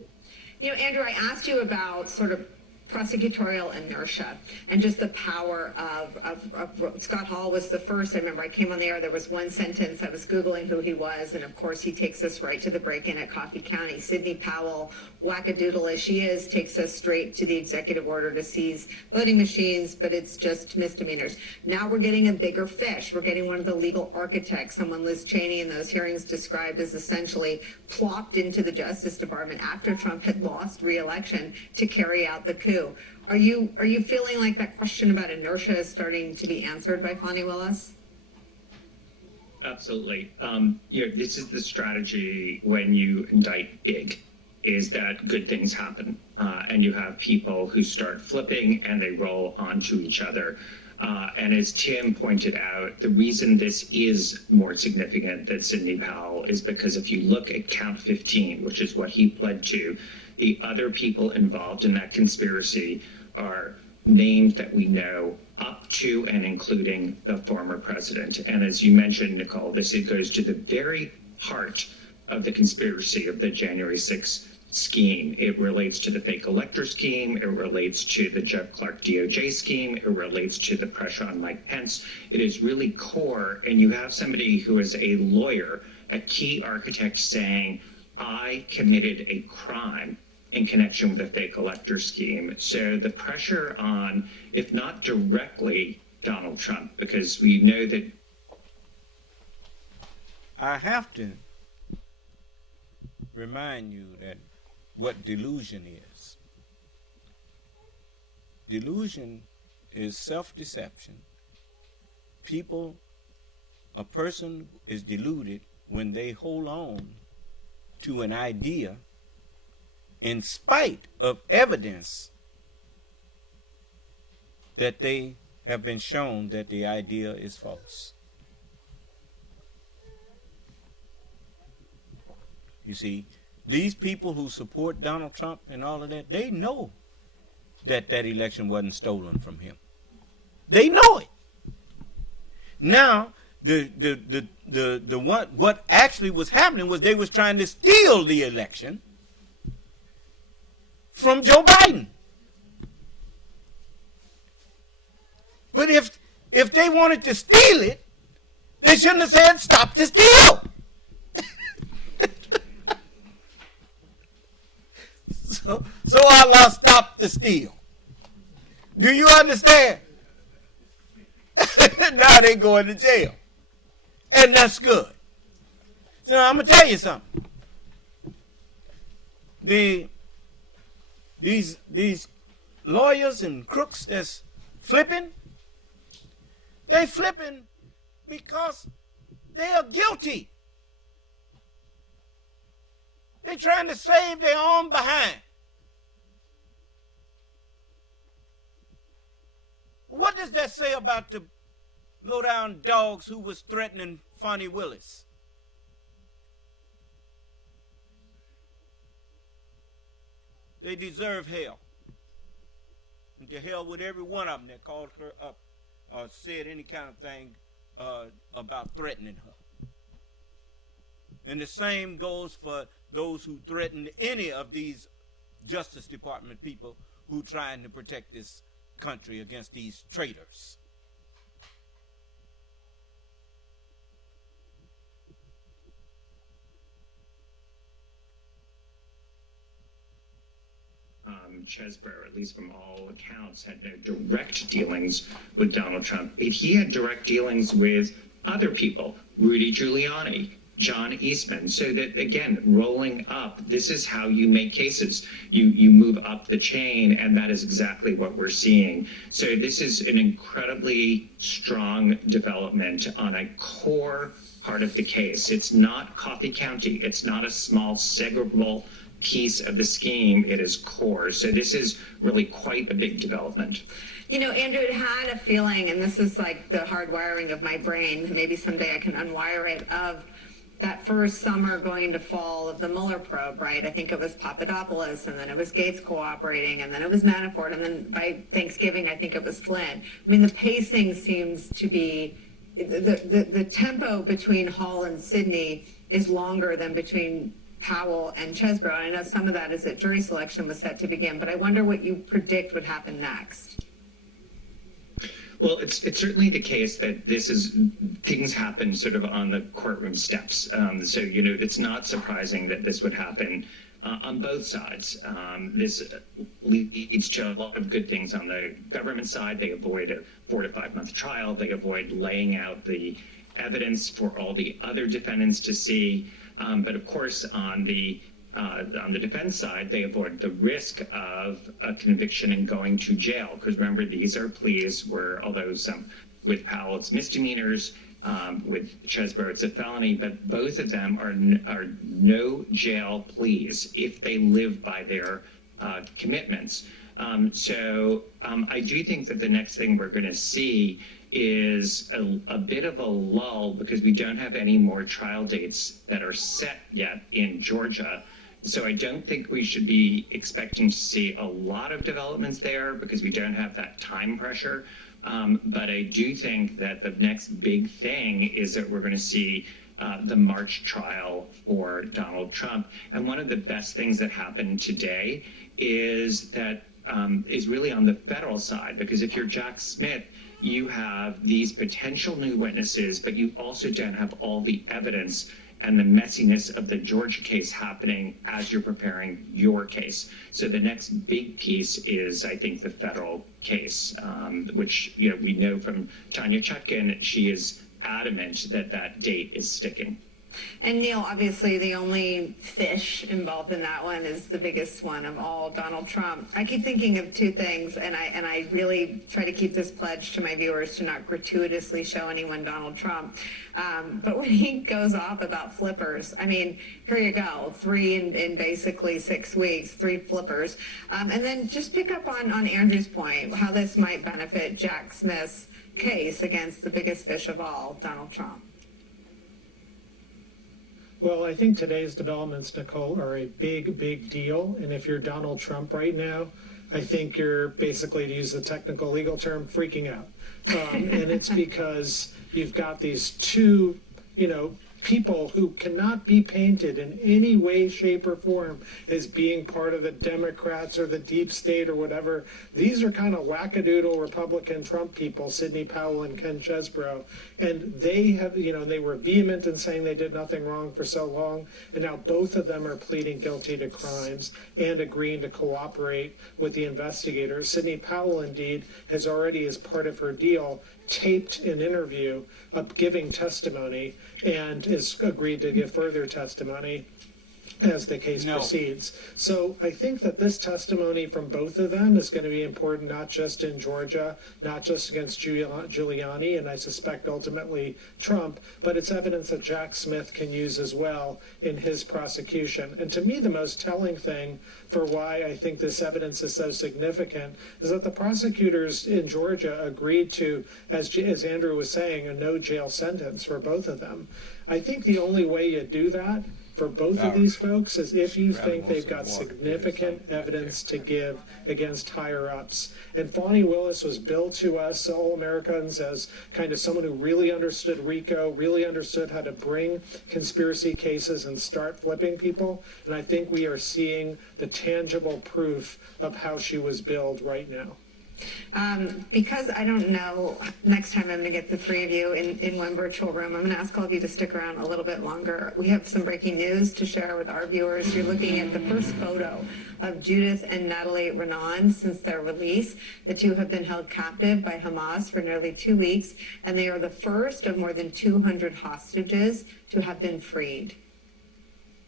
You know, Andrew, I asked you about sort of prosecutorial inertia and just the power of Scott Hall was the first. I remember I came on the air, there was one sentence, I was Googling who he was, and of course he takes us right to the break-in at Coffee County. Sidney Powell, wackadoodle as she is, takes us straight to the executive order to seize voting machines, but it's just misdemeanors. Now we're getting a bigger fish. We're getting one of the legal architects, someone Liz Cheney in those hearings described as essentially plopped into the Justice Department after Trump had lost re-election to carry out the coup. Are you feeling like that question about inertia is starting to be answered by Fani Willis? Absolutely. This is the strategy when you indict big, is that good things happen. And you have people who start flipping and they roll onto each other. And as Tim pointed out, the reason this is more significant than Sidney Powell is because if you look at count 15, which is what he pled to, the other people involved in that conspiracy are names that we know up to and including the former president. And as you mentioned, Nicole, it goes to the very heart of the conspiracy of the January 6th scheme. It relates to the fake elector scheme. It relates to the Jeff Clark DOJ scheme. It relates to the pressure on Mike Pence. It is really core. And you have somebody who is a lawyer, a key architect saying, I committed a crime in connection with the fake elector scheme. So the pressure on, if not directly Donald Trump, because we know that. I have to remind you that what delusion is. Delusion is self-deception. A person is deluded when they hold on to an idea in spite of evidence that they have been shown that the idea is false. You see, these people who support Donald Trump and all of that, they know that that election wasn't stolen from him. They know it. Now, what actually was happening was they was trying to steal the election from Joe Biden. But if they wanted to steal it, they shouldn't have said stop the steal. So Allah stopped the steal. Do you understand? Now they going to jail. And that's good. So I'm going to tell you something. These lawyers and crooks that's flipping, they flipping because they are guilty. They're trying to save their own behind. What does that say about the low-down dogs who was threatening Fani Willis? They deserve hell. And to hell with every one of them that called her up or said any kind of thing about threatening her. And the same goes for those who threaten any of these Justice Department people who trying to protect this country against these traitors. Chesbrough, at least from all accounts, had no direct dealings with Donald Trump, but he had direct dealings with other people, Rudy Giuliani, John Eastman. So that, again, rolling up, this is how you make cases. You move up the chain, and that is exactly what we're seeing. So this is an incredibly strong development on a core part of the case. It's not Coffee County. It's not a small segregable piece of the scheme. It is core. So this is really quite a big development. You know, Andrew, it had a feeling, and this is like the hardwiring of my brain, maybe someday I can unwire it, of that first summer going into fall of the Mueller probe, right? I think it was Papadopoulos, and then it was Gates cooperating, and then it was Manafort, and then by Thanksgiving, I think it was Flynn. I mean, the pacing seems to be, the tempo between Hall and Sidney is longer than between Powell and Chesbrough. I know some of that is that jury selection was set to begin, but I wonder what you predict would happen next. Well, it's certainly the case that things happen sort of on the courtroom steps. So, it's not surprising that this would happen on both sides. This leads to a lot of good things on the government side. They avoid a 4 to 5 month trial. They avoid laying out the evidence for all the other defendants to see. But of course, on the defense side, they avoid the risk of a conviction and going to jail. Because remember, these are pleas where, although some with Powell it's misdemeanors, with Chesbrough it's a felony, but both of them are no jail pleas if they live by their commitments. So I do think that the next thing we're going to see is a bit of a lull, because we don't have any more trial dates that are set yet in Georgia. So I don't think we should be expecting to see a lot of developments there, because we don't have that time pressure. But I do think that the next big thing is that we're going to see the March trial for Donald Trump. And one of the best things that happened today is that is really on the federal side, because if you're Jack Smith, you have these potential new witnesses, but you also don't have all the evidence and the messiness of the Georgia case happening as you're preparing your case. So the next big piece is, I think, the federal case, which we know from Tanya Chutkan. She is adamant that that date is sticking. And Neil, obviously the only fish involved in that one is the biggest one of all, Donald Trump. I keep thinking of two things, and I really try to keep this pledge to my viewers to not gratuitously show anyone Donald Trump. But when he goes off about flippers, I mean, here you go, 3 in basically 6 weeks, 3 flippers. And then just pick up on Andrew's point, how this might benefit Jack Smith's case against the biggest fish of all, Donald Trump. Well, I think today's developments, Nicole, are a big, big deal. And if you're Donald Trump right now, I think you're basically, to use the technical legal term, freaking out. And it's because you've got these two, people who cannot be painted in any way, shape, or form as being part of the Democrats or the deep state or whatever. These are kind of wackadoodle Republican Trump people, Sidney Powell and Ken Chesbrough. And they have, they were vehement in saying they did nothing wrong for so long. And now both of them are pleading guilty to crimes and agreeing to cooperate with the investigators. Sidney Powell, indeed, has already, as part of her deal, taped an interview of giving testimony and has agreed to give further testimony as the case proceeds. So I think that this testimony from both of them is going to be important, not just in Georgia, not just against Giuliani, and I suspect ultimately Trump, but it's evidence that Jack Smith can use as well in his prosecution. And to me, the most telling thing for why I think this evidence is so significant is that the prosecutors in Georgia agreed to, as Andrew was saying, a no jail sentence for both of them. I think the only way you do that for both of these folks is if you think they've got significant evidence to give against higher-ups. And Fani Willis was billed to us, all Americans, as kind of someone who really understood RICO, really understood how to bring conspiracy cases and start flipping people. And I think we are seeing the tangible proof of how she was billed right now. Because I don't know, next time I'm going to get the 3 of you in one virtual room, I'm going to ask all of you to stick around a little bit longer. We have some breaking news to share with our viewers. You're looking at the first photo of Judith and Natalie Renan since their release. The two have been held captive by Hamas for nearly 2 weeks, and they are the first of more than 200 hostages to have been freed.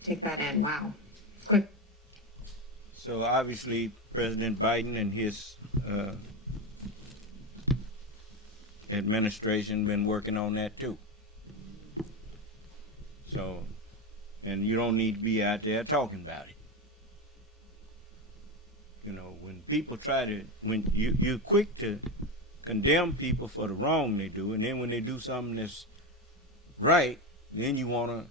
Take that in. Wow. Quick. So obviously President Biden and his administration been working on that too. So, and you don't need to be out there talking about it. When people when you're quick to condemn people for the wrong they do, and then when they do something that's right, then you want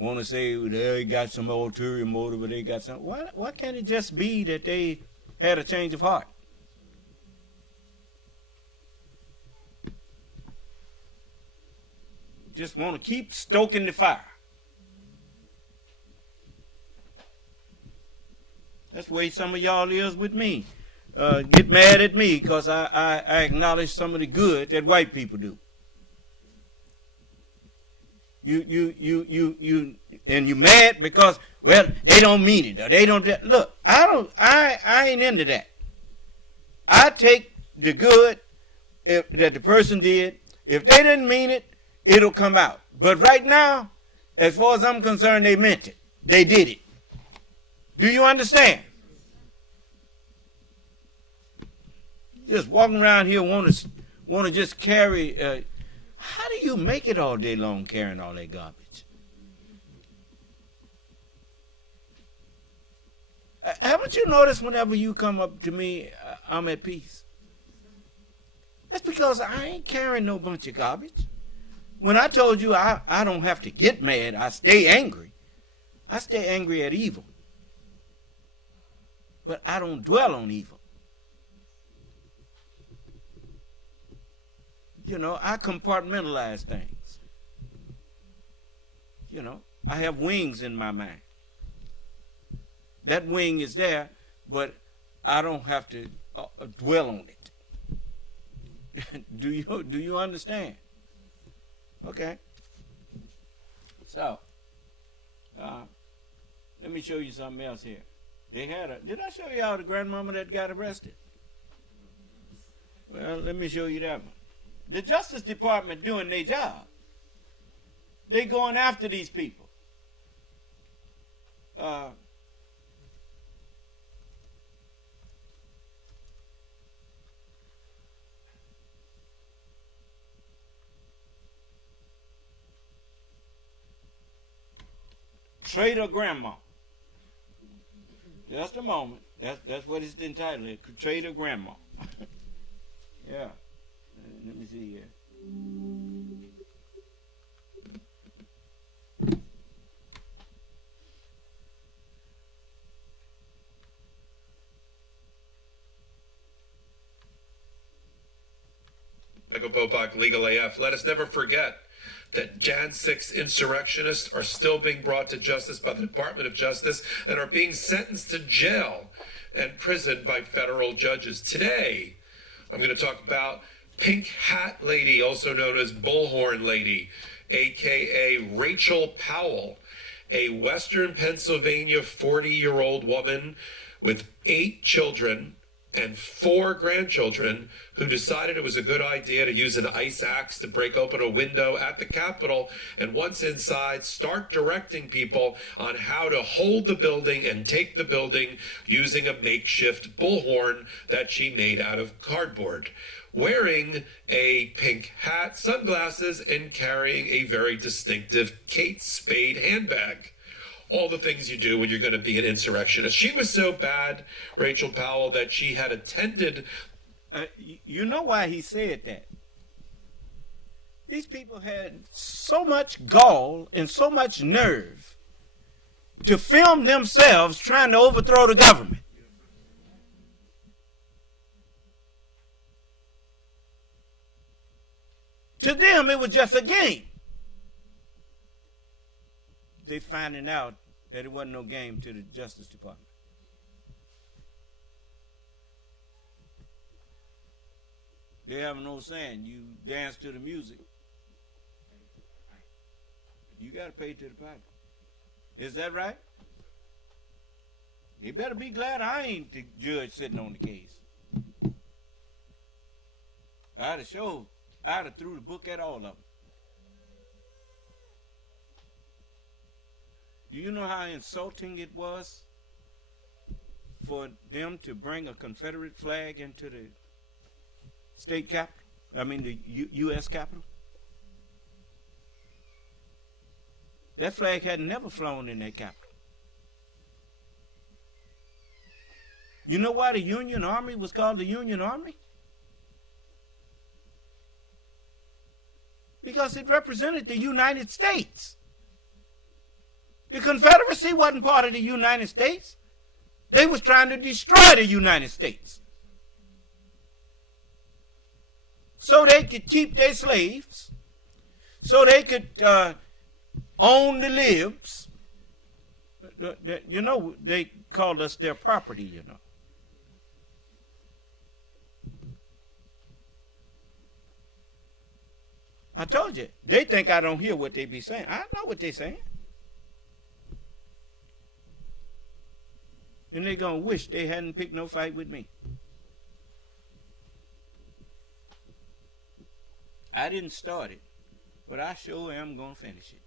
to say they got some ulterior motive, or they got some. Why can't it just be that they had a change of heart? Just want to keep stoking the fire. That's the way some of y'all is with me. Get mad at me because I acknowledge some of the good that white people do. You and you mad because, well, they don't mean it, or they don't. Look, I ain't into that. I take the good that the person did. If they didn't mean it, it'll come out. But right now, as far as I'm concerned, they meant it. They did it. Do you understand? Just walking around here want to just carry. How do you make it all day long carrying all that garbage? Haven't you noticed whenever you come up to me, I'm at peace? That's because I ain't carrying no bunch of garbage. When I told you I don't have to get mad, I stay angry. I stay angry at evil. But I don't dwell on evil. You know, I compartmentalize things. You know, I have wings in my mind. That wing is there, but I don't have to dwell on it. Do you understand? Okay. So, let me show you something else here. They had did I show you all the grandmama that got arrested? Well, let me show you that one. The Justice Department doing their job. They going after these people. Traitor Grandma. Just a moment. That's what it's entitled. Traitor Grandma. Yeah. Let me see here. Michael Popok, Legal AF. Let us never forget that Jan 6 insurrectionists are still being brought to justice by the Department of Justice and are being sentenced to jail and prison by federal judges. Today, I'm going to talk about Pink Hat Lady, also known as Bullhorn Lady, a.k.a. Rachel Powell, a Western Pennsylvania 40-year-old woman with 8 children and 4 grandchildren who decided it was a good idea to use an ice axe to break open a window at the Capitol, and once inside, start directing people on how to hold the building and take the building using a makeshift bullhorn that she made out of cardboard, wearing a pink hat, sunglasses, and carrying a very distinctive Kate Spade handbag. All the things you do when you're going to be an insurrectionist. She was so bad, Rachel Powell, that she had attended. You know why he said that? These people had so much gall and so much nerve to film themselves trying to overthrow the government. To them, it was just a game. They finding out that it wasn't no game to the Justice Department. They have an old saying, you dance to the music, you got to pay to the piper. Is that right? They better be glad I ain't the judge sitting on the case. I'd have threw the book at all of them. Do you know how insulting it was for them to bring a Confederate flag into the state capital? I mean the U.S. Capitol? That flag had never flown in that capital. You know why the Union Army was called the Union Army? Because it represented the United States. The Confederacy wasn't part of the United States. They was trying to destroy the United States, so they could keep their slaves, so they could own the libs. You know, they called us their property, you know. I told you, they think I don't hear what they be saying. I know what they saying. And they gonna wish they hadn't picked no fight with me. I didn't start it, but I sure am gonna finish it.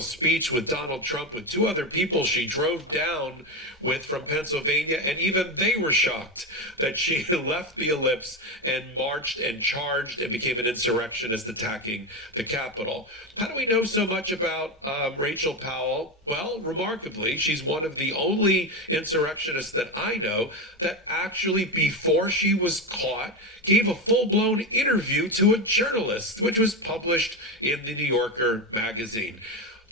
Speech with Donald Trump with two other people she drove down with from Pennsylvania, and even they were shocked that she left the ellipse and marched and charged and became an insurrectionist attacking the Capitol. How do we know so much about Rachel Powell? Well, remarkably, she's one of the only insurrectionists that I know that actually, before she was caught, gave a full-blown interview to a journalist, which was published in the New Yorker magazine.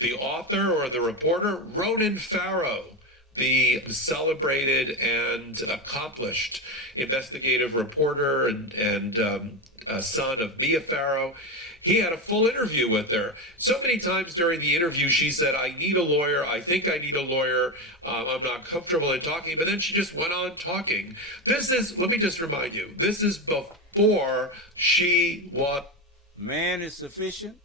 The author or the reporter, Ronan Farrow, the celebrated and accomplished investigative reporter and son of Mia Farrow, he had a full interview with her. So many times during the interview, she said, I need a lawyer. I think I need a lawyer. I'm not comfortable in talking. But then she just went on talking. This is, let me just remind you, this is before she was. Man is sufficient.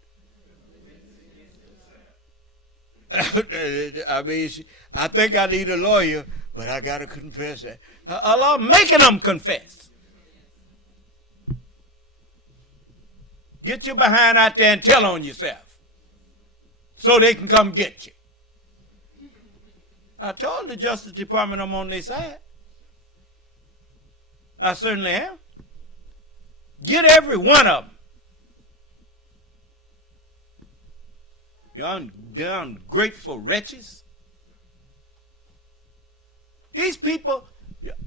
I mean, I think I need a lawyer, but I got to confess that. Allah making them confess. Get your behind out there and tell on yourself so they can come get you. I told the Justice Department I'm on their side. I certainly am. Get every one of them. You ungrateful wretches. These people,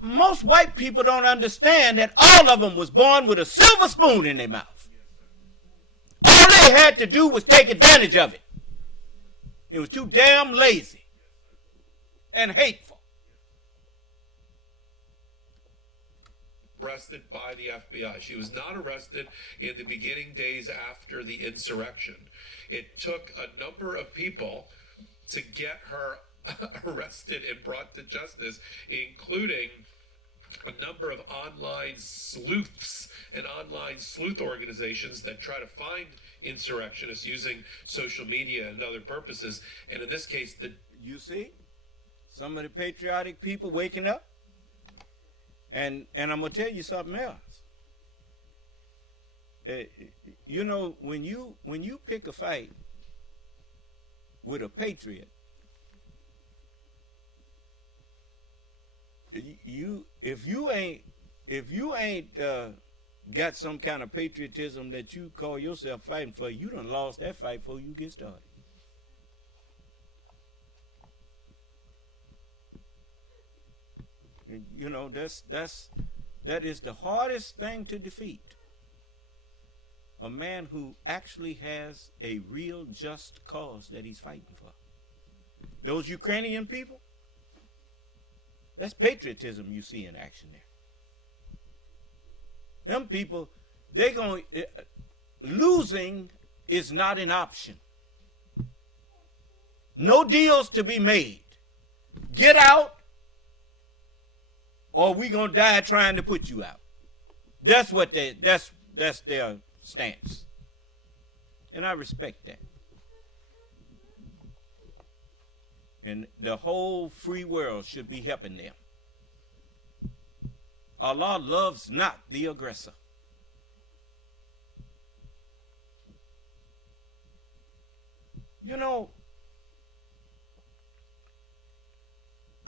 most white people don't understand that all of them was born with a silver spoon in their mouth. All they had to do was take advantage of it. It was too damn lazy and hateful. Arrested by the FBI. She was not arrested in the beginning days after the insurrection. It took a number of people to get her arrested and brought to justice, including a number of online sleuths and online sleuth organizations that try to find insurrectionists using social media and other purposes. And in this case, you see some of the patriotic people waking up. And I'm going to tell you something else. You know, when you pick a fight with a patriot, if you ain't got some kind of patriotism that you call yourself fighting for, you done lost that fight before you get started. You know, that is the hardest thing to defeat. A man who actually has a real just cause that he's fighting for. Those Ukrainian people, that's patriotism you see in action there. Them people, losing is not an option. No deals to be made. Get out, or we gonna die trying to put you out. That's what that's their stance. And I respect that. And the whole free world should be helping them. Allah loves not the aggressor. You know,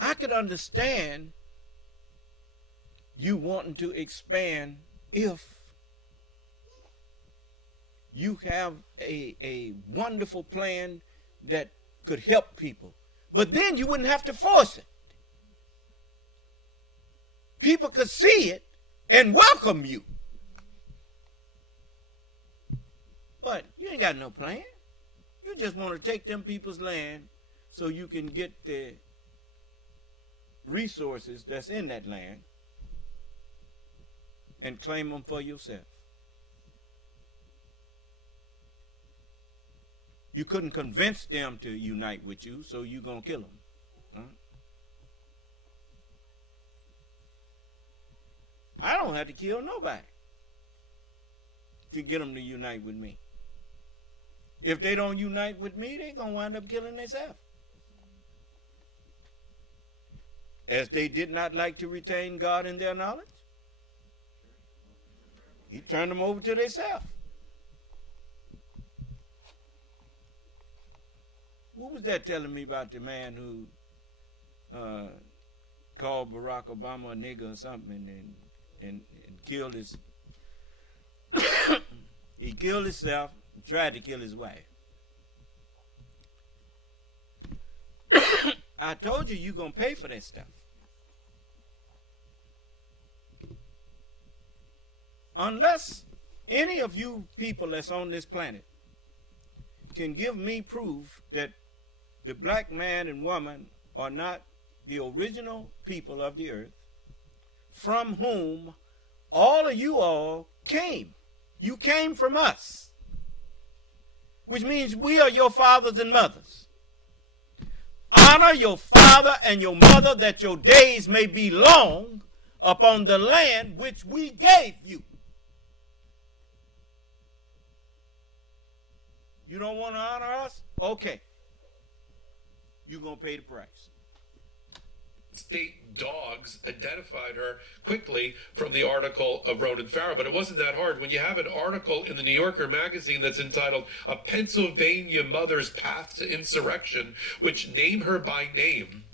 I could understand you wanting to expand if you have a wonderful plan that could help people. But then you wouldn't have to force it. People could see it and welcome you. But you ain't got no plan. You just want to take them people's land so you can get the resources that's in that land and claim them for yourself. You couldn't convince them to unite with you, so you're going to kill them. Huh? I don't have to kill nobody to get them to unite with me. If they don't unite with me, they're going to wind up killing themselves. As they did not like to retain God in their knowledge, he turned them over to themselves. What was that telling me about the man who called Barack Obama a nigger or something and killed his he killed himself, tried to kill his wife. I told you you're going to pay for that stuff. Unless any of you people that's on this planet can give me proof that the black man and woman are not the original people of the earth from whom all of you all came. You came from us, which means we are your fathers and mothers. Honor your father and your mother that your days may be long upon the land which we gave you. You don't want to honor us? Okay. You're going to pay the price. State dogs identified her quickly from the article of Ronan Farrow, but it wasn't that hard. When you have an article in the New Yorker magazine that's entitled A Pennsylvania Mother's Path to Insurrection, which name her by name,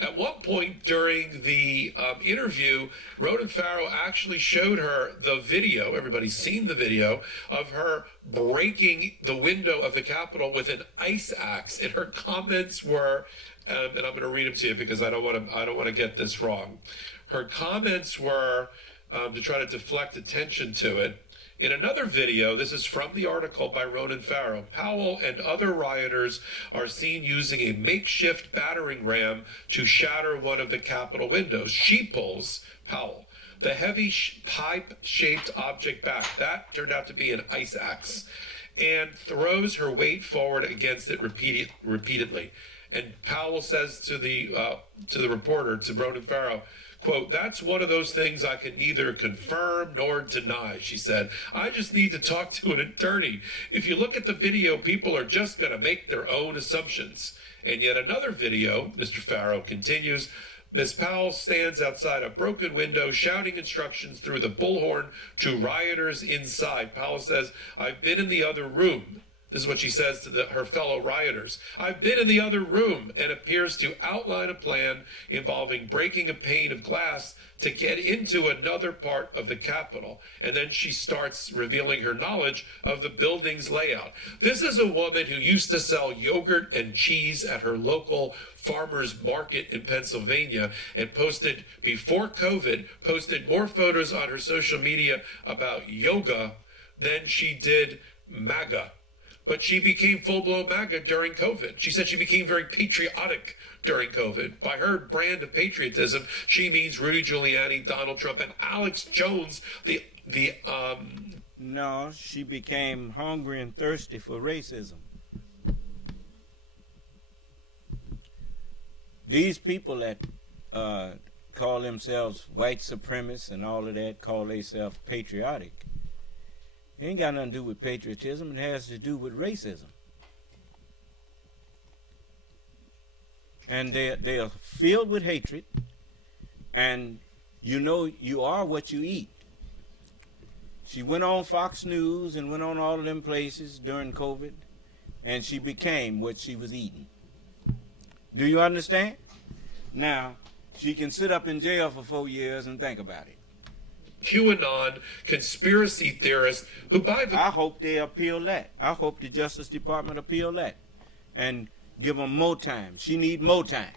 at one point during the interview, Ronan Farrow actually showed her the video, everybody's seen the video, of her breaking the window of the Capitol with an ice axe, and her comments were, and I'm going to read them to you because I don't want to get this wrong. Her comments were, to try to deflect attention to it, in another video, this is from the article by Ronan Farrow, Powell and other rioters are seen using a makeshift battering ram to shatter one of the Capitol windows. She pulls, Powell, the heavy pipe-shaped object back. That turned out to be an ice axe, and throws her weight forward against it repeatedly. And Powell says to the reporter, to Ronan Farrow, quote, "That's one of those things I can neither confirm nor deny," she said. "I just need to talk to an attorney. If you look at the video, people are just going to make their own assumptions." And yet another video, Mr. Farrow continues, Ms. Powell stands outside a broken window shouting instructions through the bullhorn to rioters inside. Powell says, "I've been in the other room." This is what she says to her fellow rioters. "I've been in the other room," and appears to outline a plan involving breaking a pane of glass to get into another part of the Capitol. And then she starts revealing her knowledge of the building's layout. This is a woman who used to sell yogurt and cheese at her local farmer's market in Pennsylvania, and posted, before COVID, posted more photos on her social media about yoga than she did MAGA. But she became full-blown MAGA during COVID. She said she became very patriotic during COVID. By her brand of patriotism, she means Rudy Giuliani, Donald Trump, and Alex Jones, No, she became hungry and thirsty for racism. These people that call themselves white supremacists and all of that, call themselves patriotic, it ain't got nothing to do with patriotism. It has to do with racism. And they are filled with hatred. And you know you are what you eat. She went on Fox News and went on all of them places during COVID, and she became what she was eating. Do you understand? Now, she can sit up in jail for 4 years and think about it. QAnon conspiracy theorists who I hope they appeal that. I hope the Justice Department appeal that and give them more time. She need more time.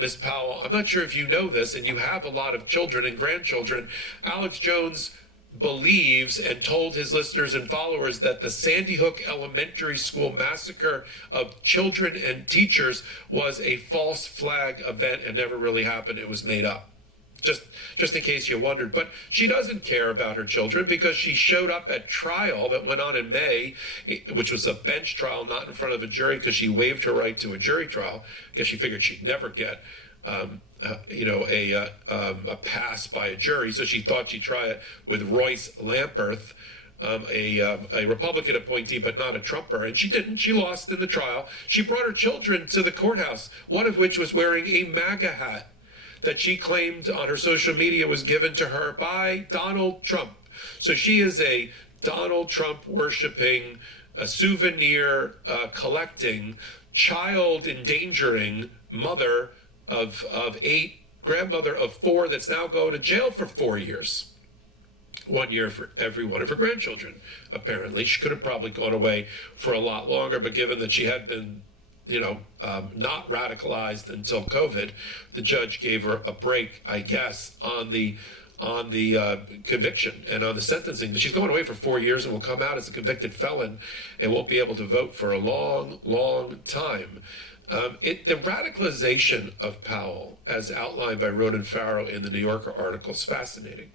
Ms. Powell, I'm not sure if you know this, and you have a lot of children and grandchildren. Alex Jones believes and told his listeners and followers that the Sandy Hook Elementary School massacre of children and teachers was a false flag event and never really happened. It was made up. just in case you wondered. But she doesn't care about her children because she showed up at trial that went on in May, which was a bench trial, not in front of a jury, because she waived her right to a jury trial because she figured she'd never get a pass by a jury. So she thought she'd try it with Royce Lamperth, a Republican appointee, but not a Trumper. And she didn't. She lost in the trial. She brought her children to the courthouse, one of which was wearing a MAGA hat that she claimed on her social media was given to her by Donald Trump. So she is a Donald Trump worshiping, souvenir collecting, child endangering mother of 8, grandmother of 4 that's now going to jail for 4 years. 1 year for every one of her grandchildren, apparently. She could have probably gone away for a lot longer, but given that she had been not radicalized until COVID, the judge gave her a break, I guess, on the conviction and on the sentencing. But she's going away for 4 years and will come out as a convicted felon and won't be able to vote for a long, long time. The radicalization of Powell, as outlined by Ronan Farrow in the New Yorker article, is fascinating.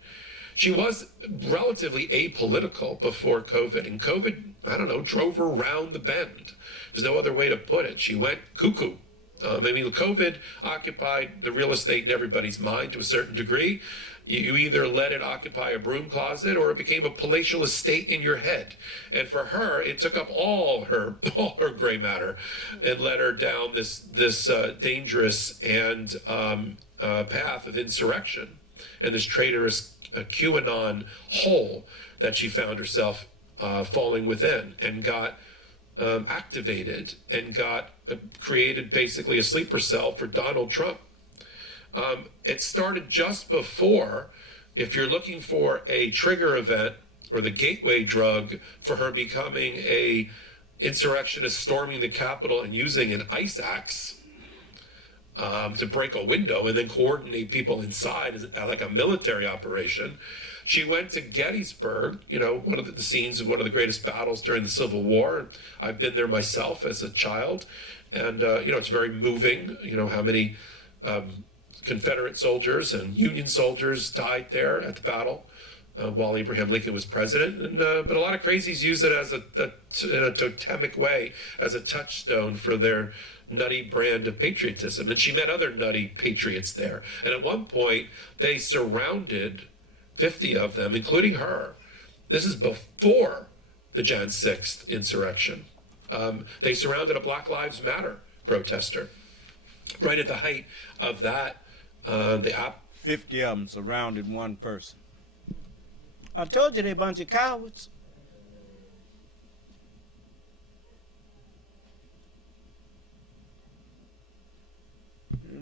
She was relatively apolitical before COVID, and COVID, drove her round the bend. There's no other way to put it. She went cuckoo. COVID occupied the real estate in everybody's mind to a certain degree. You either let it occupy a broom closet or it became a palatial estate in your head. And for her, it took up all her gray matter and led her down this dangerous and path of insurrection and this traitorous QAnon hole that she found herself falling within, and got activated and got created basically a sleeper cell for Donald Trump. It started just before, if you're looking for a trigger event or the gateway drug for her becoming a insurrectionist, storming the Capitol and using an ice axe to break a window and then coordinate people inside like a military operation. She went to Gettysburg, one of the scenes of one of the greatest battles during the Civil War. I've been there myself as a child. And, it's very moving, how many Confederate soldiers and Union soldiers died there at the battle while Abraham Lincoln was president. And but a lot of crazies use it as in a totemic way as a touchstone for their nutty brand of patriotism. And she met other nutty patriots there. And at one point, they surrounded 50 of them, including her. This is before the Jan 6th insurrection. They surrounded a Black Lives Matter protester. Right at the height of that, 50 of them surrounded one person. I told you they're a bunch of cowards.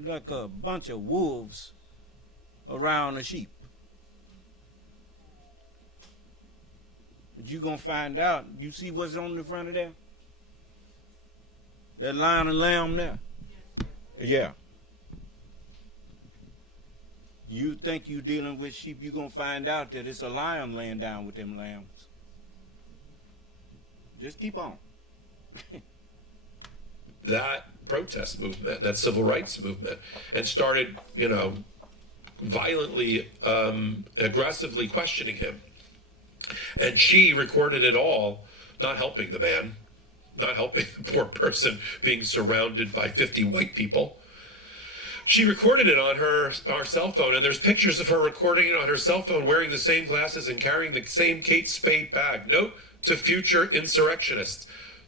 Like a bunch of wolves around a sheep. But you gonna find out. You see what's on the front of there? That lion and lamb there? Yeah. You think you dealing with sheep, you gonna find out that it's a lion laying down with them lambs. Just keep on. That protest movement, that civil rights movement, and started, violently, aggressively questioning him. And she recorded it all, not helping the man, not helping the poor person being surrounded by 50 white people. She recorded it on her cell phone, and there's pictures of her recording it on her cell phone, wearing the same glasses and carrying the same Kate Spade bag. Note to future insurrectionists,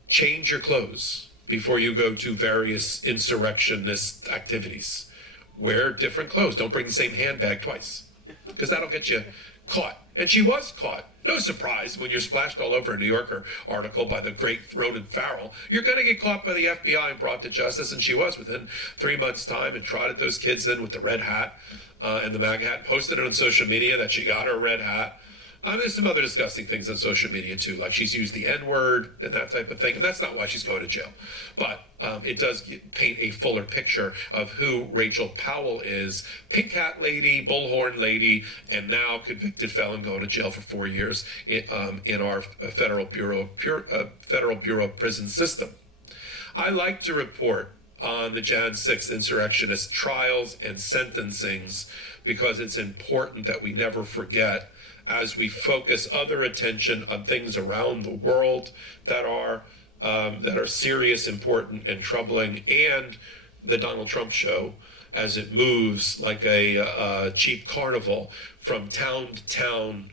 change your clothes before you go to various insurrectionist activities. Wear different clothes. Don't bring the same handbag twice, because that'll get you caught. And she was caught. No surprise when you're splashed all over a New Yorker article by the great Ronan Farrow. You're going to get caught by the FBI and brought to justice, and she was within 3 months' time, and trotted those kids in with the red hat and the MAGA hat, posted it on social media that she got her red hat. There's some other disgusting things on social media, too, like she's used the N-word and that type of thing, and that's not why she's going to jail. But it does paint a fuller picture of who Rachel Powell is. Pink hat lady, bullhorn lady, and now convicted felon going to jail for 4 years in our Federal Bureau of Prison system. I like to report on the Jan 6 insurrectionist trials and sentencings because it's important that we never forget as we focus other attention on things around the world that are serious, important, and troubling, and the Donald Trump show as it moves like a cheap carnival from town to town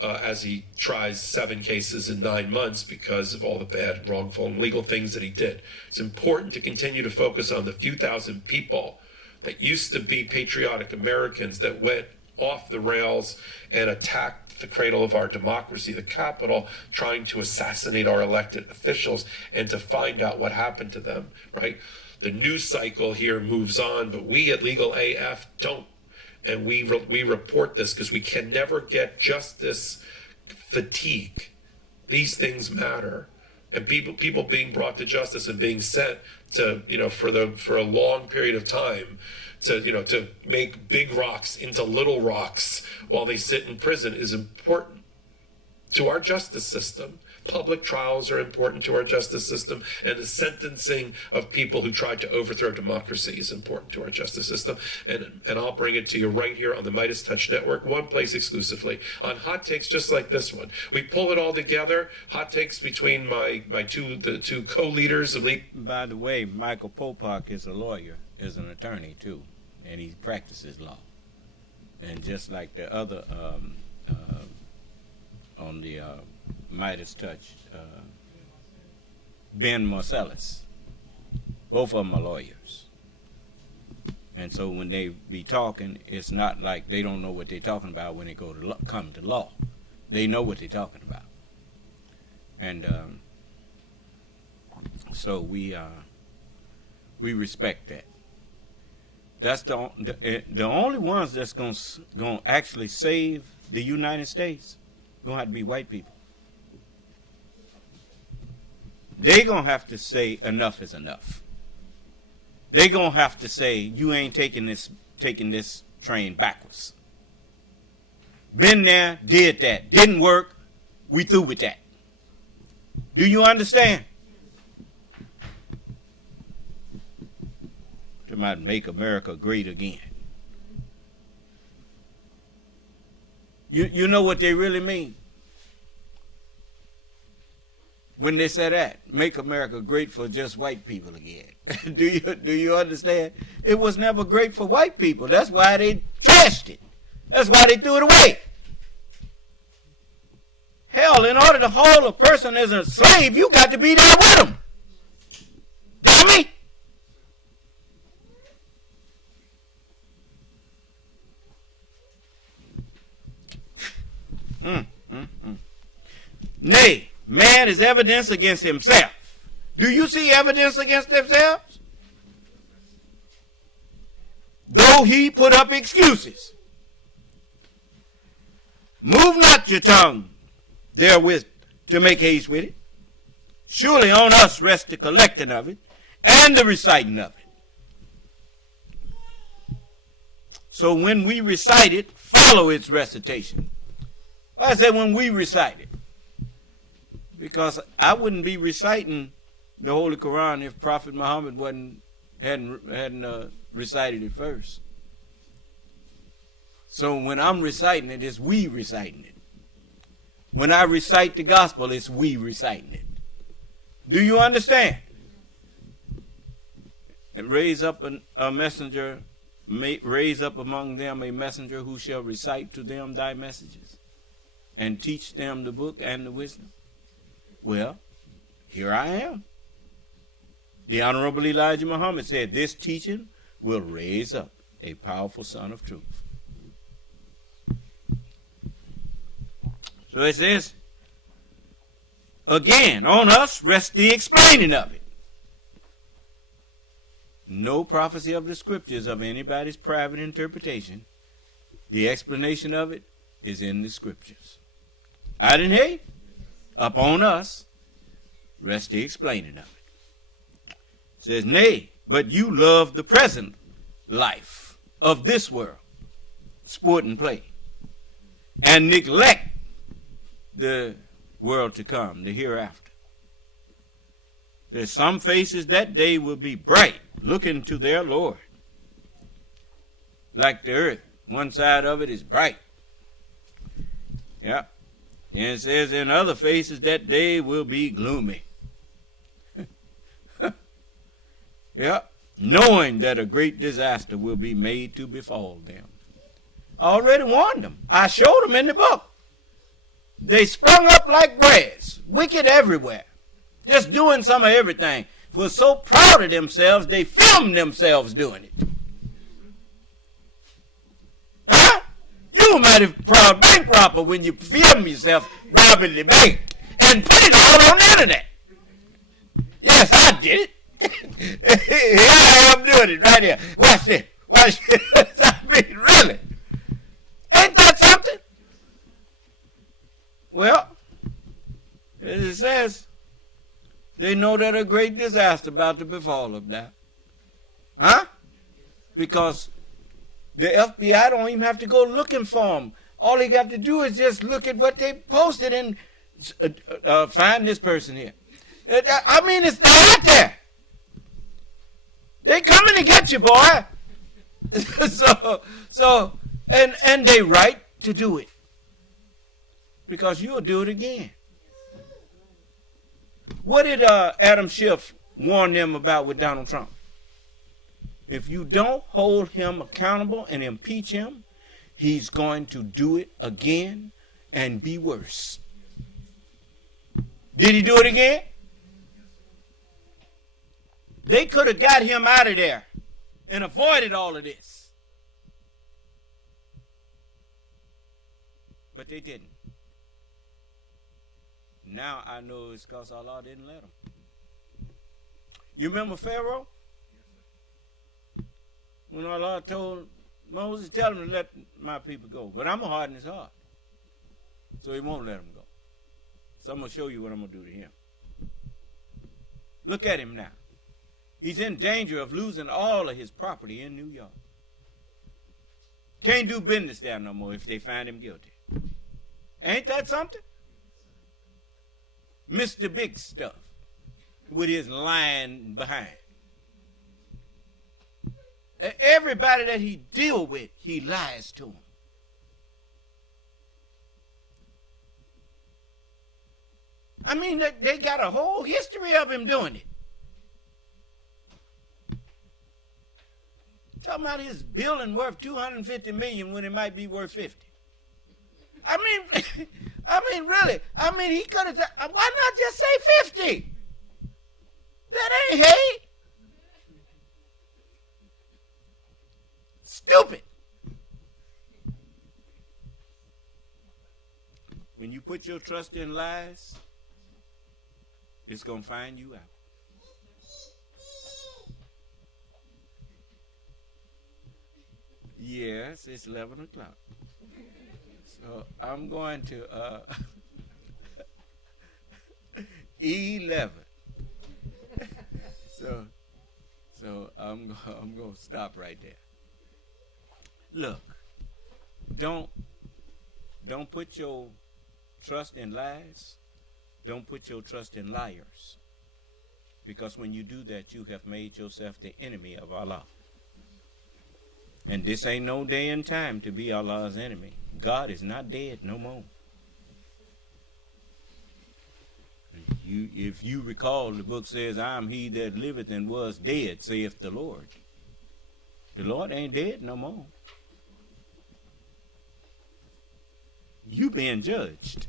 as he tries 7 cases in 9 months because of all the bad, wrongful, and legal things that he did. It's important to continue to focus on the few thousand people that used to be patriotic Americans that went off the rails and attacked the cradle of our democracy, the Capitol, trying to assassinate our elected officials, and to find out what happened to them, right? The news cycle here moves on, but we at Legal AF don't. And we report this because we can never get justice fatigue. These things matter. And people being brought to justice and being sent to, for a long period of time to make big rocks into little rocks while they sit in prison is important to our justice system. Public trials are important to our justice system, and the sentencing of people who tried to overthrow democracy is important to our justice system. And I'll bring it to you right here on the Midas Touch Network, one place exclusively, on hot takes just like this one. We pull it all together, hot takes between the two co-leaders of League. By the way, Michael Popak is a lawyer, is an attorney too, and he practices law. And just like the other on the Midas Touch, Ben Marcellus, both of them are lawyers. And so when they be talking, it's not like they don't know what they're talking about when they come to law. They know what they're talking about. And so we respect that. That's the only ones that's going to actually save the United States going to have to be white people. They're going to have to say enough is enough. They're going to have to say you ain't taking this train backwards. Been there, did that, didn't work, we through with that. Do you understand? They might make America great again. You know what they really mean when they say that, make America great for just white people again. Do you understand? It was never great for white people. That's why they trashed it. That's why they threw it away. Hell, in order to hold a person as a slave, you got to be there with them. Tommy? Nay, man is evidence against himself. Do you see evidence against themselves? Though he put up excuses. Move not your tongue therewith to make haste with it. Surely on us rests the collecting of it and the reciting of it. So when we recite it, follow its recitation. Why I say when we recite it? Because I wouldn't be reciting the Holy Quran if Prophet Muhammad hadn't recited it first. So when I'm reciting it, it's we reciting it. When I recite the gospel, it's we reciting it. Do you understand? And raise up a messenger, raise up among them a messenger who shall recite to them thy messages and teach them the book and the wisdom. Well, here I am. The Honorable Elijah Muhammad said, this teaching will raise up a powerful son of truth. So it says, again, on us rests the explaining of it. No prophecy of the scriptures of anybody's private interpretation. The explanation of it is in the scriptures. I didn't hear you. Upon us rests the explaining of it. It says, nay, but you love the present life of this world, sport and play, and neglect the world to come, the hereafter. There's some faces that day will be bright, looking to their Lord, like the earth One side of it is bright. Yeah. And it says in other faces that day will be gloomy. Yeah. Knowing that a great disaster will be made to befall them. I already warned them. I showed them in the book. They sprung up like grass, wicked everywhere, just doing some of everything. Were so proud of themselves, they filmed themselves doing it. Huh? You might have proud bank robber when you film yourself robbing the bank and put it all on the internet. Yes, I did it. Here I am doing it right here. Watch this. Watch this. I mean, really. Ain't that something? Well, as it says, they know that a great disaster about to befall them now. Huh? Because the FBI don't even have to go looking for them. All they got to do is just look at what they posted and find this person here. I mean, it's out there. They coming to get you, boy. And they right to do it. Because you'll do it again. What did Adam Schiff warn them about with Donald Trump? If you don't hold him accountable and impeach him, he's going to do it again and be worse. Did he do it again? They could have got him out of there and avoided all of this. But they didn't. Now I know it's because Allah didn't let them. You remember Pharaoh? When Allah told Moses, tell him to let my people go. But I'm going to harden his heart. So he won't let them go. So I'm going to show you what I'm going to do to him. Look at him now. He's in danger of losing all of his property in New York. Can't do business there no more if they find him guilty. Ain't that something? Mr. Big Stuff with his lying behind. Everybody that he deal with, he lies to them. I mean, they got a whole history of him doing it. Talking about his building worth $250 million when it might be worth 50. I mean, really. I mean, he could have. Why not just say 50? That ain't hate. Stupid. When you put your trust in lies, it's gonna find you out. Yes, it's 11 o'clock. So I'm going to 11. So I'm going to stop right there. Look, don't put your trust in lies. Don't put your trust in liars. Because when you do that, you have made yourself the enemy of Allah. And this ain't no day and time to be Allah's enemy. God is not dead no more. If you recall, the book says, I am he that liveth and was dead, saith the Lord. The Lord ain't dead no more. You being judged.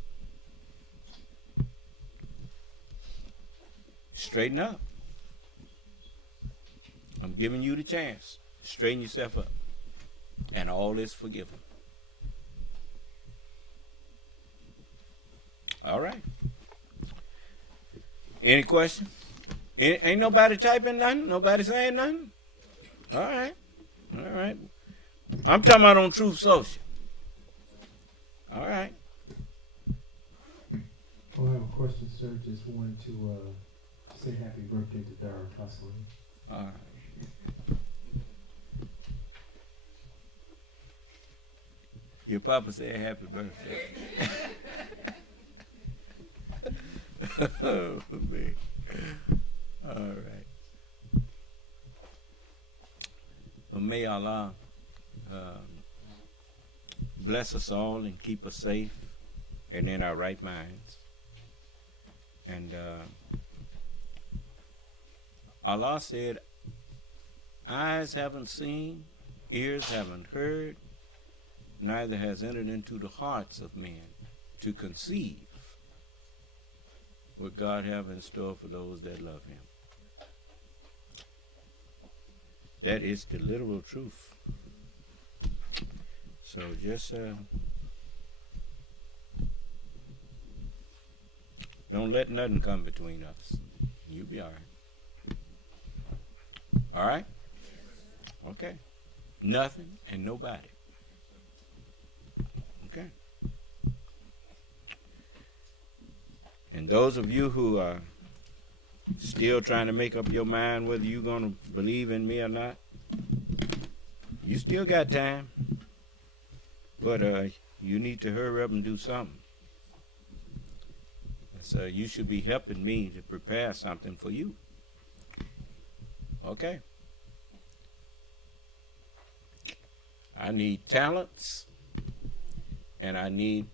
Straighten up. I'm giving you the chance. Straighten yourself up. And all is forgiven. All right. Any questions? Ain't nobody typing nothing? Nobody saying nothing? All right. All right. I'm talking about on Truth Social. All right. Well, I have a question, sir. Just wanted to say happy birthday to Dara Hustling. All right. Your papa said happy birthday. Oh, man. All right. Well, may Allah bless us all and keep us safe and in our right minds. And Allah said, eyes haven't seen, ears haven't heard, neither has entered into the hearts of men to conceive what God have in store for those that love him. That is the literal truth. So just don't let nothing come between us. You'll be all right. All right? Okay. Nothing and nobody. Okay. And those of you who are still trying to make up your mind whether you're going to believe in me or not, you still got time. But you need to hurry up and do something. So you should be helping me to prepare something for you. Okay. I need talents and I need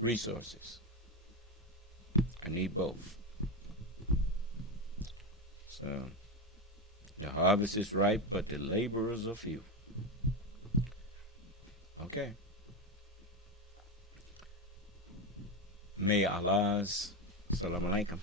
resources. I need both. So the harvest is ripe, but the laborers are few. Okay. May Allah's Assalamu alaikum.